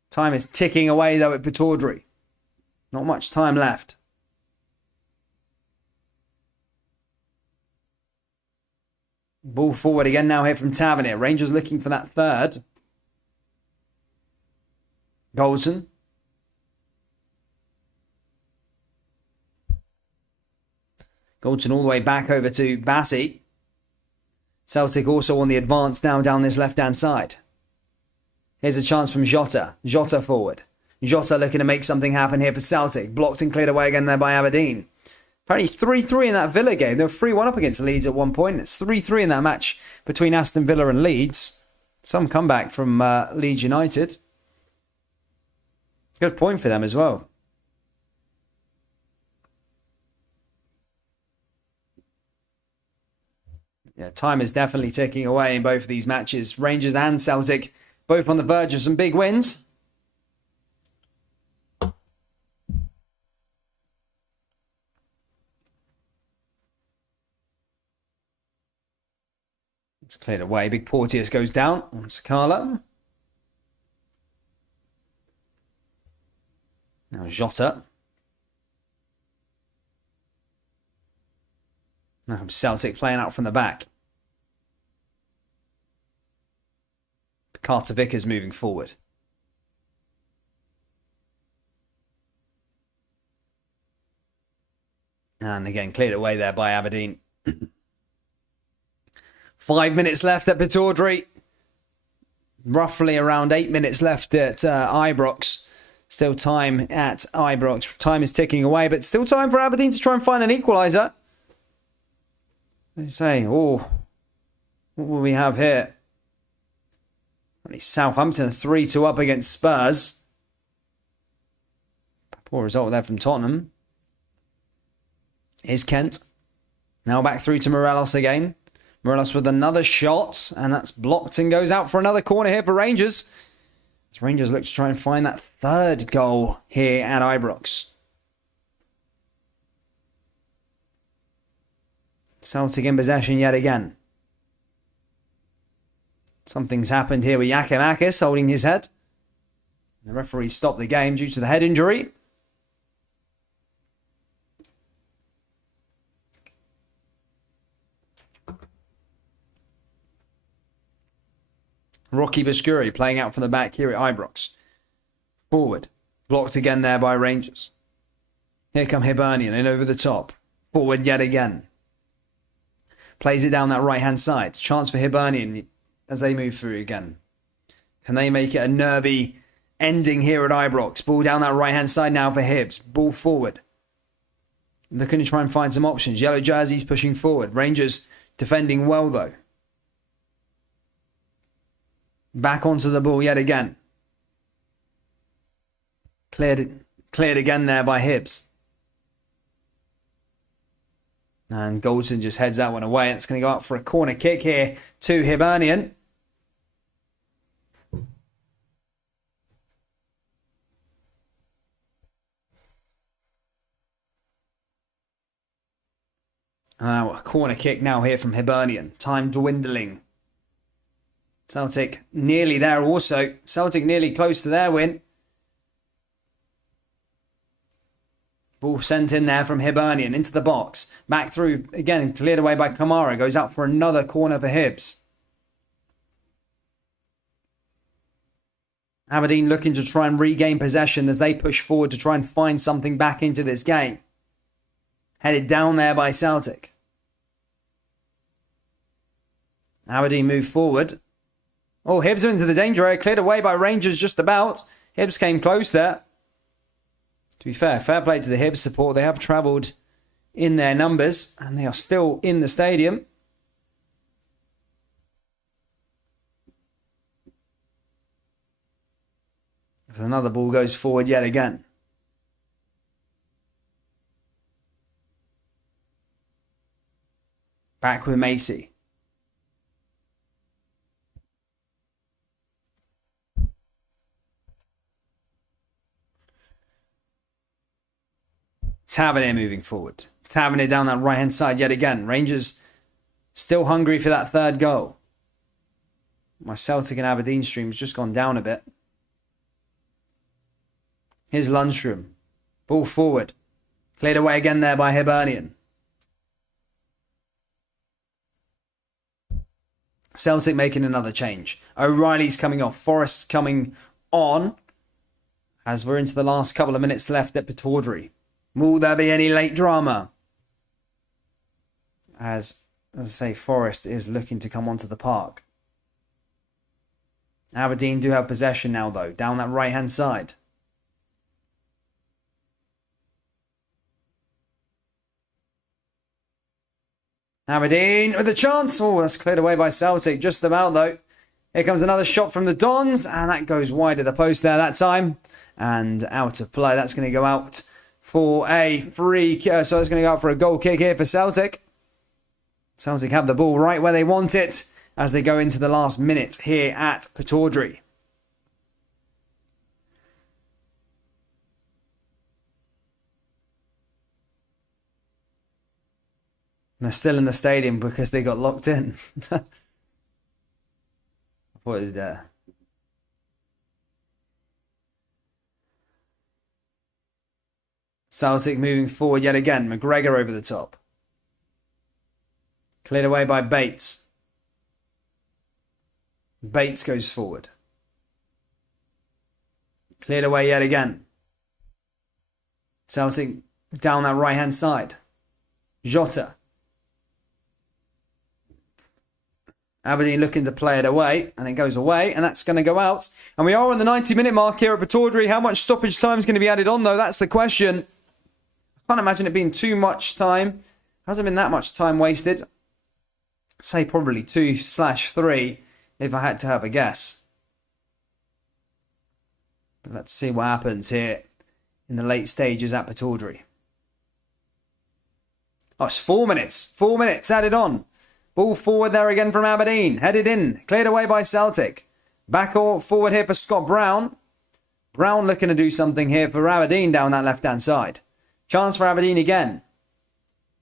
Time is ticking away though at Pataudry. Not much time left. Ball forward again now here from Tavernier. Rangers looking for that third. Goldson. Goldson all the way back over to Bassi. Celtic also on the advance now down this left-hand side. Here's a chance from Jota. Jota forward. Jota looking to make something happen here for Celtic. Blocked and cleared away again there by Aberdeen. Apparently 3-3 in that Villa game. They were 3-1 up against Leeds at one point. It's 3-3 in that match between Aston Villa and Leeds. Some comeback from Leeds United. Good point for them as well. Yeah, time is definitely ticking away in both of these matches. Rangers and Celtic both on the verge of some big wins. It's cleared away. Big Porteous goes down on Sakala. Now Jota. Now Celtic playing out from the back. Carter Vickers moving forward. And again, cleared away there by Aberdeen. 5 minutes left at Pataudry. roughly around 8 minutes left at Ibrox. Still time at Ibrox. Time is ticking away, but still time for Aberdeen to try and find an equaliser. They say, oh, what will we have here? Only Southampton 3-2 up against Spurs. Poor result there from Tottenham. Here's Kent. Now back through to Morelos again. Morelos with another shot, and that's blocked and goes out for another corner here for Rangers. As Rangers look to try and find that third goal here at Ibrox. Celtic in possession yet again. Something's happened here with Yakimakis holding his head. The referee stopped the game due to the head injury. Rocky Bascuri playing out from the back here at Ibrox. Forward. Blocked again there by Rangers. Here come Hibernian in over the top. Forward yet again. Plays it down that right-hand side. Chance for Hibernian as they move through again. Can they make it a nervy ending here at Ibrox? Ball down that right-hand side now for Hibs. Ball forward. Looking to try and find some options. Yellow jerseys pushing forward. Rangers defending well though. Back onto the ball yet again. Cleared again there by Hibs. And Goldson just heads that one away. It's going to go up for a corner kick here to Hibernian. A corner kick now here from Hibernian. Time dwindling. Celtic nearly there also. Celtic nearly close to their win. Ball sent in there from Hibernian into the box. Back through again, cleared away by Kamara. Goes out for another corner for Hibs. Aberdeen looking to try and regain possession as they push forward to try and find something back into this game. Headed down there by Celtic. Aberdeen move forward. Oh, Hibs are into the danger area. Cleared away by Rangers just about. Hibs came close there. To be fair play to the Hibs support. They have travelled in their numbers and they are still in the stadium. As another ball goes forward yet again. Back with Macy. Tavernier moving forward. Tavernier down that right-hand side yet again. Rangers still hungry for that third goal. My Celtic and Aberdeen stream's just gone down a bit. Here's Lundstrom. Ball forward. Cleared away again there by Hibernian. Celtic making another change. O'Reilly's coming off. Forrest's coming on. As we're into the last couple of minutes left at Pataudry. Will there be any late drama? As I say, Forrest is looking to come onto the park. Aberdeen do have possession now, though, down that right-hand side. Aberdeen with a chance. Oh, that's cleared away by Celtic. Just about, though. Here comes another shot from the Dons, and that goes wide of the post there that time. And out of play. That's going to go out for a free kick. So it's going to go out for a goal kick here for Celtic. Celtic have the ball right where they want it as they go into the last minute here at Pataudry. They're still in the stadium because they got locked in. I thought it was there. Celtic moving forward yet again. McGregor over the top. Cleared away by Bates. Bates goes forward. Cleared away yet again. Celtic down that right-hand side. Jota. Aberdeen looking to play it away, and it goes away, and that's going to go out. And we are on the 90-minute mark here at Pittodrie. How much stoppage time is going to be added on, though? That's the question. I can't imagine it being too much time. Hasn't been that much time wasted. Say probably 2/3 if I had to have a guess. But let's see what happens here in the late stages at Pittodrie. Oh, it's 4 minutes. 4 minutes added on. Ball forward there again from Aberdeen. Headed in. Cleared away by Celtic. Back or forward here for Scott Brown. Brown looking to do something here for Aberdeen down that left-hand side. Chance for Aberdeen again.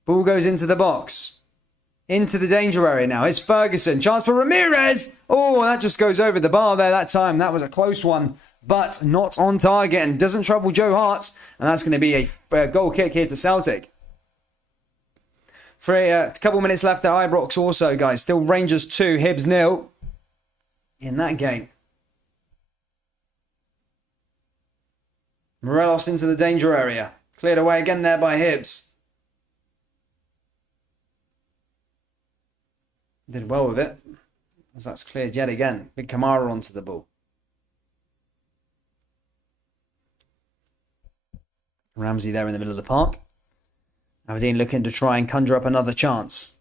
Ball goes into the box. Into the danger area now. Here's Ferguson. Chance for Ramirez. Oh, that just goes over the bar there that time. That was a close one, but not on target and doesn't trouble Joe Hart. And that's going to be a goal kick here to Celtic. For a couple minutes left at Ibrox also, guys. Still Rangers 2, Hibs 0 in that game. Morelos into the danger area. Cleared away again there by Hibs. Did well with it, as that's cleared yet again. Big Kamara onto the ball. Ramsey there in the middle of the park. Aberdeen looking to try and conjure up another chance.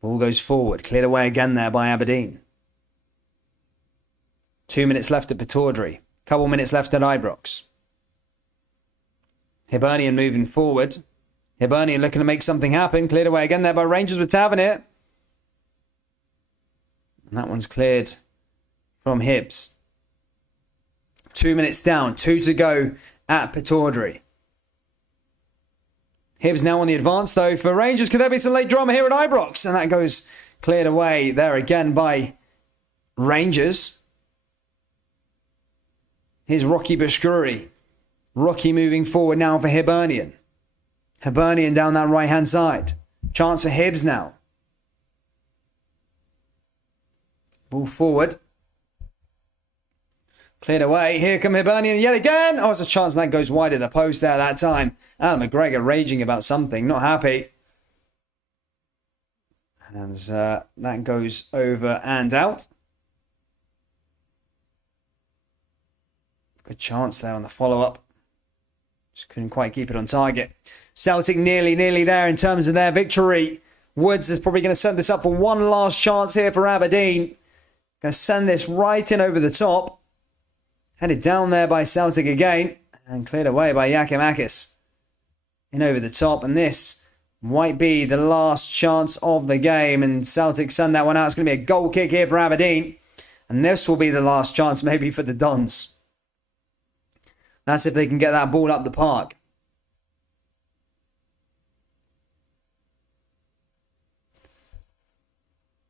Ball goes forward. Cleared away again there by Aberdeen. 2 minutes left at Pittodrie. Couple minutes left at Ibrox. Hibernian moving forward. Hibernian looking to make something happen. Cleared away again there by Rangers with Tavernier. And that one's cleared from Hibs. 2 minutes down. 2 to go at Pittodrie. Hibs now on the advance, though, for Rangers. Could there be some late drama here at Ibrox? And that goes cleared away there again by Rangers. Here's Rocky Bashkuri. Rocky moving forward now for Hibernian. Hibernian down that right-hand side. Chance for Hibs now. Ball forward. Cleared away. Here come Hibernian yet again. Oh, it's a chance, and that goes wide of the post there that time. Alan McGregor raging about something, not happy. And that goes over and out. Good chance there on the follow-up. Just couldn't quite keep it on target. Celtic nearly there in terms of their victory. Woods is probably going to set this up for one last chance here for Aberdeen. Going to send this right in over the top. Headed down there by Celtic again. And cleared away by Yakimakis. In over the top. And this might be the last chance of the game. And Celtic send that one out. It's going to be a goal kick here for Aberdeen. And this will be the last chance maybe for the Dons. That's if they can get that ball up the park.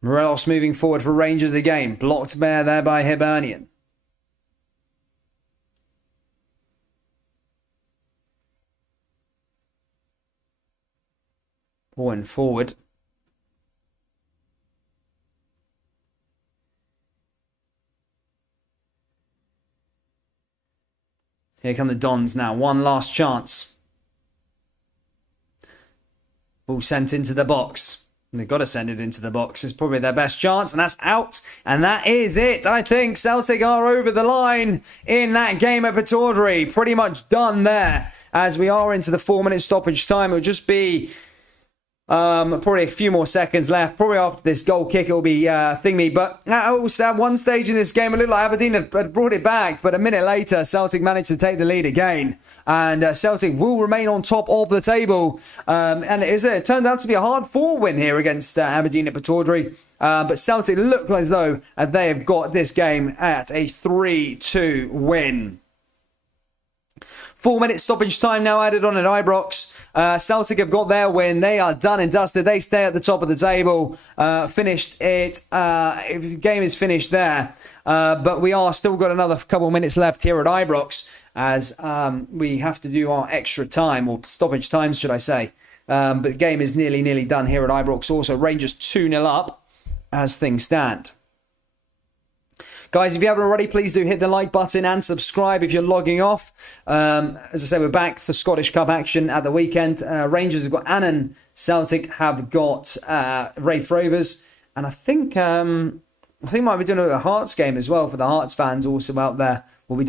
Morelos moving forward for Rangers again. Blocked there by Hibernian. Going forward. Here come the Dons now. One last chance. Ball sent into the box. And they've got to send it into the box. It's probably their best chance. And that's out. And that is it. I think Celtic are over the line in that game at Pittodrie. Pretty much done there. As we are into the 4-minute stoppage time. It will just be probably a few more seconds left. Probably after this goal kick, it'll be thingy. But at one stage in this game, it looked like Aberdeen had brought it back. But a minute later, Celtic managed to take the lead again. And Celtic will remain on top of the table. And it turned out to be a hard-fought win here against Aberdeen at Pittodrie. But Celtic look as though they have got this game at a 3-2 win. 4-minute stoppage time now added on at Ibrox. Celtic have got their win. They are done and dusted. They stay at the top of the table. Finished it. The game is finished there. But we are still got another couple of minutes left here at Ibrox as we have to do our extra time, or stoppage times, should I say. But the game is nearly done here at Ibrox. Also, Rangers 2-0 up as things stand. Guys, if you haven't already, please do hit the like button and subscribe if you're logging off. As I say, we're back for Scottish Cup action at the weekend. Rangers have got Annan. Celtic have got Raith Rovers. And I think might be doing a Hearts game as well for the Hearts fans also out there. We'll be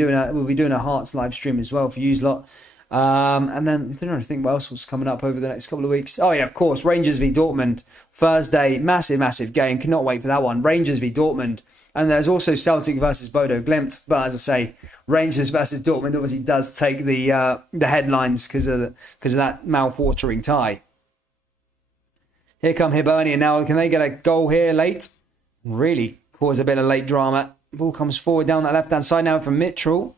doing a Hearts live stream as well for you lot. And then I don't know, I think what else was coming up over the next couple of weeks. Oh yeah, of course, Rangers v Dortmund Thursday, massive game. Cannot wait for that one. Rangers v Dortmund, and there's also Celtic versus Bodo Glimt. But as I say, Rangers versus Dortmund obviously does take the headlines because of that mouth-watering tie. Here come Hibernian now. Can they get a goal here late? Really cause a bit of late drama. Ball comes forward down that left-hand side now from Mitchell.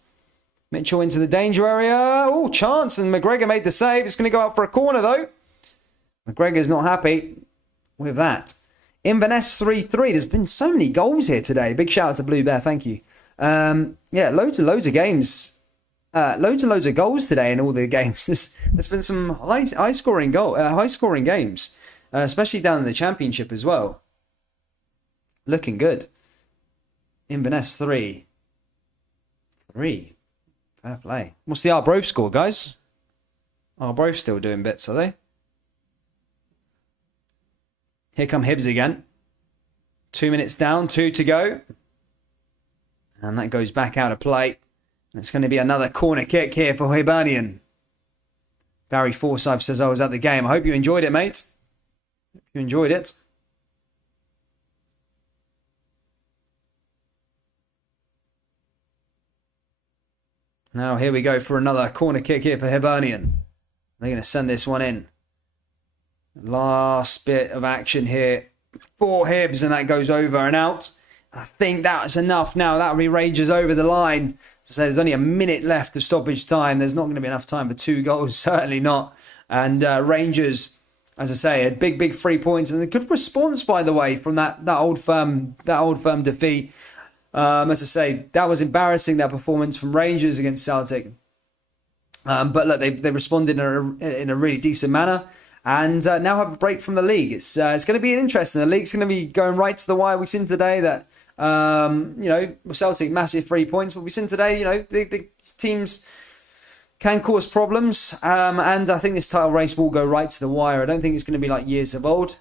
Mitchell into the danger area. Oh, chance. And McGregor made the save. It's going to go out for a corner, though. McGregor's not happy with that. Inverness 3-3. There's been so many goals here today. Big shout out to Blue Bear. Thank you. Yeah, loads of games. Loads of goals today in all the games. There's been some high scoring games, especially down in the Championship as well. Looking good. Inverness 3. Fair play. What's the Arbroath score, guys? Arbroath still doing bits, are they? Here come Hibs again. 2 minutes down, 2 to go. And that goes back out of play. And it's going to be another corner kick here for Hibernian. Barry Forsyth says, I was at the game. I hope you enjoyed it, mate. Hope you enjoyed it. Now here we go for another corner kick here for Hibernian. They're going to send this one in. Last bit of action here for Hibs, and that goes over and out. I think that's enough now. That'll be Rangers over the line. So there's only a minute left of stoppage time. There's not going to be enough time for 2 goals. Certainly not. And Rangers, as I say, had big 3 points, and a good response, by the way, from that old firm defeat. As I say, that was embarrassing, that performance from Rangers against Celtic. But look, they responded in a really decent manner, and now have a break from the league. It's going to be interesting. The league's going to be going right to the wire. We've seen today that Celtic massive 3 points, but we've seen today the teams can cause problems, and I think this title race will go right to the wire. I don't think it's going to be like years of old.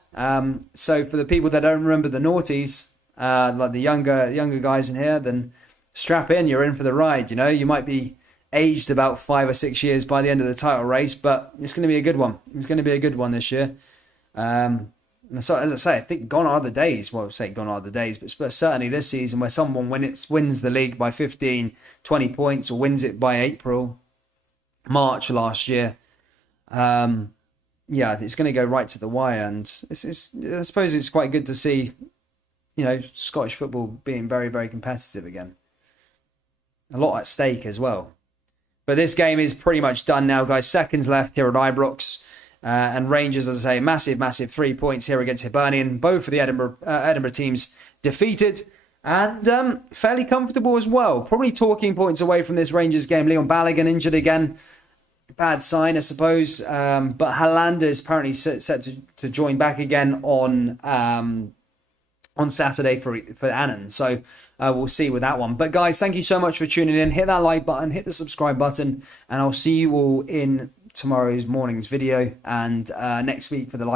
So for the people that don't remember the noughties, like the younger guys in here, then strap in. You're in for the ride. You might be aged about 5 or 6 years by the end of the title race, but it's going to be a good one. It's going to be a good one this year. And so, as I say, I think gone are the days. Well, I say gone are the days, but certainly this season where someone wins the league by 15, 20 points, or wins it by March last year. Yeah, it's going to go right to the wire, and I suppose it's quite good to see Scottish football being very, very competitive again. A lot at stake as well. But this game is pretty much done now, guys. Seconds left here at Ibrox. And Rangers, as I say, massive 3 points here against Hibernian. Both of the Edinburgh teams defeated. And fairly comfortable as well. Probably talking points away from this Rangers game. Leon Balogun injured again. Bad sign, I suppose. But Halander is apparently set to join back again on Saturday for Annan. So we'll see with that one. But guys, thank you so much for tuning in. Hit that like button, hit the subscribe button, and I'll see you all in tomorrow's morning's video and next week for the live.